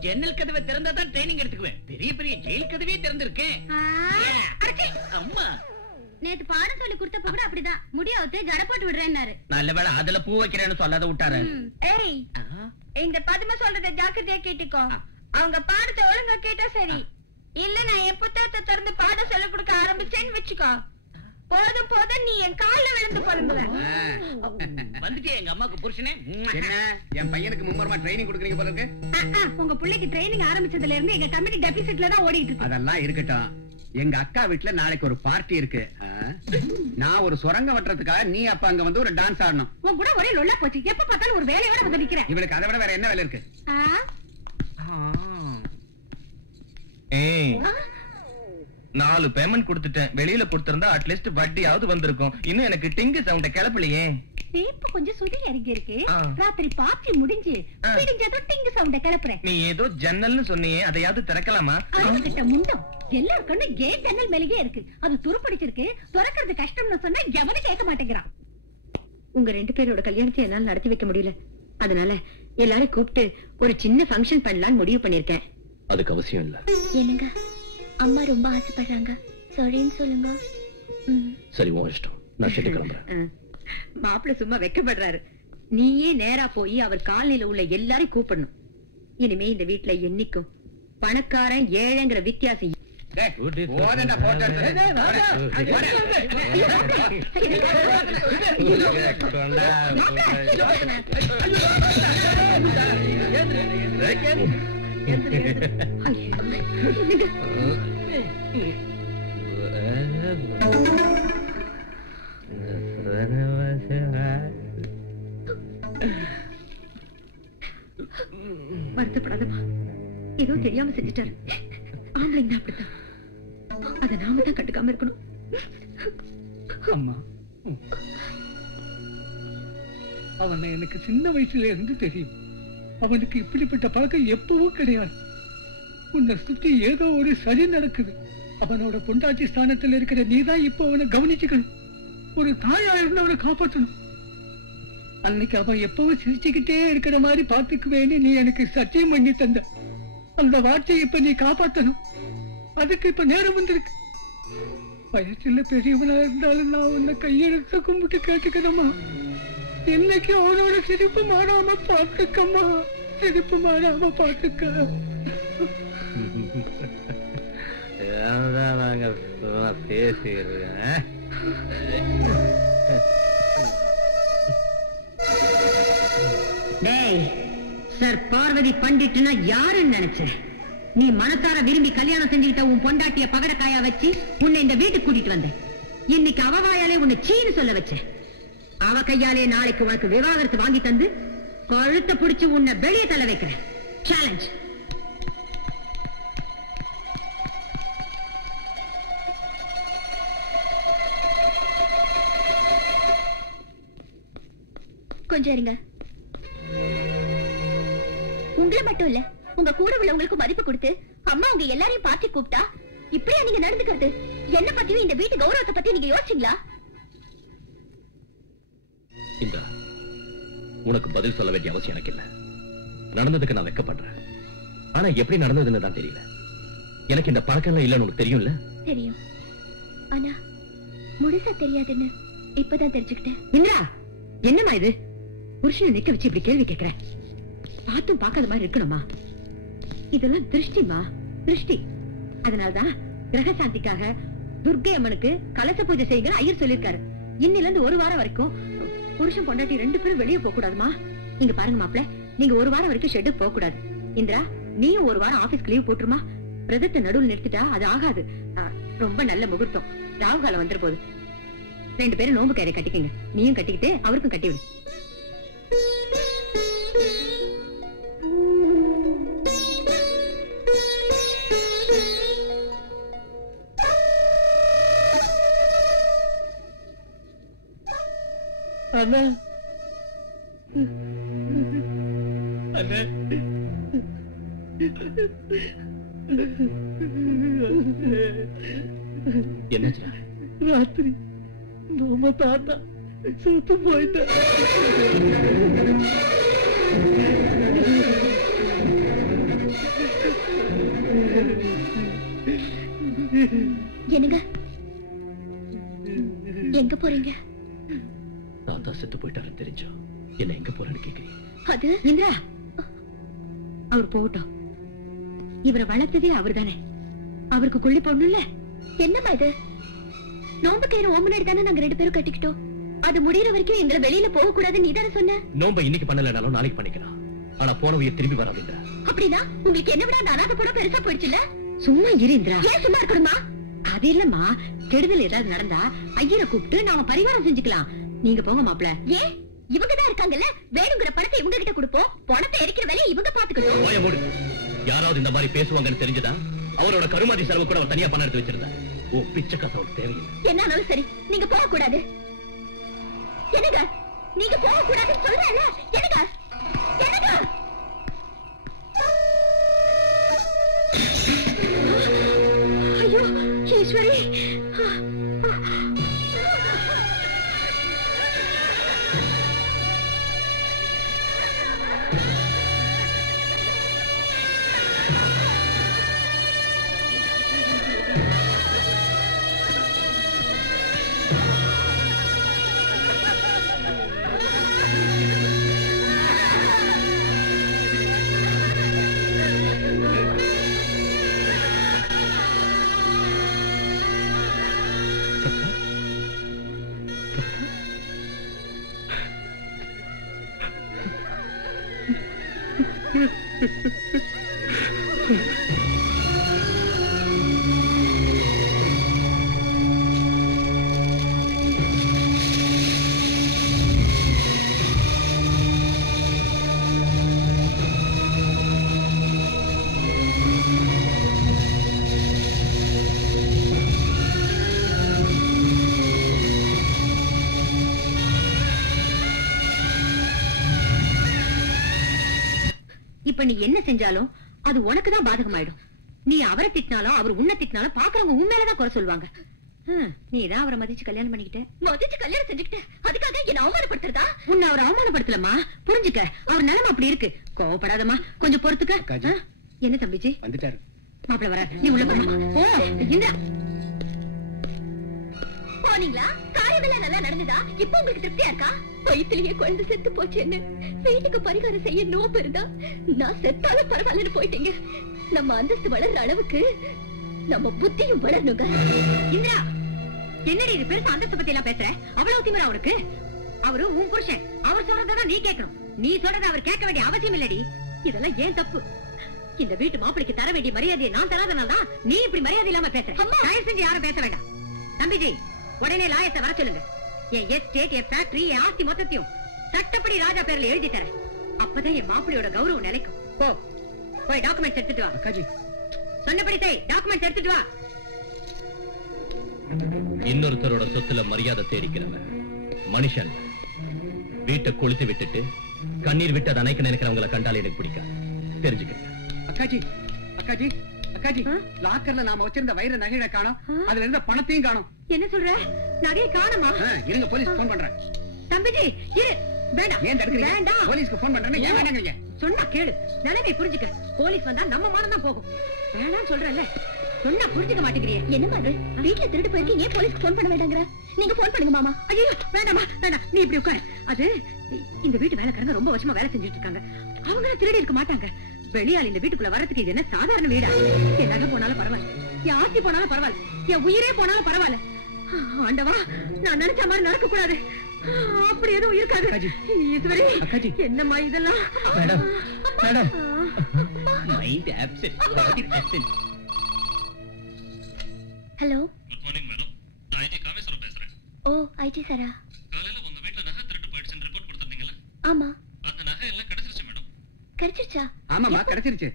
ஜன்னல் கதவை திறந்தா தான் ட்ரைனிங் எடுத்துக்குவேன். பெரிய பெரிய ஜெயில் கதவே திறந்திருக்கேன். அம்மா, நேத்து பாடம் சொல்லி கொடுத்தப்ப கூட அப்படிதான் முடியாவது ஜட போட்டு விடுறேன்னாரு. நல்ல வேளை அதுல பூ வைக்கிறேன்னு சொல்லாத விட்டாரு. ஏய், இந்த பதுமை சொல்றத ஜாக்கிரதையா கேட்டுக்கோ. அவங்க பாடத்தை ஒழுங்கா கேட்டா சரி. இல்ல நான் என் புத்தகத்தை திறந்து பாடம் சொல்ல கொடுக்க ஆரம்பிச்சேன்னு வச்சுக்கோ, போதும் போதும் நீ என் கால்ல விழுந்து பொறுங்குவ. வந்துட்டு எங்க அம்மாக்கு புருஷனே. என்ன என் பையனுக்கு மும்முரமா ட்ரைனிங் கொடுக்குறீங்க போல இருக்கு. உங்க பிள்ளைக்கு ட்ரைனிங் ஆரம்பிச்சதுல இருந்து எங்க கமிட்டி டெபிசிட்ல தான் ஓடிட்டு இருக்கு. அதெல்லாம் இருக்கட்டும், எங்க அக்கா வீட்டுல நாளைக்கு ஒரு பார்ட்டி இருக்கு. நான் ஒரு சுரங்க வட்டுறதுக்காக நீ அப்ப அங்க வந்து ஒரு டான்ஸ் ஆடணும். உன் கூட ஒரே லொல்லா போச்சு. எப்ப பார்த்தாலும் ஒரு வேலையோட வந்து நிக்கிறேன். இவளுக்கு அதை விட வேற என்ன வேலை இருக்கு? ஏய், 4 பேமெண்ட் கொடுத்துட்டேன். வெளியில கொடுத்திருந்தா அட்லீஸ்ட் வட்டியாவது வந்திருக்கும். இன்னும் எனக்கு டிங்கு சவுண்ட கிளப்பலையே. சேப்பு கொஞ்சம் சுதி இறங்கி இருக்கு. ராத்திரி பார்ட்டி முடிஞ்சு பிடிஞ்சதும் டிங்கு சவுண்ட கிளப்புறேன். நீ ஏதோ ஜன்னல்னு சொன்னியே, அதையாவது திறக்கலாமா? கிட்ட முண்டம் எல்லாருக்கும் கேட் ஜன்னல் மேலேயே இருக்கு. அது துருப்பிடிச்சிருக்கு, திறக்கிறது கஷ்டம்னு சொன்னா எவனும் கேட்க மாட்டேங்கிறான். உங்க 2 பேரோட கல்யாணத்தை என்னால நடத்தி வைக்க முடியல. அதனால எல்லாரும் கூப்பிட்டு ஒரு சின்ன ஃபங்க்ஷன் பண்ணலாம்னு முடிவு பண்ணிருக்கேன். அதுக்கு அவசியம் இல்ல. என்னங்க, அம்மா ரொம்ப ஆசைப்படுறாங்க, சரின்னு சொல்லுங்க. சரி, உன் இஷ்டம். நான் செட்டு கிளம்புறேன். மாப்பிள்ள சும்மா வெக்கப்படுறாரு. நீயே நேரா போய் அவர் காலனில உள்ள எல்லாரையும் கூப்பிடணும். இனிமே இந்த வீட்டுல என்னைக்கும் பணக்காரன் ஏழைங்கிற வித்தியாசம். வருத்தப்படாதம்மா, ஏதோ தெரியாம செஞ்சுட்டாரு. ஆம்பளைங்க அப்படித்தான், அத நாம தான் கண்டுக்காம இருக்கணும். அம்மா, அவனை எனக்கு சின்ன வயசுல இருந்து தெரியும். அவனுக்கு இப்படிப்பட்ட பழக்கம் எப்பவும் கிடையாது. உன்னை சுற்றி ஏதோ ஒரு சரி நடக்குது. அவனோட பொண்டாட்டி ஸ்தானத்துல இருக்கிற நீதான் இப்போ அவனை கவனிச்சுக்கணும். ஒரு தாயா இருந்து அவனை காப்பாற்றணும். அன்னைக்கு அவன் எப்பவும் சிரிச்சுக்கிட்டே இருக்கிற மாதிரி பாத்துக்குவேன்னு நீ எனக்கு சத்தியம் பண்ணி தந்த அந்த வார்த்தையை இப்ப நீ காப்பாற்றணும். அதுக்கு இப்ப நேரம் வந்திருக்கு. வயசுல பெரியவனா இருந்தாலும் நான் உன்னை கையெழுத்த கும்பிட்டு கேட்டுக்கணுமா, என்னைக்கு அவனோட சிரிப்பு மாறாம பாத்துக்கம்மா, சிரிப்பு மாறாம பாத்துக்க. நாங்க பேசிக்கிறேன். டேய், சார் பார்வதி பண்டிட்னா யாருன்னு நினைச்சேன்? நீ மனசார விரும்பி கல்யாணம் செஞ்சுக்கிட்ட உன் பொண்டாட்டிய பகடக்காயா வச்சு உன்னை இந்த வீட்டுக்கு கூட்டிட்டு வந்த. இன்னைக்கு அவ வாயாலே உன்னை சீன்னு சொல்ல வச்சேன். அவ கையாலே நாளைக்கு உனக்கு விவாகரத்து வாங்கி தந்து கழுத்தை பிடிச்சு உன்னை வெளியே தள்ள வைக்கிறேன். சேலஞ்ச். கொஞ்சம் இருங்க. உங்களை மட்டும் இல்ல, உங்க கூட உள்ளவங்களுக்கு மதிப்பு கொடுத்து அம்மா உங்க எல்லாரையும் பார்ட்டி கூப்பிட்டா இப்படியா நீங்க நடந்துக்கிறது? என்ன பத்தியும் இந்த வீட்டு கௌரவத்தை பத்தி நீங்க யோசிச்சீங்களா? இந்தா, உனக்கு பதில் சொல்ல வேண்டிய அவசியம் எனக்கு இல்ல. நடந்ததுக்கு நான் வெட்கப்படுறேன். ஆனா எப்படி நடந்ததுன்னு தான் தெரியல. எனக்கு இந்த பழக்கம் எல்லாம் இல்லன்னு உனக்கு தெரியும்ல? தெரியும், ஆனா முழுசா தெரியாதுன்னு இப்பதான் தெரிஞ்சுக்கிட்டேன். இந்திரா, என்னம்மா இது? புருஷனை நிக்க வச்சு இப்படி கேள்வி கேட்கிற? பார்த்தும் பார்க்காத மாதிரி இருக்கணுமா? இதெல்லாம் திருஷ்டிமா, திருஷ்டி. அதனாலதான் கிரக சாந்திக்காக துர்க்கை அம்மனுக்கு கலச பூஜை செய்யுங்க ஐயர் சொல்லிருக்காரு. இன்னில இருந்து ஒரு வாரம் வரைக்கும் புருஷன் பொண்டாட்டி 2 பேரும் வெளியே போக கூடாதுமா. நீங்க பாருங்க மாப்பிள்ள, நீங்க ஒரு வாரம் வரைக்கும் ஷெட்டுக்கு போக கூடாது. இந்திரா, நீயும் ஒரு வாரம் ஆபீஸ்க்கு லீவ் போட்டுருமா. பிரதத்தை நடுவில் நிறுத்திட்டா அது ஆகாது. ரொம்ப நல்ல முகூர்த்தம், ராகு காலம் வந்துரு போகுது. 2 பேரும் நோம்பு கயிறை கட்டிக்கங்க. நீயும் கட்டிக்கிட்டு அவருக்கும் கட்டிவிடு. அண்ணா, அண்ணா, என்னாச்சுடா? ராத்திரி நம்ம தாத்தா செத்து போயிட்ட. என்னங்க, எங்க போறீங்க? தாத்தா செத்து போயிட்டாருன்னு தெரிஞ்சோம் என்ன எங்க போறேன்னு கேக்குறீங்க? அது இந்திரா, அவர் போகட்டும். இவரை வளர்த்ததே அவர் தானே, அவருக்கு கொள்ளி போடணும்ல. என்னம்மா இது? நோம்பு கயிறு முன்னாடி தானே நாங்க 2 பேரும் கட்டிக்கிட்டோம். அது முடியற வரைக்கும் எங்களை வெளியில போக கூடாதுன்னு நீ தானே சொன்ன. நோம்ப இன்னைக்கு பண்ணலனாலும் நாளைக்கு பண்ணிக்கலாம். ஆனா போன உயிர் திரும்பி வராதுங்கிற. அப்படின்னா உங்களுக்கு என்ன விட அந்த அனாதை கூட பெருசா போயிடுச்சுல? சும்மா இரு இந்திரா. ஏன் சும்மா இருக்கணுமா? அது இல்லம்மா, கெடுதல் ஏதாவது நடந்தா ஐயரை கூப்பிட்டு நாம பரிகாரம் செஞ்சுக்கலாம். நீங்க போங்க மாப்பிள்ள. ஏன்? இவங்கதான் இருக்காங்கல்ல, வேணுங்கிற பணத்தை இவங்க கிட்ட கொடுப்போம், பணத்தை எரிக்கிற வேலையை இவங்க பாத்துக்கணும். வாய மூடு. யாராவது இந்த மாதிரி பேசுவாங்கன்னு தெரிஞ்சதா அவரோட கருமாதி செலவு கூட அவர் தனியா பணம் எடுத்து வச்சிருந்தா. ஓ பிச்சை காசு அவருக்கு தேவையில்லை. என்னாலும் சரி, நீங்க போக கூடாது. என்னங்க, நீங்க போக கூடாதுன்னு சொல்றேன்ல. என்னங்க, என்னங்க? ஐயோ ஈஸ்வரி, இப்ப நீ என்ன செஞ்சாலும் அது உனக்கு தான் பாதகமாயிடும். நீ அவரை திட்டினாலும் அவர் உன்னை திட்டினாலும் பாக்குறவங்க உண்மையிலதான் குறை சொல்லுவாங்க. நீதான் அவரை மதிச்சு கல்யாணம் பண்ணிக்கிட்ட. மதிச்சு கல்யாணம் செஞ்சுக்கிட்ட, அதுக்காக என்ன அவமானப்படுத்துறதா? உன்னை அவர் அவமானப்படுத்தலமா, புரிஞ்சுக்க. அவர் நிலைமை அப்படி இருக்கு. கோவப்படாதமா, கொஞ்சம் பொறுத்துக்க. என்ன தம்பிஜி வந்துட்டாரு, மாப்பிள்ள வர, நீ உள்ள போமா. ஓ இந்தா போனீங்களா? காரியமெல்லாம் நல்லா நடந்ததா? இப்ப உங்களுக்கு திருப்தியா இருக்கா? வயிற்றுலயே குழந்தை செத்து போச்சுன்னு வீட்டுக்கு பரிகாரம் செய்ய நோப்பு இருந்தா நான் செத்தாலும் பரவாயில்லன்னு போயிட்டீங்க. நம்ம அந்தஸ்து வளர்ற அளவுக்கு நம்ம புத்தியும் வளரணுங்க. இந்திரா, என்னடி இது பெருசா அந்தஸ்து பத்தி எல்லாம் பேசுற? அவ்வளவு திமிரா அவனுக்கு? அவரு உன் புருஷன், அவர் சொல்றதான் நீ கேட்கணும். நீ சொல்றத அவர் கேட்க வேண்டிய அவசியம் இல்லடி. இதெல்லாம் ஏன் தப்பு? இந்த வீட்டு மாப்பிளைக்கு தர வேண்டிய மரியாதையை நான் தராதனால்தான் நீ இப்படி மரியாதை இல்லாம பேசுற. தயவு செஞ்சு யாரும் பேச வேண்டாம். தம்பிஜி, உடனே லாயத்தை வர சொல்லுங்க. என் எஸ்டேட், என் ஃபேக்டரி, என் ஆஸ்தி மொத்தத்தையும் சட்டப்படி ராஜா பேர்ல எழுதி தரேன். அப்பதான் என் மாப்பிளையோட கௌரவம் நிலைக்கும். போய் டாக்குமெண்ட்ஸ் எடுத்துட்டு வா. அக்காஜி சொன்னபடி செய், டாக்குமெண்ட்ஸ் எடுத்துட்டு வா. இன்னொருத்தரோட சொத்துல மரியாதை தேடிக்கிறவன் மனுஷன். வீட்டை கொளுத்து விட்டுட்டு கண்ணீர் விட்டு அதை அணைக்க நினைக்கிறவங்களை கண்டாலே எனக்கு பிடிக்காது, தெரிஞ்சுக்க. அக்காஜி அக்காஜி அக்காஜி, லாக்கர்ல நாம வச்சிருந்த வைர நகைகளை காணோம், அதுல இருந்த பணத்தையும் காணோம். என்ன சொல்ற? நகையை காணுமா? இருங்க, போலீஸ் போன் பண்றேன். தம்பிஜி இரு. வேண்டாம். ஏன் தடுக்கிறீங்க? வேண்டாம். போலீஸ்க்கு போன் பண்றேன். ஏன் வேண்டாங்கறீங்க? சொன்னா கேளு, நிலைமை புரிஞ்சுக்க. போலீஸ் வந்தா நம்ம மானம் தான் போகும். வேணாம் சொல்றேன்ல, சொன்னா புரிஞ்சுக்க மாட்டேங்கிறியே. என்னமா அது? வீட்டுல திருட்டு போயிருக்கீங்க, ஏன் போலீஸ்க்கு போன் பண்ண வேண்டாங்கற? நீங்க போன் பண்ணுங்க மாமா. ஐயோ வேண்டாமா, வேண்டாம். நீ இப்படி உட்காரு. அது இந்த வீட்டு வேலைக்காரங்க ரொம்ப வருஷமா வேலை செஞ்சுட்டு இருக்காங்க. அவங்க திருடி இருக்க மாட்டாங்க. வெளியால் இந்த வீட்டுக்குள்ள வரதுக்கு இது என்ன சாதாரண வீடா? என் நகை போனாலும் பரவாயில்ல, என் ஆஸ்தி போனாலும் பரவாயில்ல, என் உயிரே போனாலும் பரவாயில்ல. ஆண்டவா, நான் நினைச்ச மாதிரி நடக்க கூடாது. அப்படி எதுவும் இருக்காது. ஈஸ்வரி, என்னம்மா இதெல்லாம்? Madam, madam. Mind absent 30%. Hello, good morning madam. நான் ஐடி காமேஸ்வரன் பேசுறேன். ஓ ஐடி சாரா? காலையில உங்க வீட்ல நகை திருட்டு போயிடுச்சுன்னு ரிப்போர்ட் கொடுத்திருந்தீங்கல? ஆமா. அந்த நகை எல்லாம் கிடைச்சிருச்சு மேடம். கிடைச்சிருச்சா? ஆமாமா, கிடைச்சிருச்சு.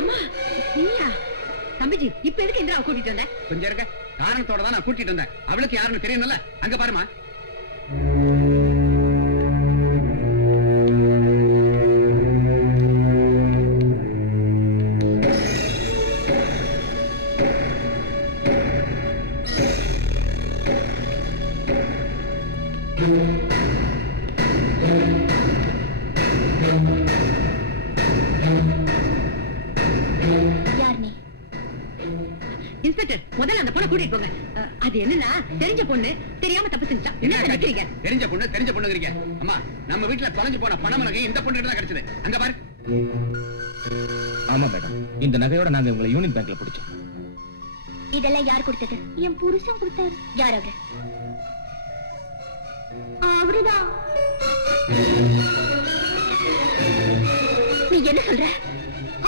அம்மா நீயா? தம்பிஜி, இப்ப எதுக்கு இந்திராவை கூட்டிட்டு வந்த? கொஞ்சம் இருக்க, காரணத்தோட தான் நான் கூட்டிட்டு வந்தேன். அவளுக்கு யாருன்னு தெரியணும்ல. அங்க பாருமா. இன்ஸ்பெக்டர், முதல்ல அந்த பொண்ணை கூட்டிட்டு போங்க. அது என்னன்னா, தெரிஞ்ச பொண்ணு தெரியாம தப்பு செஞ்சா. என்ன நினைக்கிறீங்க? தெரிஞ்ச பொண்ணுங்கிறீங்க. அம்மா, நம்ம வீட்டுல தொலைஞ்சு போன பணம் நகை இந்த பொண்ணு தான் கிடைச்சது. அங்க பாரு. ஆமா மேடம், இந்த நகையோட நாங்க உங்களை யூனியன் பேங்க்ல பிடிச்சோம். இதெல்லாம் யார் கொடுத்தது? என் புருஷன் கொடுத்தாரு. யார் அவரு? அவருதான். நீ என்ன சொல்ற?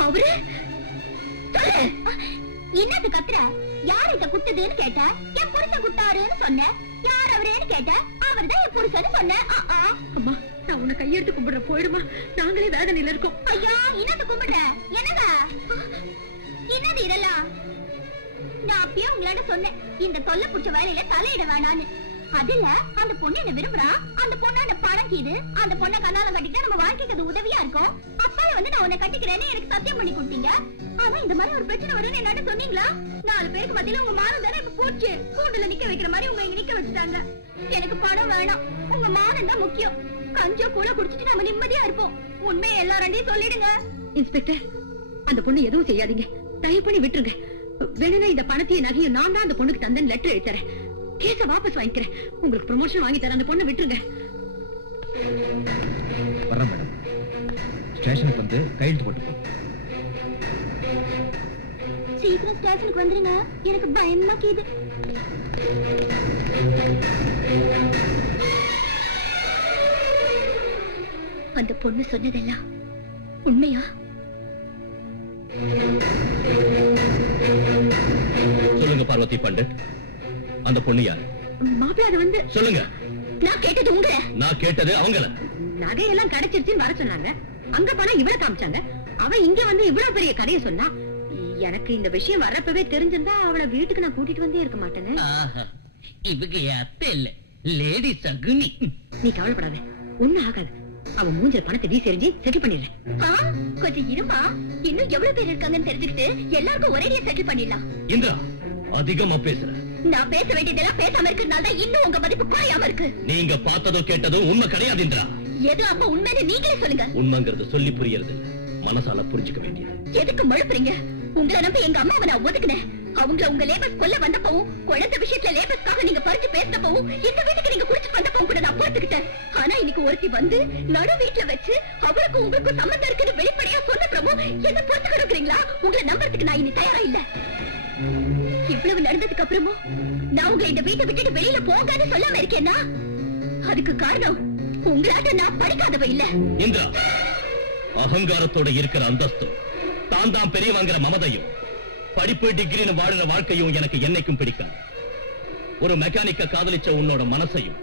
அவரு? சொல்லு. என்னது கத்துற? யார் இத குடுத்ததுன்னு கேட்ட. என் புருஷன் குடுத்தாருன்னு சொன்ன. யார் அவரேன்னு கேட்ட. அவர்தான் என் புருஷன் சொன்ன. அம்மா, நான் உன்னை கையெடுத்து கும்பிடுறேன். போயிடுமா, நாங்களே வேதனையில இருக்கோம். ஐயா, என்னது கும்பிடுற? என்னங்க என்னது இதெல்லாம்? நான் அப்பயே உங்களாட்ட சொன்னேன், இந்த தொல்லை புடிச்ச வேலையில தலையிட வேணான்னு. அதுல அந்த பொண்ணு என்ன விரும்புறா. அந்த பொண்ணு அந்த பணம் கீது. அந்த பொண்ணை கண்ணாலம் கட்டிக்கிட்டா நம்ம வாழ்க்கைக்கு அது உதவியா இருக்கும். அப்பால வந்து நான் உன்னை கட்டிக்கிறேன்னு எனக்கு சத்தியம் பண்ணி கொடுத்தீங்க. ஆனா இந்த மாதிரி ஒரு பிரச்சனை வரும்னு என்னாட்ட சொன்னீங்களா? 4 பேருக்கு மத்தியில உங்க மானம் தானே இப்ப போச்சு. கூண்டுல நிக்க வைக்கிற மாதிரி உங்க இங்க நிக்க வச்சுட்டாங்க. எனக்கு பணம் வேணாம், உங்க மானம் தான் முக்கியம். கஞ்சம் கூட குடிச்சிட்டு நம்ம நிம்மதியா இருப்போம். உண்மையை எல்லாரையும் சொல்லிடுங்க. இன்ஸ்பெக்டர், அந்த பொண்ணு எதுவும் செய்யாதீங்க. தயவு பண்ணி விட்டுருங்க. வேணும்னா இந்த பணத்தையும் நகையும் நான் தான் அந்த பொண்ணுக்கு தந்தேன் லெட்டர் எழுதி தரேன். கேஸ வாபஸ் வாங்கிக்கிறேன். உங்களுக்கு ப்ரமோஷன் வாங்கி தரேன். அந்த பொண்ணை விட்டுருங்க. வர்றேன் மேடம். ஸ்டேஷனுக்கு வந்து கையெழுத்து போட்டு போ. சீக்கிரம் ஸ்டேஷனுக்கு வந்துருங்க, எனக்கு பயமா கீது. அந்த பொண்ணு சொன்னதெல்லாம் உண்மையா? சொல்லுங்க பார்வதி பண்டிட், அந்த பொண்ணு யாரு? மாப்பிள்ள, அது வந்து சொல்லுங்க. நான் கேட்டது உங்களை. நான் கேட்டது அவங்கள. நகையெல்லாம் கிடைச்சிருச்சுன்னு வர சொன்னாங்க. அங்க போனா இவ்வளவு காமிச்சாங்க. அவ இங்க வந்து இவ்வளவு பெரிய கதையை சொன்னா. எனக்கு இந்த விஷயம் வரப்பவே தெரிஞ்சிருந்தா அவளை வீட்டுக்கு நான் கூட்டிட்டு வந்தே இருக்க மாட்டேன்னு. இவங்க அத்தை இல்ல, லேடி சகுனி. நீ கவலைப்படாத, ஒண்ணும் ஆகாது. அவன் மூஞ்சில பணத்தை வீசி எறிஞ்சு செட்டில் பண்ணிடுறேன். கொஞ்சம் இருமா, இன்னும் எவ்வளவு பேர் இருக்காங்கன்னு தெரிஞ்சுக்கிட்டு எல்லாருக்கும் ஒரேடியா செட்டில் பண்ணிடலாம். இந்திரா, அதிகமா பேசுற. நான் பேச வேண்டியதெல்லாம் பேசாம இருக்கிறதுனால தான் இன்னும் உங்க மதிப்பு குறையாம இருக்கு. நீங்க பார்த்ததும் கேட்டதும் உண்மை கிடையாது இந்திரா. எது அப்ப உண்மைன்னு நீங்களே சொல்லுங்க. உண்மைங்கிறது சொல்லி புரியறது, மனசால புரிஞ்சுக்க வேண்டியது. எதுக்கு மழுப்புறீங்க? உங்களை நம்பி எங்க அம்மாவை நான் ஒதுக்குனேன். அவங்கள உங்க லேபர்ஸ் கொல்ல வந்தப்பவும், குழந்தை விஷயத்துல லேபர்ஸ்க்காக நீங்க பறிச்சு பேசினப்பவும், இந்த வீட்டுக்கு நீங்க குடிச்சிட்டு வந்தப்பவும் கூட நான் பொறுத்துக்கிட்டேன். ஆனா இன்னைக்கு ஒருத்தி வந்து நடு வீட்டுல வச்சு அவருக்கு உங்களுக்கும் சம்பந்தம் இருக்குன்னு வெளிப்படையா சொன்னப்புறமும் என்ன பொறுத்து கொடுக்குறீங்களா? உங்களை நம்புறதுக்கு நான் இனி தயாரா இல்ல. இவ்வளவு நடந்ததுக்கு அப்புறமும் நான் உங்களை இந்த வீட்டை விட்டுட்டு வெளியில போகான்னு சொல்லாம இருக்கேன்னா அதுக்கு காரணம் உங்களாட்ட நான் படிக்காதவ இல்ல. இந்திரா, அகங்காரத்தோட இருக்கிற அந்தஸ்து, தான் பெரியவங்கிற மமதையும், படிப்பு டிகிரின்னு வாழுற வாழ்க்கையும் எனக்கு என்னைக்கும் பிடிக்காது. ஒரு மெக்கானிக்க காதலிச்ச உன்னோட மனசையும்,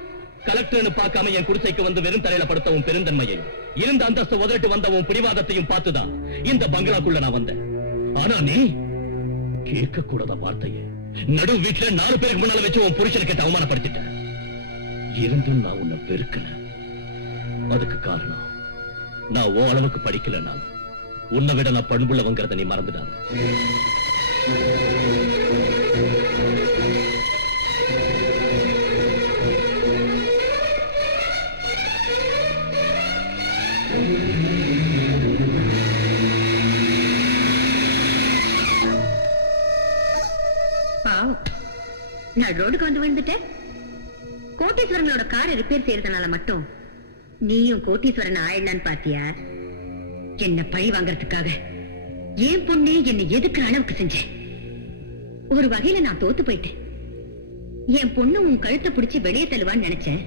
கலெக்டர்னு பார்க்காம என் குடிசைக்கு வந்து வெறும் தரையில படுத்தவும் பெருந்தன்மையையும், இருந்த அந்தஸ்து உதட்டு வந்தவும் பிடிவாதத்தையும் பார்த்துதான் இந்த பங்களாக்குள்ள நான் வந்தேன். ஆனா நீ கேட்க கூடாத வார்த்தையை நடு வீட்டுல 4 பேருக்கு முன்னால வச்சு உன் புருஷனை கேட்டு அவமானப்படுத்திட்ட. இருந்தும் நான் உன்னை வெறுக்கல. அதுக்கு காரணம் நான் ஓ அளவுக்கு படிக்கல. உன்னை விட நான் பண்புள்ளவங்கிறத நீ மறந்துடாத. நான் ரோடுக்கு வந்து விழுந்துட்டேன். கோட்டீஸ்வரங்களோட காரை ரிப்பேர் செய்யறதுனால மட்டும் நீயும் கோட்டீஸ்வரன் ஆயிடலான்னு பாத்தியா? என்ன பழி வாங்கறதுக்காக ஏன் பொண்ணே என்னை எதுக்குற அளவுக்கு செஞ்சேன். ஒரு வகையில நான் தோத்து போயிட்டேன். என் பொண்ணு உன் கழுத்தை பிடிச்சு வெளியே தள்ளுவான்னு நினைச்சேன்.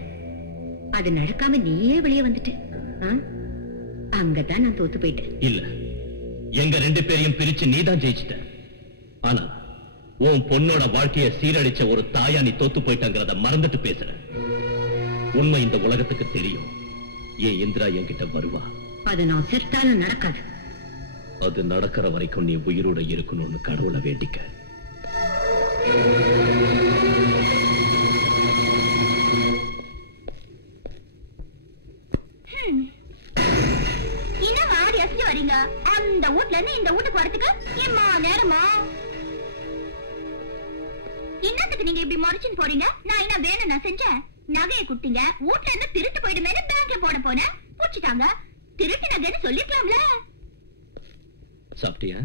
அது நடக்காம நீயே வெளியே வந்துட்ட. அங்கதான் நான் தோத்து போயிட்டேன். இல்ல, எங்க 2 பேரையும் பிரிச்சு நீதான் ஜெயிச்சிட்ட. ஆனா உன் பொண்ணோட வாழ்க்கையை சீரழிச்ச ஒரு தாயா நீ தோத்து போயிட்டங்கிறத மறந்துட்டு பேசுற. உண்மை இந்த உலகத்துக்கு தெரியும். ஏன் இந்திரா என்கிட்ட வருவா? அது நான் செத்தாலும் நடக்காது. அது நடக்கிற வரைக்கும் நீ உயிரோட இருக்கணும்னு கடவுளை வேண்டிக்க. இன்னும் ஆடி அசிஞ்சு வரீங்க. அந்த வீட்ல இருந்து இந்த வீட்டுக்கு வரதுக்கு இம்மா நேரமா? என்னத்துக்கு நீங்க இப்படி மறைச்சுன்னு போறீங்க? நான் என்ன வேணும் நான் செஞ்சேன்? நகையை குட்டிங்க, வீட்ல இருந்து திருட்டு போயிடுமே பேங்க்ல போட போனேன், புடிச்சிட்டாங்க. திருட்டு நகைன்னு சொல்லிக்கலாம்ல. சாப்பிட்டியா?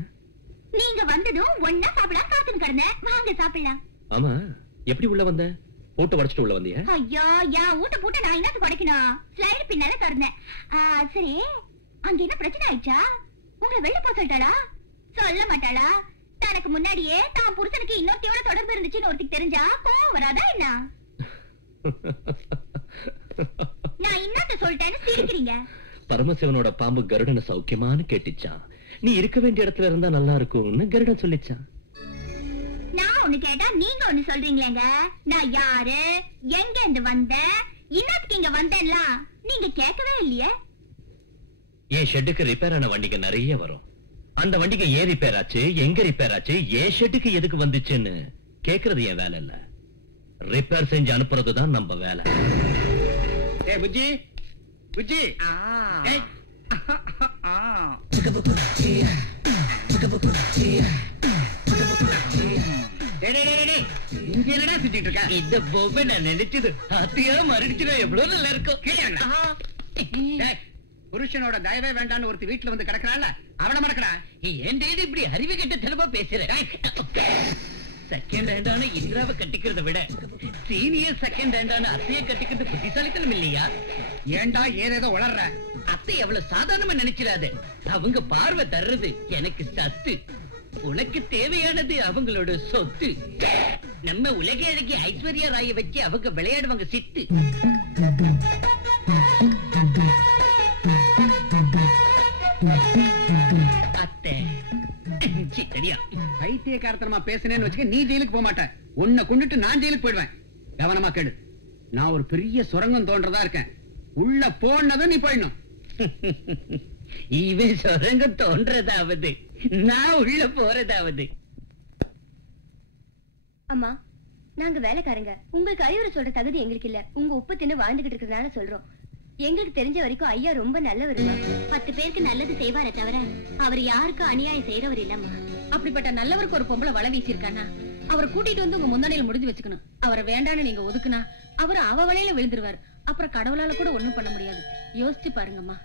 நீங்க வந்ததும் ஒன்னா சாப்பிடலாம் காத்துன்னு கிடந்தேன். வாங்க சாப்பிடலாம். ஆமா, எப்படி உள்ள வந்த? போட்டு வரைச்சிட்டு உள்ள வந்தியா? ஐயோ, என் வீட்டை போட்டு நான் என்னத்துக்கு உடைக்கணும்? ஸ்லைடு பின்னால திறந்தேன். சரி, அங்க என்ன பிரச்சனை ஆயிடுச்சா? உங்களை வெளில போக சொல்லிட்டாளா? சொல்ல மாட்டாளா? தனக்கு முன்னாடியே தான் புருஷனுக்கு இன்னொருத்தையோட தொடர்பு இருந்துச்சுன்னு ஒருத்திக்கு தெரிஞ்சா கோவம் வராதா என்ன? நான் இன்னத்த சொல்லிட்டேன்னு சிரிக்கிறீங்க. பரமசிவனோட பாம்பு கருடனை சௌக்கியமானு கேட்டுச்சான். நீ இருக்க வேண்டிய இடத்துல இருந்தா நல்லா இருக்கும்னு கருடன் சொல்லிச்சான். நான் ஒண்ணு கேட்டா நீங்க ஒண்ணு சொல்றீங்களேங்க. நான் யாரு, எங்க இருந்து வந்தேன், இன்னத்துக்கு இங்க வந்தேன்ல நீங்க கேட்கவே இல்லையே. என் ஷெட்டுக்கு ரிப்பேர் ஆன வண்டிங்க நிறைய வரும். அந்த வண்டிக்கு ஏன் ரிப்பேர் ஆச்சு, எங்க ரிப்பேர் ஆச்சு, ஏன் ஷெட்டுக்கு எதுக்கு வந்துச்சுன்னு கேக்குறது என் வேலை இல்ல. ரிப்பேர் செஞ்சு அனுப்புறதுதான் நம்ம வேலை. புஜ்ஜி புஜ்ஜி, இங்க என்னடா சுத்திட்டு இருக்க? இந்த பொம்மை நான் நினைச்சது அத்தியா மறுடிச்சுனா எவ்வளவு நல்லா இருக்கும். புருஷனோட தயவே வேண்டான்னு ஒருத்தி வீட்டுல வந்து கிடக்குறாள், அவனை மறக்கடா. ஏன் டேடி இப்படி அறிவு கெட்ட தனமா பேசுற? செகண்ட் ஹேண்டான இந்திராவை கட்டிக்கிறத விட சீனியர் செகண்ட் ஹேண்டான அத்தையை கட்டிக்கிறது புத்திசாலித்தனம் இல்லையா? ஏண்டா ஏதேதோ வளர்ற? அத்தை எவ்வளவு சாதாரணமா நினைச்சிடாத. அவங்க பார்வை தர்றது எனக்கு சத்து, உனக்கு தேவையானது அவங்களோட சொத்து. நம்ம உலக அழகி ஐஸ்வர்யா ராயை வச்சு அவங்க விளையாடுவாங்க சித்து. அத்தை சித்தடியா பைத்தியக்காரத்தனமா பேசினேன்னு வச்சுக்க, நீ ஜெயிலுக்கு போக மாட்டேன். உன்னை கொண்டுட்டு நான் ஜெயிலுக்கு போயிடுவேன். கவனமா கேடு. நான் ஒரு பெரிய சுரங்கம் தோன்றதா இருக்கேன். உள்ள போனதும் நீ போயிடணும். இவன் சுரங்கம் தோன்றதாவது, நான் உள்ள போறதாவது. அம்மா, நாங்க வேலைக்காரங்க. உங்களுக்கு அறிவுரை சொல்ற தகுதி எங்களுக்கு இல்ல. உங்க உப்பு தின்னு வாழ்ந்துகிட்டு இருக்கிறதுனால சொல்றோம். எங்களுக்கு தெரிஞ்ச வரைக்கும் ஐயா ரொம்ப நல்லவருமா. 10 பேருக்கு நல்லது செய்வாரே தவிர அவர் யாருக்கும் அநியாயம் செய்யறவர் இல்லம்மா. அப்படிப்பட்ட நல்லவருக்கு ஒரு பொம்பளை வலை வீசிருக்கானா அவரை கூட்டிட்டு வந்து உங்க முந்தானையில முடிஞ்சு வச்சுக்கணும். அவரை வேண்டான்னு நீங்க ஒதுக்குனா அவர் அவ வலையில விழுந்துருவார். அப்புறம் கடவுளால கூட ஒண்ணும் பண்ண முடியாது. யோசிச்சு பாருங்கம்மா.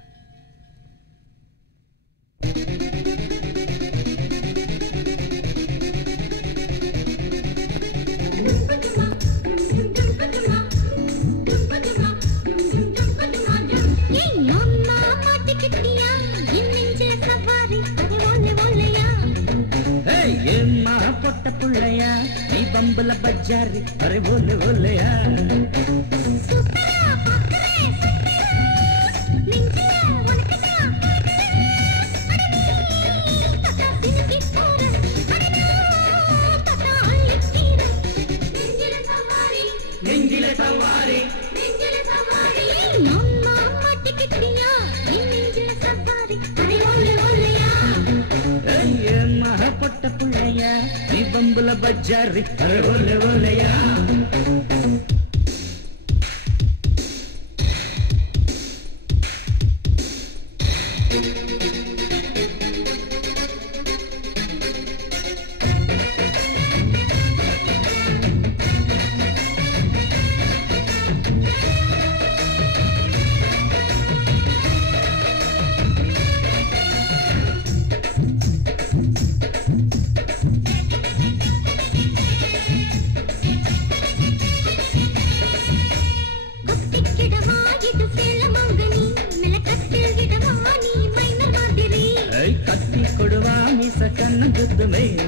பொட்ட புள்ளையா நீ பம்பல பஜாரி அரே போலே போலையா நெஞ்சில சவாரி பொட்ட புள்ளையா நீ பம்பல பஜாரி அரே போலே போலையா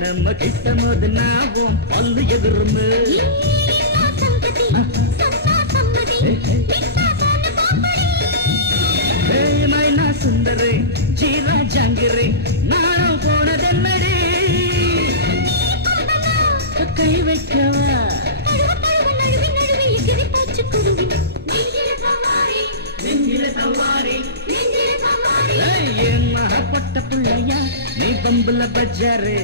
நம்ம கிட்ட மோது நாவும் பல்லு எதிர்மு மைனா சுந்தரி ஜீரா ஜாங்கிரி நானும் போனதென்னடி கை வைக்கவா என் மகப்பட்ட புள்ளையா நீ பம்புல பஜாரு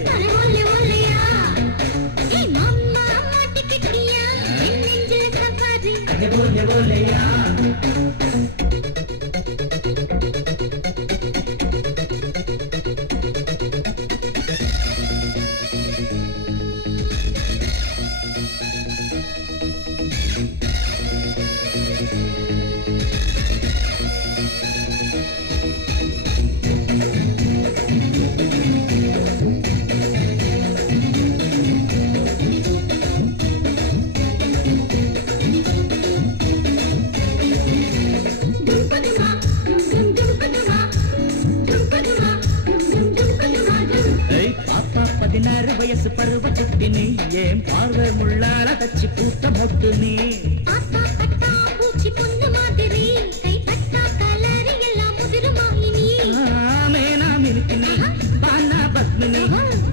बोले बोले या வயசு பருவ குட்டி நீ ஏன் பார்வை முள்ளால தச்சு பூத்த மொட்டு நீ மேனாம் இருக்கு நீ பானா பத்மினி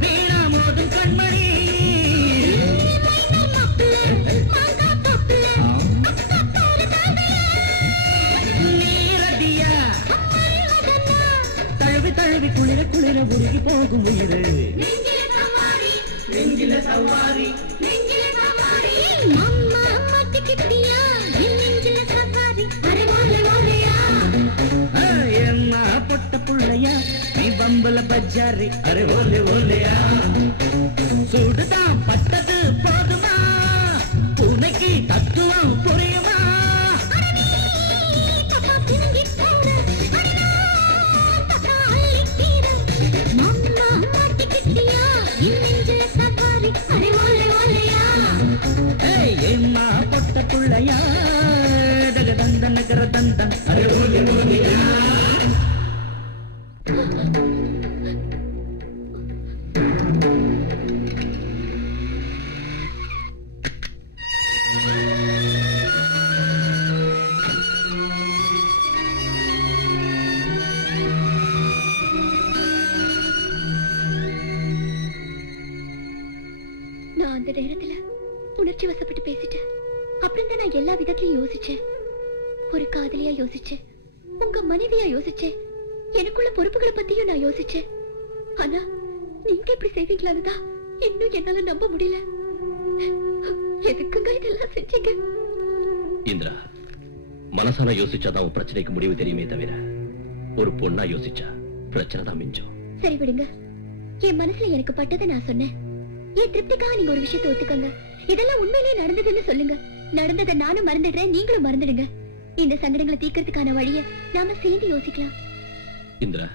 வீணா மோதும் கண்மணி நீரடியா தழுவி தழுவி குளிர குளிர உருகி போகும் உயிரு நெஞ்சில சவாரி மம்மா மட்டிக்கிட்டியா நெஞ்சில சவாரி அரே போலே போலையா எம்மா பொட்ட புள்ளையா நீ பம்பல பஜாரி அரே போலே போலையா சுடுதான் பட்டது போதுமா பூனைக்கு தத்துவம் புரியுமா எம்மா பொட்ட புள்ளையா தகதந்த நகர தந்தம் அரே போலே போலையா நான் அந்த நேரத்துல உணர்ச்சி வசப்பட்டு பேசிட்டேன். அப்புறம் தான் நான் எல்லா விதத்திலையும் யோசிச்சேன். ஒரு காதலியா யோசிச்சேன், உங்க மனைவியா யோசிச்சேன், எனக்குள்ள பொறுப்புகளை பத்தியும் நான் யோசிச்சேன். ஆனா நீங்க இப்படி செய்வீங்களான்னு தான் இன்னும் என்னால நம்ப முடியல. எதுக்குங்க இதெல்லாம் செஞ்சீங்க? இந்திரா, மனசால யோசிச்சாதான் உன் பிரச்சனைக்கு முடிவு தெரியுமே தவிர ஒரு பொண்ணா யோசிச்சா பிரச்சனை தான் மிஞ்சும். சரி விடுங்க, என் மனசுல எனக்கு பட்டதை நான் சொன்னேன். என் திருப்திக்காக நீங்க ஒரு விஷயத்தை ஒத்துக்கோங்க. இதெல்லாம் உண்மையிலேயே நடந்ததுன்னு சொல்லுங்க. நடந்ததை நானும் மறந்துடுறேன், நீங்களும் மறந்துடுங்க. இந்த சங்கடங்களை தீர்க்கறதுக்கான வழியை நாம சேர்ந்து யோசிக்கலாம். இந்திரா,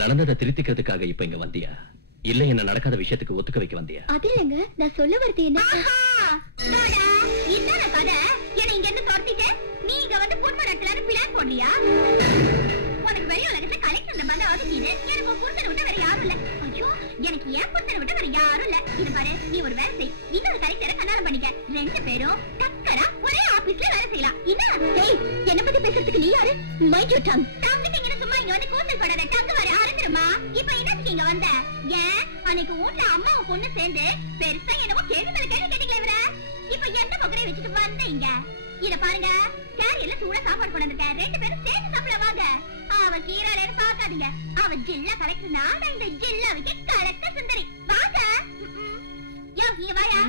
நடந்ததை திருத்திக்கிறதுக்காக இப்ப இங்க வந்தியா, இல்ல என்ன நடக்காத விஷயத்துக்கு ஒத்துக்க வைக்க வந்தியா? அது இல்லங்க, நான் சொல்ல வரது என்ன, என்ன கதை என்ன இங்க இருந்து துரத்திட்டு நீங்க வந்து பொன்மடத்துல பிளான் போடலையா? உனக்கு வெளிய உலகத்துல கலெக்டர் பந்தா ஆகிட்டீங்க. எனக்கு உன் புருஷனை விட்டு வேற யாரும் இல்ல. ஐயோ, எனக்கு என் புருஷனை விட்டு வேற யாரும் இல்ல. இது பாரு, நீ ஒரு வேலை செய், இன்னொரு கலெக்டரை கல்யாணம் பண்ணிக்க. 2 பேரும் டக்கரா ஒரே ஆபீஸ்ல வேலை செய்யலாம். என்ன பத்தி பேசுறதுக்கு நீ யாரு? Mind you tongue. தம்பிங்க சும்மா இங்க வந்து கூந்தல் படாத, டங்கு வர ஆரம்பிடுமா? இப்ப என்னத்துக்கு இங்க வந்த? ஏன் அன்னைக்கு ஊர்ல அம்மாவும் பொண்ணு சேர்ந்து பெருசா என்னவோ கேள்வி மேல கேள்வி கேட்டீங்களே இவர. இப்ப எந்த பொக்கரை வச்சுட்டு வந்தீங்க? இத பாருங்க, கேரியர்ல சூடா சாப்பாடு கொண்டு வந்திருக்கேன். 2 பேரும் சேர்ந்து சாப்பிட வாங்க. அவ கீராளேன்னு பாக்காதீங்க. அவ ஜில்லா கலெக்டர், நான் இந்த ஜில்லாவுக்கு கலெக்டர் சுந்தரி. வாங்க. யோ, இங்க வாயா.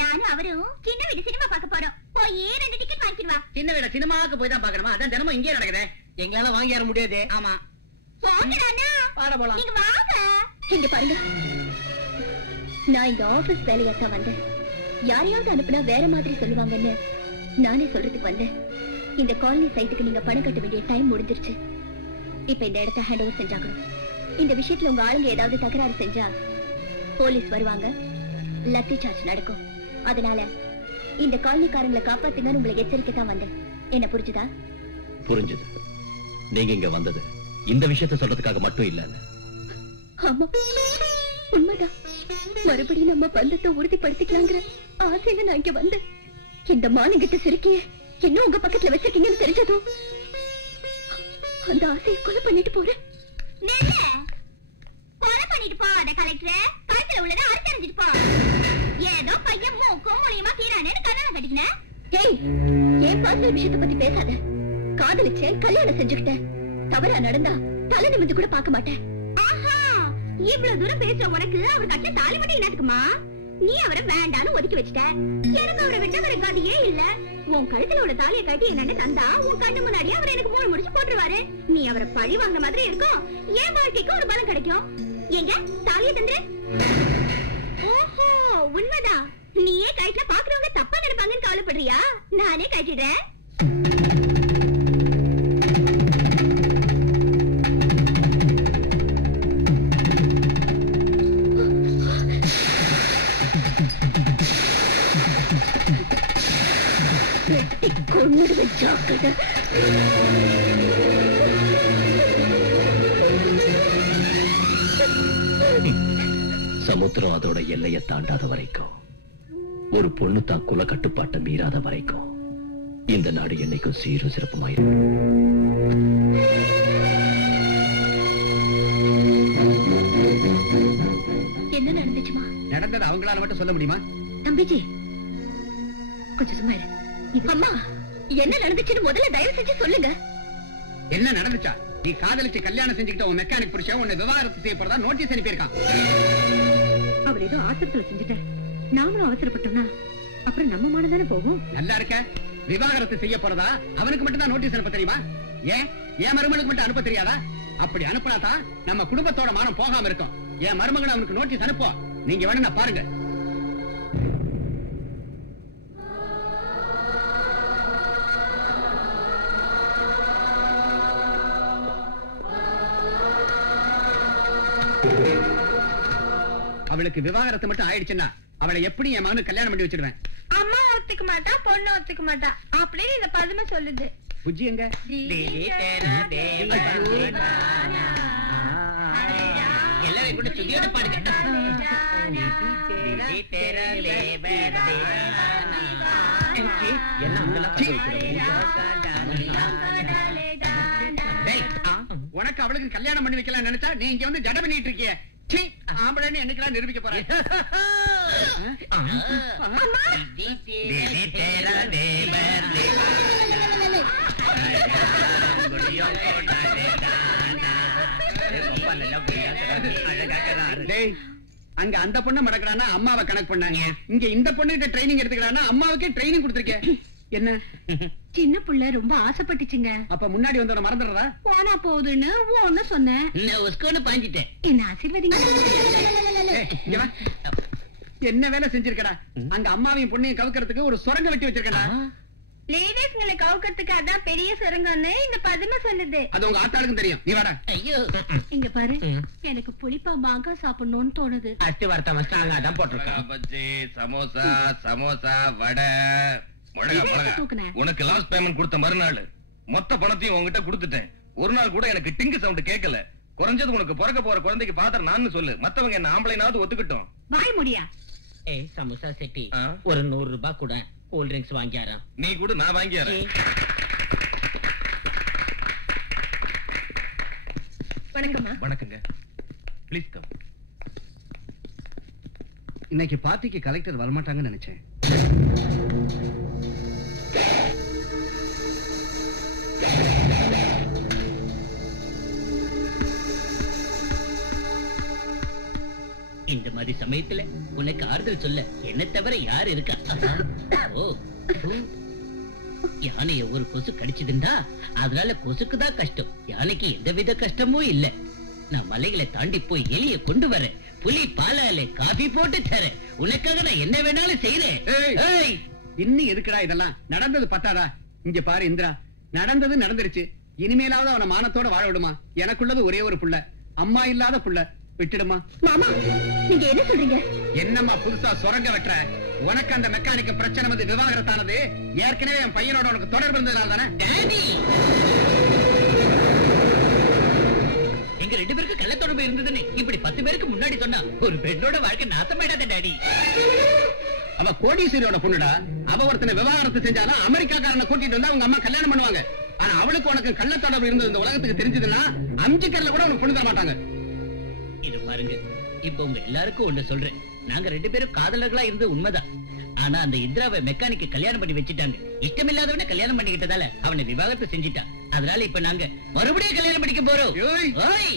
நானும் அவரும் சின்ன வீடு சினிமா பார்க்க போறோம். போய் 2 டிக்கெட் வாங்கிடுவா. சின்ன வீட சினிமாவுக்கு போய் தான் பாக்கணுமா? அதான் தினமும் இங்கே நடக்குது. எங்களால வாங்கி வர முடியாது. ஆமா, போங்கடானா. பாட போலாம். நீங்க வாங்க. இங்க பாருங்க, நான் இங்க ஆபீஸ் வேலையாத்தான் வந்தேன். யாரையாவது அனுப்புனா வேற மாதிரி சொல்லுவாங்கன்னு நானே சொல்றதுக்கு வந்தேன். இந்த காலனி சைட்டுக்கு நீங்க பணம் கட்ட வேண்டிய டைம் முடிஞ்சிருச்சு. இப்ப இந்த இடத்த ஹேண்ட் ஓவர் செஞ்சாகணும். இந்த விஷயத்துல உங்க ஆளுங்க ஏதாவது தகராறு செஞ்சா போலீஸ் வருவாங்க, லத்தி சார்ஜ் நடக்கும். அதனால இந்த காலனிக்காரங்களை காப்பாத்துங்கன்னு உங்களை எச்சரிக்கை தான் வந்தேன். என்ன புரிஞ்சுதா? புரிஞ்சுது. நீங்க இங்க வந்தது இந்த விஷயத்தை சொல்றதுக்காக மட்டும் இல்ல. ஆமா, உண்மைதான். மறுபடியும் நம்ம பந்தத்தை உறுதிப்படுத்திக்கலாங்கிற ஆசையில நான் இங்க வந்தேன். இந்த மானங்கிட்ட சிரிக்கிய என்ன உங்க பக்கத்துல வச்சிருக்கீங்கன்னு தெரிஞ்சதும் அந்த ஆசையை கொலை பண்ணிட்டு போறேன். கொலை பண்ணிட்டு போவாத கலெக்டர், கழுத்துல உள்ளதை அறுத்தறிஞ்சிட்டு போ. ஏதோ பையன் மூக்கும் மூலியமா கீரானு கல்யாணம் கட்டிக்கினேன். ஏய், என் பர்சனல் விஷயத்தை பத்தி பேசாத. காதலிச்சேன், கல்யாணம் செஞ்சுக்கிட்டேன். தவறா நடந்தா தலை நிமிந்து கூட பார்க்க மாட்டேன். இவ்வளவு தூரம் பேசுற உனக்கு அவர் கட்ட தாலி மட்டும் என்னத்துக்குமா? நீ அவரை வேண்டான்னு ஒதுக்கி வச்சிட்ட. எனக்கு அவரை விட்ட வேற கதையே இல்ல. உன் கழுத்துல உள்ள தாலியை கட்டி என்னன்னு தந்தா உன் கண்ணு முன்னாடியே அவர் எனக்கு 3 முடிச்சு போட்டுருவாரு. நீ அவரை பழி வாங்கின மாதிரி இருக்கும், என் வாழ்க்கைக்கு ஒரு பலம் கிடைக்கும். எங்க தாலியை தந்துரு. ஓஹோ, உண்மைதான். நீயே கழுத்துல பாக்குறவங்க தப்பா நினைப்பாங்கன்னு கவலைப்படுறியா? நானே கட்டிடுறேன். சமுத்திரம் அதோட எல்லையை தாண்டாத வரைக்கும், ஒரு பொண்ணு தான் குல கட்டுப்பாட்டை மீறாத வரைக்கும் இந்த நாடு என்னைக்கும் சீரும் சிறப்புமாயிருக்கும். என்ன நடந்துச்சுமா? நடந்தது அவங்களால மட்டும் சொல்ல முடியுமா? தம்பிஜி, கொஞ்சம் சும்மா இரு. அம்மா, என்ன நடந்துச்சுன்னு முதல்ல தயவு செஞ்சு சொல்லுங்க. என்ன நடந்துச்சா? நீ காதலிச்சு கல்யாணம் செஞ்சுக்கிட்ட உன் மெக்கானிக் புருஷன் உன்னை விவாகரத்து செய்ய போறதா நோட்டீஸ் அனுப்பியிருக்கான். அவர் ஏதோ ஆத்திரத்துல செஞ்சுட்டேன். நாமளும் அவசரப்பட்டோம்னா அப்புறம் நம்ம மானதானே போகும். நல்லா இருக்க. விவாகரத்து செய்ய போறதா அவனுக்கு மட்டும் தான் நோட்டீஸ் அனுப்ப தெரியுமா? ஏன் என் மருமகளுக்கு மட்டும் அனுப்ப தெரியாதா? அப்படி அனுப்பினாதான் நம்ம குடும்பத்தோட மானம் போகாம இருக்கும். என் மருமகன் அவனுக்கு நோட்டீஸ் அனுப்புவோம். நீங்க வேணும்னா பாருங்க. அவளுக்கு விவாகரத்து மட்டும் ஆயிடுச்சுன்னா அவளை எப்படி என் மகனுக்கு கல்யாணம் பண்ணி வச்சிருவேன். அம்மா ஒத்துக்க மாட்டா, பொண்ணு ஒத்துக்க மாட்டா அப்படின்னு இந்த பதுமை சொல்லுது. புஜ்ஜி எங்க? எல்லாரும் கூட சுதியோட பாடுங்க. உனக்கு அவளுக்கு கல்யாணம் பண்ணி வைக்கலாம் நினைச்சா நீ இங்க வந்து ஜட பண்ணிட்டு இருக்கிய. ஆம்பளை என்னைக்கெல்லாம் நிரூபிக்க போறேன். அங்க அந்த பொண்ணு மடக்கிறானா அம்மாவை கணக்கு பண்ணாங்க. இங்க இந்த பொண்ணு ட்ரைனிங் எடுத்துக்கிறானா அம்மாவுக்கு ட்ரைனிங் கொடுத்துருக்கேன். என்ன சின்ன புள்ள ரொம்ப ஆசைப்பட்டுச்சுங்க. அப்ப முன்னாடி வந்தவன மறந்துடுறதா? போனா போகுதுன்னு ஒன்னு சொன்னேன். நான் உஸ்கோன்னு பாஞ்சிட்டேன். என்ன ஆசீர்வதிங்க. என்ன வேலை செஞ்சிருக்கடா? அங்க அம்மாவையும் பொண்ணையும் கவுக்கிறதுக்கு ஒரு சுரங்க வெட்டி வச்சிருக்கடா. லேடிஸ்ங்களை கவுக்கிறதுக்கு அதான் பெரிய சுரங்கம்னு இந்த பதுமை சொல்லுது. அது உங்க ஆத்தாளுக்கும் தெரியும். நீ வாடா. ஐயோ இங்க பாரு, எனக்கு புளிப்பா மாங்காய் சாப்பிடணும்னு தோணுது. அஸ்தி வர்த்தம் அதான் போட்டிருக்கேன். பஜ்ஜி, சமோசா, சமோசா, வடை, மிளகா, இதை மிளகா. தூக்குனேன். உனக்கு லாஸ்ட் பேமெண்ட் கொடுத்த மறுநாள் மொத்த பணத்தையும் உங்ககிட்ட கொடுத்துட்டேன். ஒரு நாள் கூட எனக்கு டிங்கு சவுண்ட் கேட்கல. குறைஞ்சது உனக்கு பிறக்க போற குழந்தைக்கு பாத்திரம் நான் சொல்லு. மத்தவங்க என்ன ஆம்பளைனாவது ஒத்துக்கிட்டோம். வாய் முடியா. ஏய் சமோசா செட்டி, ஆ? ஒரு 100 ரூபாய் கூட கூல் ட்ரிங்க்ஸ் வாங்கியாராம். நீ கூட நான் வாங்கியாரேன். வணக்கம்மா. வணக்கங்க. Please come. இன்னைக்கு பார்ட்டிக்கு கலெக்டர் வரமாட்டாங்கன்னு நினைச்சேன். இந்த மாதிரி சமயத்துல உனக்கு ஆறுதல் சொல்ல என்ன தவிர யார் இருக்கா? ஓ, யானைய ஒரு கொசு கடிச்சதுண்டா அதனால கொசுக்கு தான் கஷ்டம். யானைக்கு எந்தவித கஷ்டமும் இல்ல. நான் மலைகளை தாண்டி போய் எலிய கொண்டு வரேன். புலி பாலால காபி போட்டு தரேன். உனக்காக நான் என்ன வேணாலும் செய்யறேன். ஏய், இன்னும் எதுக்குடா இதெல்லாம்? நடந்தது பத்தாதா? இங்க பாரு இந்திரா, நடந்தது நடந்துருச்சு. இனிமேலாவது அவன மானத்தோட வாழ விடுமா? எனக்குள்ளது ஒரே ஒரு புள்ள, அம்மா இல்லாத புள்ள. விட்டுடுமா. மாமா, நீங்க என்ன சொல்றீங்க? என்னம்மா புதுசா சுரங்க வெட்டுற? உனக்கு அந்த மெக்கானிக் பிரச்சனை வந்து விவாகரத்தானது ஏற்கனவே என் பையனோட உனக்கு தொடர்பு இருந்ததுனால தானே? டாடி, எங்க 2 பேருக்கு கள்ள தொடர்பு இருந்ததுன்னு இப்படி 10 பேருக்கு முன்னாடி சொன்னா ஒரு பெண்ணோட வாழ்க்கை நாசமாயிடாத டாடி. அவ கோடீஸ்வரியோட பொண்ணுடா. அவ ஒருத்தனை விவாகரத்து செஞ்சாலும் அமெரிக்காக்காரனை கூட்டிட்டு வந்து அவங்க அம்மா கல்யாணம் பண்ணுவாங்க. ஆனா அவளுக்கு உனக்கு கள்ள தொடர்பு இருந்தது இந்த உலகத்துக்கு தெரிஞ்சதுன்னா அம்ஜிக்கர்ல கூட உனக்கு பொண்ணு தர மாட்டாங்க. இது பாருங்க, இப்ப உங்க எல்லாருக்கும் ஒண்ணு சொல்றேன். நாங்க 2 பேரும் காதலர்களா இருந்தது உண்மைதான். ஆனா அந்த இந்திராவை மெக்கானிக்க கல்யாணம் பண்ணி வச்சுட்டாங்க. இஷ்டமில்லாதவன கல்யாணம் பண்ணிக்கிட்டதால அவனை விவாகரத்து செஞ்சுட்டான். அதனால இப்ப நாங்க மறுபடியும் கல்யாணம் பண்ணிக்க போறோம். ஏய், ஓய்,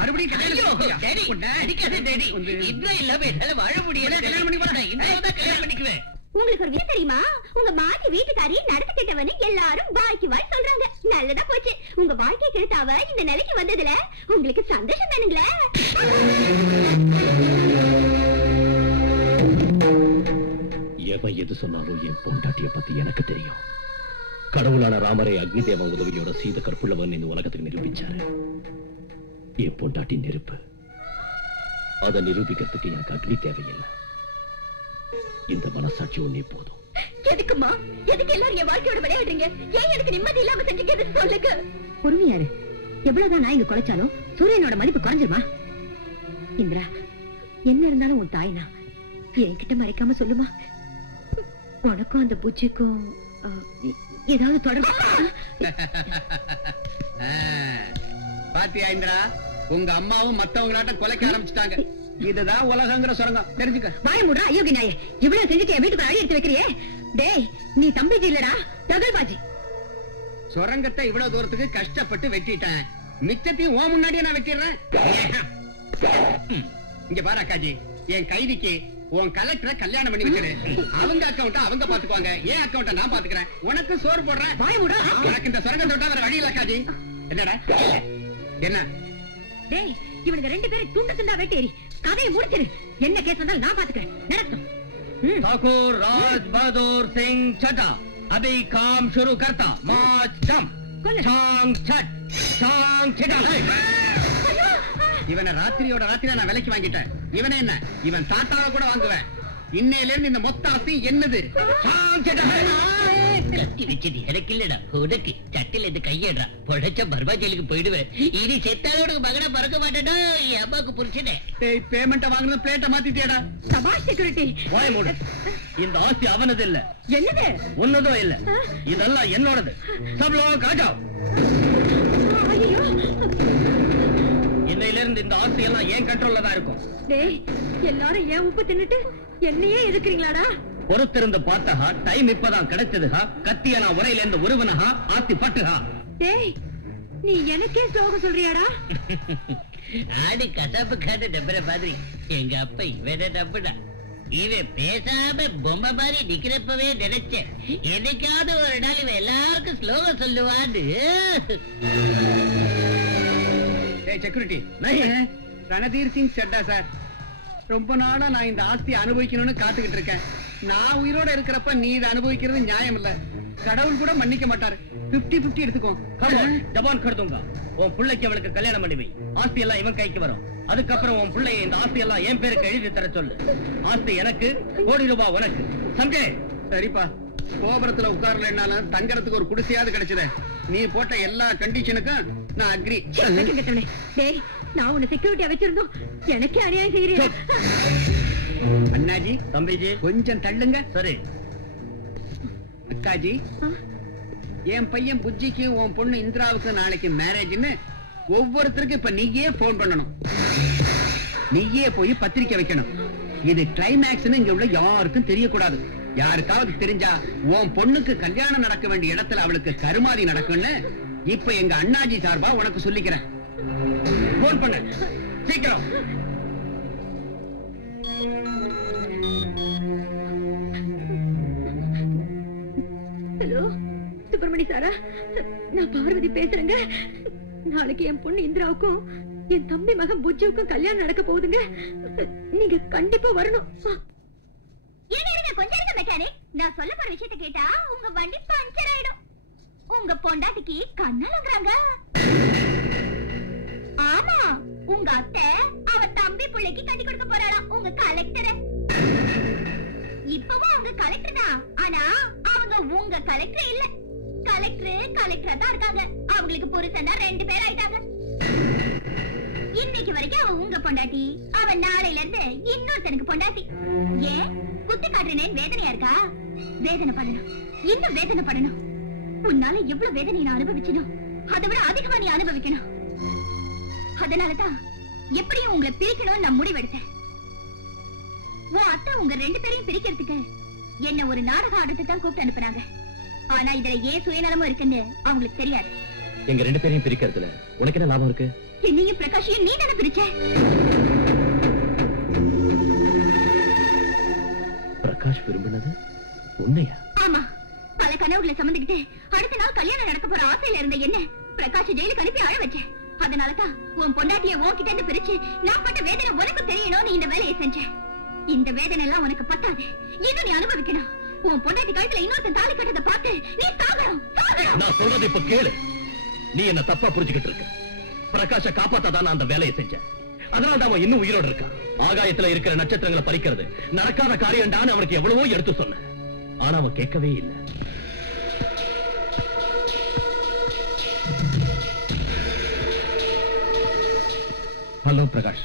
மறுபடியும் கல்யாணம் ஐயோ, பண்ணிக்கிறியா? டாடி, அடிக்காதே டாடி. இந்திரா இல்லாம என்னால வாழ முடியல. கல்யாணம் பண்ணிக்க நான் இந்திராவை தான் கல்யாணம் பண்ணிக்குவேன். உங்களுக்கு ஒரு விஷயம் தெரியுமா? உங்க மாடி வீட்டுக்காரி நடந்து கிட்டவனு எல்லாரும் வாய்க்கு வாய் சொல்றாங்க. நல்லதா போச்சு. உங்க வாழ்க்கை கெடுத்தாவ இந்த நிலைக்கு வந்ததுல உங்களுக்கு சந்தோஷம் தானுங்களே? எவன் எது சொன்னாலும் என் பொண்டாட்டிய பத்தி எனக்கு தெரியும். கடவுளான ராமரை அக்னி தேவன் உதவியோட சீத கற்புள்ளவன் இந்த உலகத்துக்கு நிரூபிச்சாரு. என் பொண்டாட்டி நெருப்பு. அதை நிரூபிக்கிறதுக்கு எனக்கு அக்னி தேவையில்லை. இந்த மனசாட்சி ஒன்னே போதும். எதுக்குமா? எதுக்கு எல்லாரும் என் வாழ்க்கையோட விளையாடுறீங்க? ஏன் எனக்கு நிம்மதி இல்லாம செஞ்சீங்க? சொல்லுங்க. பொறுமையாரு. எவ்வளவுதான் நான் இங்க குலைச்சாலும் சூரியனோட மதிப்பு குறைஞ்சிருமா? இந்திரா, என்ன இருந்தாலும் உன் தாய்னா என்கிட்ட மறைக்காம சொல்லுமா. உனக்கும் அந்த பூச்சிக்கும் ஏதாவது தொடர்பு? பாத்தியா இந்திரா, உங்க அம்மாவும் மத்தவங்களாட்ட கொலைக்க ஆரம்பிச்சுட்டாங்க. இதுதான் உலகங்கிற சுரங்கம், தெரிஞ்சுக்க. வாய மூடா அயோகி நாயே. இவ்வளவு செஞ்சுட்டு என் வீட்டுக்கு அடி எடுத்து வைக்கிறியே. டேய், நீ தம்பிஜி இல்லடா, தகல்பாஜி. சுரங்கத்தை இவ்வளவு தூரத்துக்கு கஷ்டப்பட்டு வெட்டிட்டேன். மிச்சத்தையும் ஓ முன்னாடியே நான் வெட்டிடுறேன். இங்க பாரு அக்காஜி, என் கைதிக்கு உன் கலெக்டரை கல்யாணம் பண்ணி வச்சிரு. அவங்க அக்கௌண்ட அவங்க பாத்துக்குவாங்க, என் அக்கௌண்ட நான் பாத்துக்கிறேன். உனக்கு சோறு போடுறேன். வாய மூடா. உனக்கு இந்த சுரங்கத்தை விட்டா வேற வழி இல்ல அக்காஜி. என்னடா என்ன? டேய், இவனுங்க 2 பேரும் துண்டு துண்டா வெட்டேறி கதையை முடிச்சிரு. என்ன கேஸ் வந்தாலும் நான் பாத்துக்கிறேன். நடக்கும். ठाकुर राज बहादुर सिंह छठा अभी काम शुरू करता. मार्च दम छांग छट छांग छिटा. இவனை ராத்திரியோட ராத்திரியா நான் விலைக்கு வாங்கிட்டேன். இவனே என்ன, இவன் தாத்தாவை கூட வாங்குவேன். இன்னையில இருந்து இந்த மொத்த ஆஸ்தி என்னது. छांग छिटा. கத்தி வச்சது எனக்கு இல்லடா, உனக்கு. சட்டில இருந்து கையேடுறா. பொழைச்ச பர்மா ஜெயிலுக்கு போயிடுவேன். இனி செத்தாலோட மகனை பறக்க மாட்டேடா. என் அம்மாவுக்கு புரிச்சுனே. பேமெண்ட் வாங்குறது பிளேட்டை மாத்திட்டியடா. சபாஷ் செக்யூரிட்டி. வாய மூடு. இந்த ஆஸ்தி அவனது இல்ல, என்னது? ஒன்னதோ இல்ல, இதெல்லாம் என்னோடது. सब लोग आ जाओ. ஐயோ, இன்னையில இருந்து இந்த ஆஸ்தி எல்லாம் என் கண்ட்ரோல்ல தான் இருக்கும். டேய், எல்லாரும் ஏன் உப்பு தின்னுட்டு என்னையே எதுக்குறீங்களாடா? பொறுத்திருந்து பார்த்தா டைம் இப்பதான் கிடைச்சதுஹா. கத்திய நான் உரையில இருந்து உருவனஹா. ஆஸ்தி பட்டுஹா. டேய், நீ எனக்கே ஸ்லோகம் சொல்றியாடா? ஆடு கசாப்பு காட்டு டப்பர மாதிரி எங்க அப்பா இவன டப்புடா. இவன் பேசாம பொம்மை மாதிரி நிக்கிறப்பவே நினைச்சேன் என்னைக்காவது ஒரு நாள் இவன் எல்லாருக்கும் ஸ்லோகம் சொல்லுவான்னு. செக்யூரிட்டி ரணதீர் சிங் செட்டா சார், ரொம்ப நாளா நான் இந்த ஆஸ்தி அனுபவிக்கணும்னு காத்துக்கிட்டு இருக்கேன். நான் உயிரோட இருக்கிறப்ப நீ இதை அனுபவிக்கிறது நியாயம் இல்ல. கடவுள் கூட மன்னிக்க மாட்டாரு. 50-50 எடுத்துக்கோ. ஜபான் கருதுங்க. உன் பிள்ளைக்கு அவளுக்கு கல்யாணம் பண்ணி வை. ஆஸ்தி எல்லாம் இவன் கைக்கு வரும். அதுக்கப்புறம் உன் பிள்ளைய இந்த ஆஸ்தி எல்லாம் என் பேருக்கு எழுதி தர சொல்லு. ஆஸ்தி எனக்கு, கோடி ரூபாய் உனக்கு. சம்ஜே? சரிப்பா. கோபுரத்துல உட்காரலனாலும் தங்கறதுக்கு ஒரு குடிசையாவது கிடைச்சத. நீ போட்ட எல்லா கண்டிஷனுக்கும் நான் அக்ரி. நான் உன்னை செக்யூரிட்டியா வச்சிருந்தோம். எனக்கே அநியாயம் செய்யறேன். அண்ணாஜி, தம்பிஜி கொஞ்சம் தள்ளுங்க. சரி. அக்காஜி, என் பையன் புஜ்ஜிக்கு உன் பொண்ணு இந்திராவுக்கு நாளைக்கு மேரேஜ்னு ஒவ்வொருத்தருக்கும் இப்ப நீயே போன் பண்ணணும். நீயே போய் பத்திரிக்கை வைக்கணும். இது கிளைமேக்ஸ்னு இங்க உள்ள யாருக்கும் தெரியக்கூடாது. யாருக்காவது தெரிஞ்சா உன் பொண்ணுக்கு கல்யாணம் நடக்க வேண்டிய இடத்துல அவளுக்கு கருமாதி நடக்கும்னு இப்ப எங்க அண்ணாஜி சார்பா உனக்கு சொல்லிக்கிறேன். போன் பண்ண சீக்கிரம். ஹலோ சுப்பிரமணி சாரா, நான் பார்வதி பேசுறேங்க. நாளைக்கு என் பொண்ணு இந்திராவுக்கும் என் தம்பி மகன் புஜ்ஜுவுக்கும் கல்யாணம் நடக்க போகுதுங்க. நீங்க கண்டிப்பா வரணும். கொஞ்சம் இருக்க மெக்கானிக், நான் சொல்ல போற விஷயத்தை கேட்டா உங்க வண்டி பஞ்சர் ஆயிடும். உங்க பொண்டாட்டிக்கு கண்ணாலங்கறாங்க. ஆமா, உங்க அத்தை அவ தம்பி பிள்ளைக்கு கட்டி கொடுக்க போறாளாம் உங்க கலெக்டரை. இப்பவும் அவங்க கலெக்டர் தான், ஆனா அவங்க உங்க கலெக்டர் இல்ல. கலெக்டரா தான் இருக்காங்க. அவங்களுக்கு புருஷனா 2 பேர் ஆயிட்டாங்க. இன்னைக்கு வரைக்கும் அவன் உங்க பொண்டாட்டி, அவன் நாளையில இருந்து இன்னொருத்தனுக்கு பொண்டாட்டி. ஏன் குத்து காட்டுறேன் வேதனையா இருக்கா? வேதனை பண்ணணும், இன்னும் வேதனை பண்ணணும். உன்னால எவ்வளவு வேதனை நான் அனுபவிச்சனும் அதை விட அதிகமா நீ அனுபவிக்கணும். அதனாலதான் எப்படியும் உங்களை பிரிக்கணும்னு நான் முடிவெடுத்தேன். உன் அத்தை உங்க 2 பேரையும் பிரிக்கிறதுக்கு என்ன ஒரு நாடக ஆடத்தை தான் கூப்பிட்டு அனுப்புறாங்க. ஆனா இதுல ஏன் சுயநலமும் இருக்குன்னு அவங்களுக்கு தெரியாது. எங்க 2 பேரையும் பிரிக்கிறதுல உனக்கு என்ன லாபம் இருக்கு? என்னையும் பிரகாஷையும் நீ தானே பிரிச்ச. பிரகாஷ் விரும்பினது உண்மையா? ஆமா, பல கனவுகளை சுமந்துக்கிட்டு அடுத்த நாள் கல்யாணம் நடக்க போற ஆசையில இருந்த என்ன பிரகாஷ் ஜெயிலுக்கு அனுப்பி அழ வச்சேன். அதனாலதான் உன் பொண்டாட்டிய உன்கிட்ட இருந்து பிரிச்சு நான் பட்ட வேதனை உனக்கு தெரியணும்னு இந்த வேலையை செஞ்சேன். இந்த வேதனை எல்லாம் உனக்கு பத்தாது, இன்னும் நீ அனுபவிக்கணும். உன் பொண்டாட்டி கழுத்துல இன்னொருத்த தாலி கட்டதை பார்த்து நீ சாகணும். நான் சொல்றது இப்ப கேளு. நீ என்ன தப்பா புரிஞ்சுக்கிட்டு இருக்க. பிரகாஷ காப்பாத்தாதான் நான் அந்த வேலையை செஞ்சேன். அதனால அவன் இன்னும் உயிரோடு இருக்கான். ஆகாயத்துல இருக்கிற நட்சத்திரங்களை பறிக்கிறது நடக்காத காரியம்டான்னு அவனுக்கு எவ்வளவோ எடுத்து சொன்னேன். ஆனா அவன் கேட்கவே இல்லை. ஹலோ பிரகாஷ்,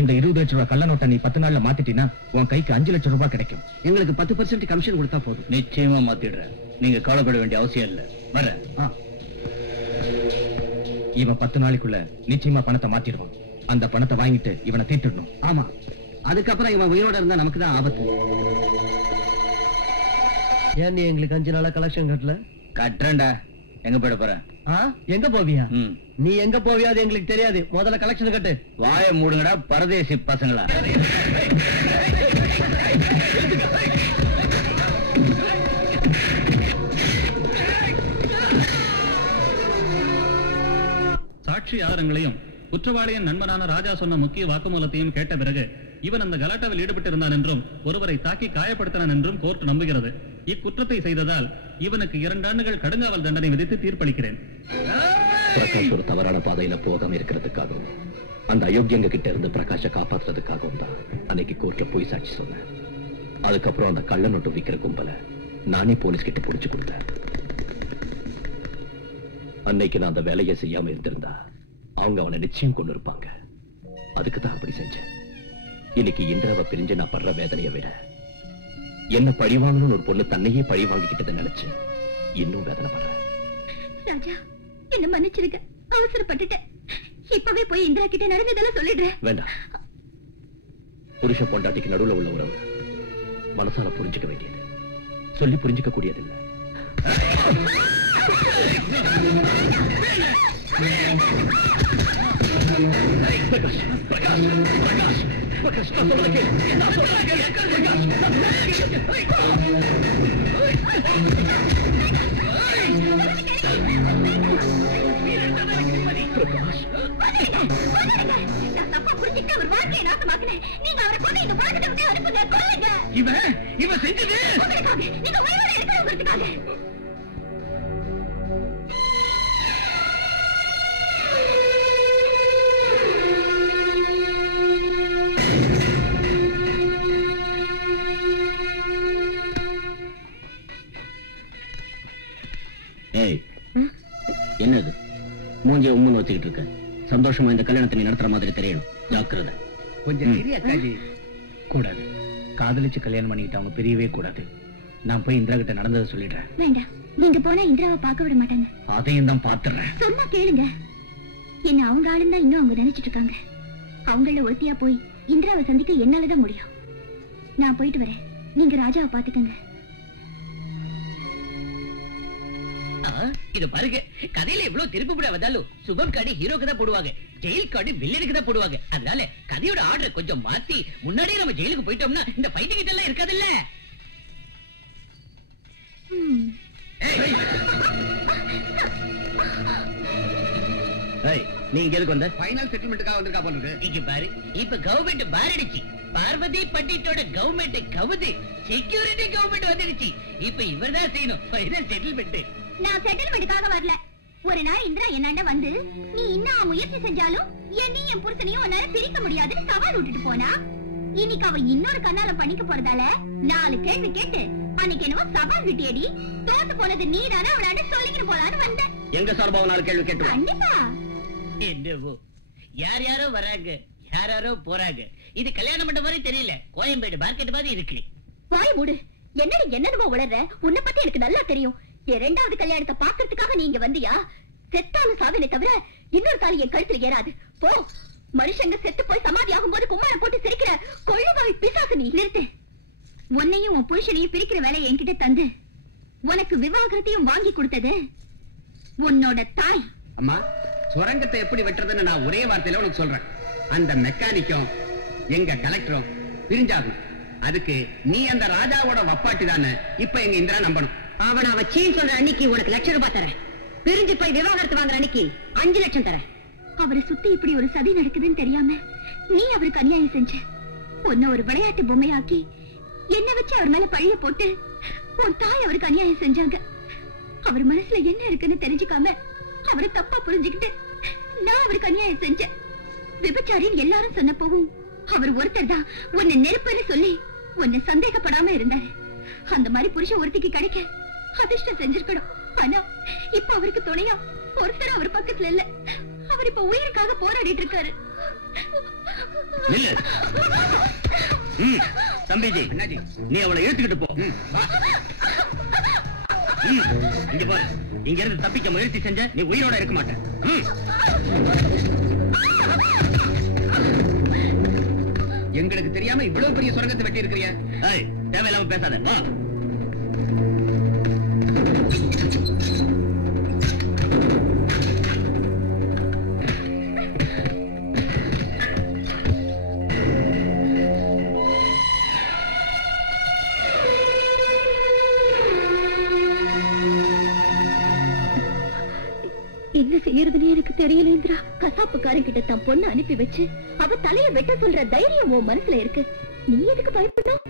இந்த 20 லட்சம் ரூபாய் கள்ள நோட்டை நீ 10 நாள்ல மாத்திட்டீனா உன் கைக்கு 5 லட்சம் ரூபாய் கிடைக்கும். எங்களுக்கு 10% கமிஷன் கொடுத்தா போதும். நிச்சயமா மாத்திடுறேன். நீங்க கவலைப்பட வேண்டிய அவசியம் இல்ல. வரேன். இவன் 10 நாளைக்குள்ள நிச்சயமா பணத்தை மாத்திடுவான். அந்த பணத்தை வாங்கிட்டு இவனை தீர்த்துடணும். ஆமா, அதுக்கப்புறம் இவன் உயிரோட இருந்தா நமக்கு தான் ஆபத்து. ஏன் நீ எங்களுக்கு 5 நாளா கலெக்ஷன் கட்டல? கட்டுறேன்டா. எங்க போயிட போறேன்? எங்க போவியா? நீ எங்க போவியா அது எங்களுக்கு தெரியாது. முதல்ல கலெக்ஷன் கட்டு. வாயை மூடுங்கடா பரதேசி பசங்களா. சாட்சி ஆதாரங்களையும் குற்றவாளியின் நண்பனான ராஜா சொன்ன முக்கிய வாக்குமூலத்தையும் கேட்ட பிறகு இவன் அந்த கலாட்டாவில் ஈடுபட்டிருந்தான் என்றும் ஒருவரை தாக்கி காயப்படுத்தினான் என்றும் கோர்ட் நம்புகிறது. இக்குற்றத்தை செய்ததால் இவனுக்கு 2 ஆண்டுகள் கடுங்காவல் தண்டனை விதித்து தீர்ப்பளிக்கிறேன். பிரகாஷ் ஒரு தவறான பாதையில போகாம இருக்கிறதுக்காகவும் அந்த அயோக்கியங்க கிட்ட இருந்து பிரகாஷை காப்பாத்துறதுக்காகவும் தான் அன்னைக்கு கோர்ட்ல போய் சாட்சி சொன்னேன். அதுக்கப்புறம் அந்த கள்ள நோட்டு விக்கிற கும்பல நானே போலீஸ் கிட்ட புடிச்சு கொடுத்தேன். அன்னைக்கு நான் அந்த வேலையை செய்யாம இருந்திருந்தா அவங்க அவனை நிச்சயம் கொண்டு இருப்பாங்க. அதுக்கு தான் அப்படி செஞ்சேன். இன்னைக்கு இந்திராவை பிரிஞ்சு நான் படுற வேதனையை விட என்ன பழி வாங்கணும்னு ஒரு பொண்ணு தன்னையே பழி வாங்கிக்கிட்டதை நினைச்சு இன்னும் வேதனை படுறேன். ராஜா, என்ன மன்னிச்சிருக்க. அவசரப்பட்டுட்டேன். இப்பவே போய் இந்திரா கிட்ட நடந்ததெல்லாம் சொல்லிடுறேன். வேண்டாம். புருஷ பொண்டாட்டிக்கு நடுவுல உள்ள உறவு மனசால புரிஞ்சுக்க வேண்டியது, சொல்லி புரிஞ்சுக்க கூடியதில்லை. பிரகாஷ் பிரகாஷ் பிரகாஷ் பிரகாஷ் நான் சொல்றத கேளு. நான் சொல்றத கேளு. பிரகாஷ் பிரகாஷ் இவன் செஞ்சது என்னது மூஞ்சிய உம்முன்னு வச்சுக்கிட்டு இருக்க? சந்தோஷமா இந்த கல்யாணத்தை நீ நடத்துற மாதிரி தெரியணும். ஜாக்கிரதை. கொஞ்சம் சரி அக்காஜி. கூடாது. காதலிச்சு கல்யாணம் பண்ணிக்கிட்டு அவங்க பிரியவே கூடாது. நான் போய் இந்திரா கிட்ட நடந்ததை சொல்லிடுறேன். வேண்டாம், நீங்க போனா இந்திராவை பார்க்க விட மாட்டாங்க. அதையும் தான் பாத்துறேன். சொன்னா கேளுங்க. என்ன அவங்க ஆளுன்னு தான் இன்னும் அவங்க நினைச்சிட்டு இருக்காங்க. அவங்கள ஒருத்தியா போய் இந்திராவை சந்திக்க என்னாலதான் முடியும். நான் போயிட்டு வரேன். நீங்க ராஜாவை பாத்துக்கங்க. இது பாருங்க, கதையில எவ்வளவு திருப்பி வந்தாலும் சுபம் கார்டு ஹீரோக்கு தான் போடுவாங்க, ஜெயில் கார்டு வில்லனுக்கு தான் போடுவாங்க. அதனால கதையோட ஆர்டர் கொஞ்சம் மாத்தி முன்னாடியே நம்ம ஜெயிலுக்கு போயிட்டோம்னா இந்த ஃபைட்டிங் கிட்ட எல்லாம் இருக்காதுல்ல. நீங்க எதுக்கு வந்த? ஃபைனல் செட்டில்மெண்ட்டுக்காக வந்திருக்கா போல இருக்கு. இங்க பாரு, இப்ப கவர்மெண்ட் பாரடிச்சு, பார்வதி பண்டிட்டோட கவர்மெண்ட் கவுது, செக்யூரிட்டி கவர்மெண்ட் வந்துடுச்சு. இப்ப இவர்தான் செய்யணும் ஃபைனல் செட்டில்மெண்ட். நான் செட்டில்மெண்ட்டுக்காக வரல. ஒரு நாள் இந்திரா என்னாண்ட வந்து நீ இன்னும் முயற்சி செஞ்சாலும் என்னையும் என் புருஷனையும் உன்னால பிரிக்க முடியாதுன்னு சவால் விட்டுட்டு போனா, இன்னைக்கு அவ இன்னொரு கண்ணால பண்ணிக்க போறதால 4 கேள்வி கேட்டு அன்னைக்கு என்னவோ சவால் விட்டியடி, தோத்து போனது நீதானே அவளாண்ட சொல்லிக்கிட்டு போலான்னு வந்தேன். எங்க சார்பா 4 கேள்வி கேட்டு? கண்டிப்பா. என்னவோ யார் யாரோ வராங்க, யார் யாரோ போறாங்க. இது கல்யாணம் பண்ண மாதிரி தெரியல, கோயம்பேடு மார்க்கெட் மாதிரி இருக்கு. வாய் மூடு. என்னடி என்னதுமோ உளற? உன்னை பத்தி எனக்கு நல்லா தெரியும். என் 2வது கல்யாணத்தை பாக்குறதுக்காக நீங்க வந்தியா? செத்தாலும் சாதனை தவிர இன்னொரு தாலி என் கழுத்துல ஏறாது. போ. மனுஷங்க செத்து போய் சமாதி ஆகும் போது கும்மாரம் போட்டு சிரிக்கிற கொள்ளுவாய் பிசாசு நீ. நிறுத்து. உன்னையும் உன் புருஷனையும் பிரிக்கிற வேலையை என்கிட்ட தந்து உனக்கு விவாகரத்தையும் வாங்கி கொடுத்தது உன்னோட தாய். அம்மா, சுரங்கத்தை எப்படி வெட்டுறதுன்னு நான் ஒரே வார்த்தையில உனக்கு சொல்றேன். அந்த மெக்கானிக்கும் எங்க கலெக்டரும் பிரிஞ்சாகணும். அதுக்கு நீ அந்த ராஜாவோட வப்பாட்டி தானே இப்ப எங்க இந்திரா நம்பணும். அவன் அவ சீன் சொல்ற அன்னைக்கு உனக்கு ₹1,00,000 தரேன். பிரிஞ்சு போய் விவாகரத்து வாங்குற அன்னைக்கு 5 லட்சம் தரேன். அவரை சுத்தி இப்படி ஒரு சதி நடக்குதுன்னு தெரியாம நீ அவருக்கு அநியாயம் செஞ்ச. உன்ன ஒரு விளையாட்டு பொம்மையாக்கி என்ன வச்சு அவர் மேல பழிய போட்டு உன் தாய் அவருக்கு அநியாயம் செஞ்சாங்க. அவர் மனசுல என்ன இருக்குன்னு தெரிஞ்சுக்காம அவரை தப்பா புரிஞ்சுக்கிட்டு நான் அவருக்கு அநியாயம் செஞ்சேன். விபச்சாரின்னு எல்லாரும் சொன்னப்பவும் அவர் ஒருத்தர் தான் உன்னை நெருப்புன்னு சொல்லி உன்னை சந்தேகப்படாம இருந்தாரு. அந்த மாதிரி புருஷன் ஒருத்திக்கு கிடைக்க அதிர்ஷ்டம் செஞ்சிருக்கணும். ஆனா இப்ப அவருக்கு துணையா ஒருத்தர் அவர் பக்கத்துல இல்ல. அவர் இப்ப உயிருக்காக போராடிட்டு இருக்காரு. தம்பிஜி, நீ அவளை இழுத்துக்கிட்டு போ. இங்க பாரு, இங்க இருந்து தப்பிக்க முயற்சி செஞ்ச நீ உயிரோட இருக்க மாட்டேன். எங்களுக்கு தெரியாம இவ்வளவு பெரிய சுரங்கத்தை வெட்டி இருக்கிறியா? தேவையில்லாம பேசாத. வா. என்ன செய்யறதுன்னு எனக்கு தெரியல இந்திரா. கசாப்புக்காரங்கிட்ட தன் பொண்ணு அனுப்பி வச்சு அவ தலைய வெட்ட சொல்ற தைரியம் உன் மனசுல இருக்கு. நீ எதுக்கு பயப்படணும்?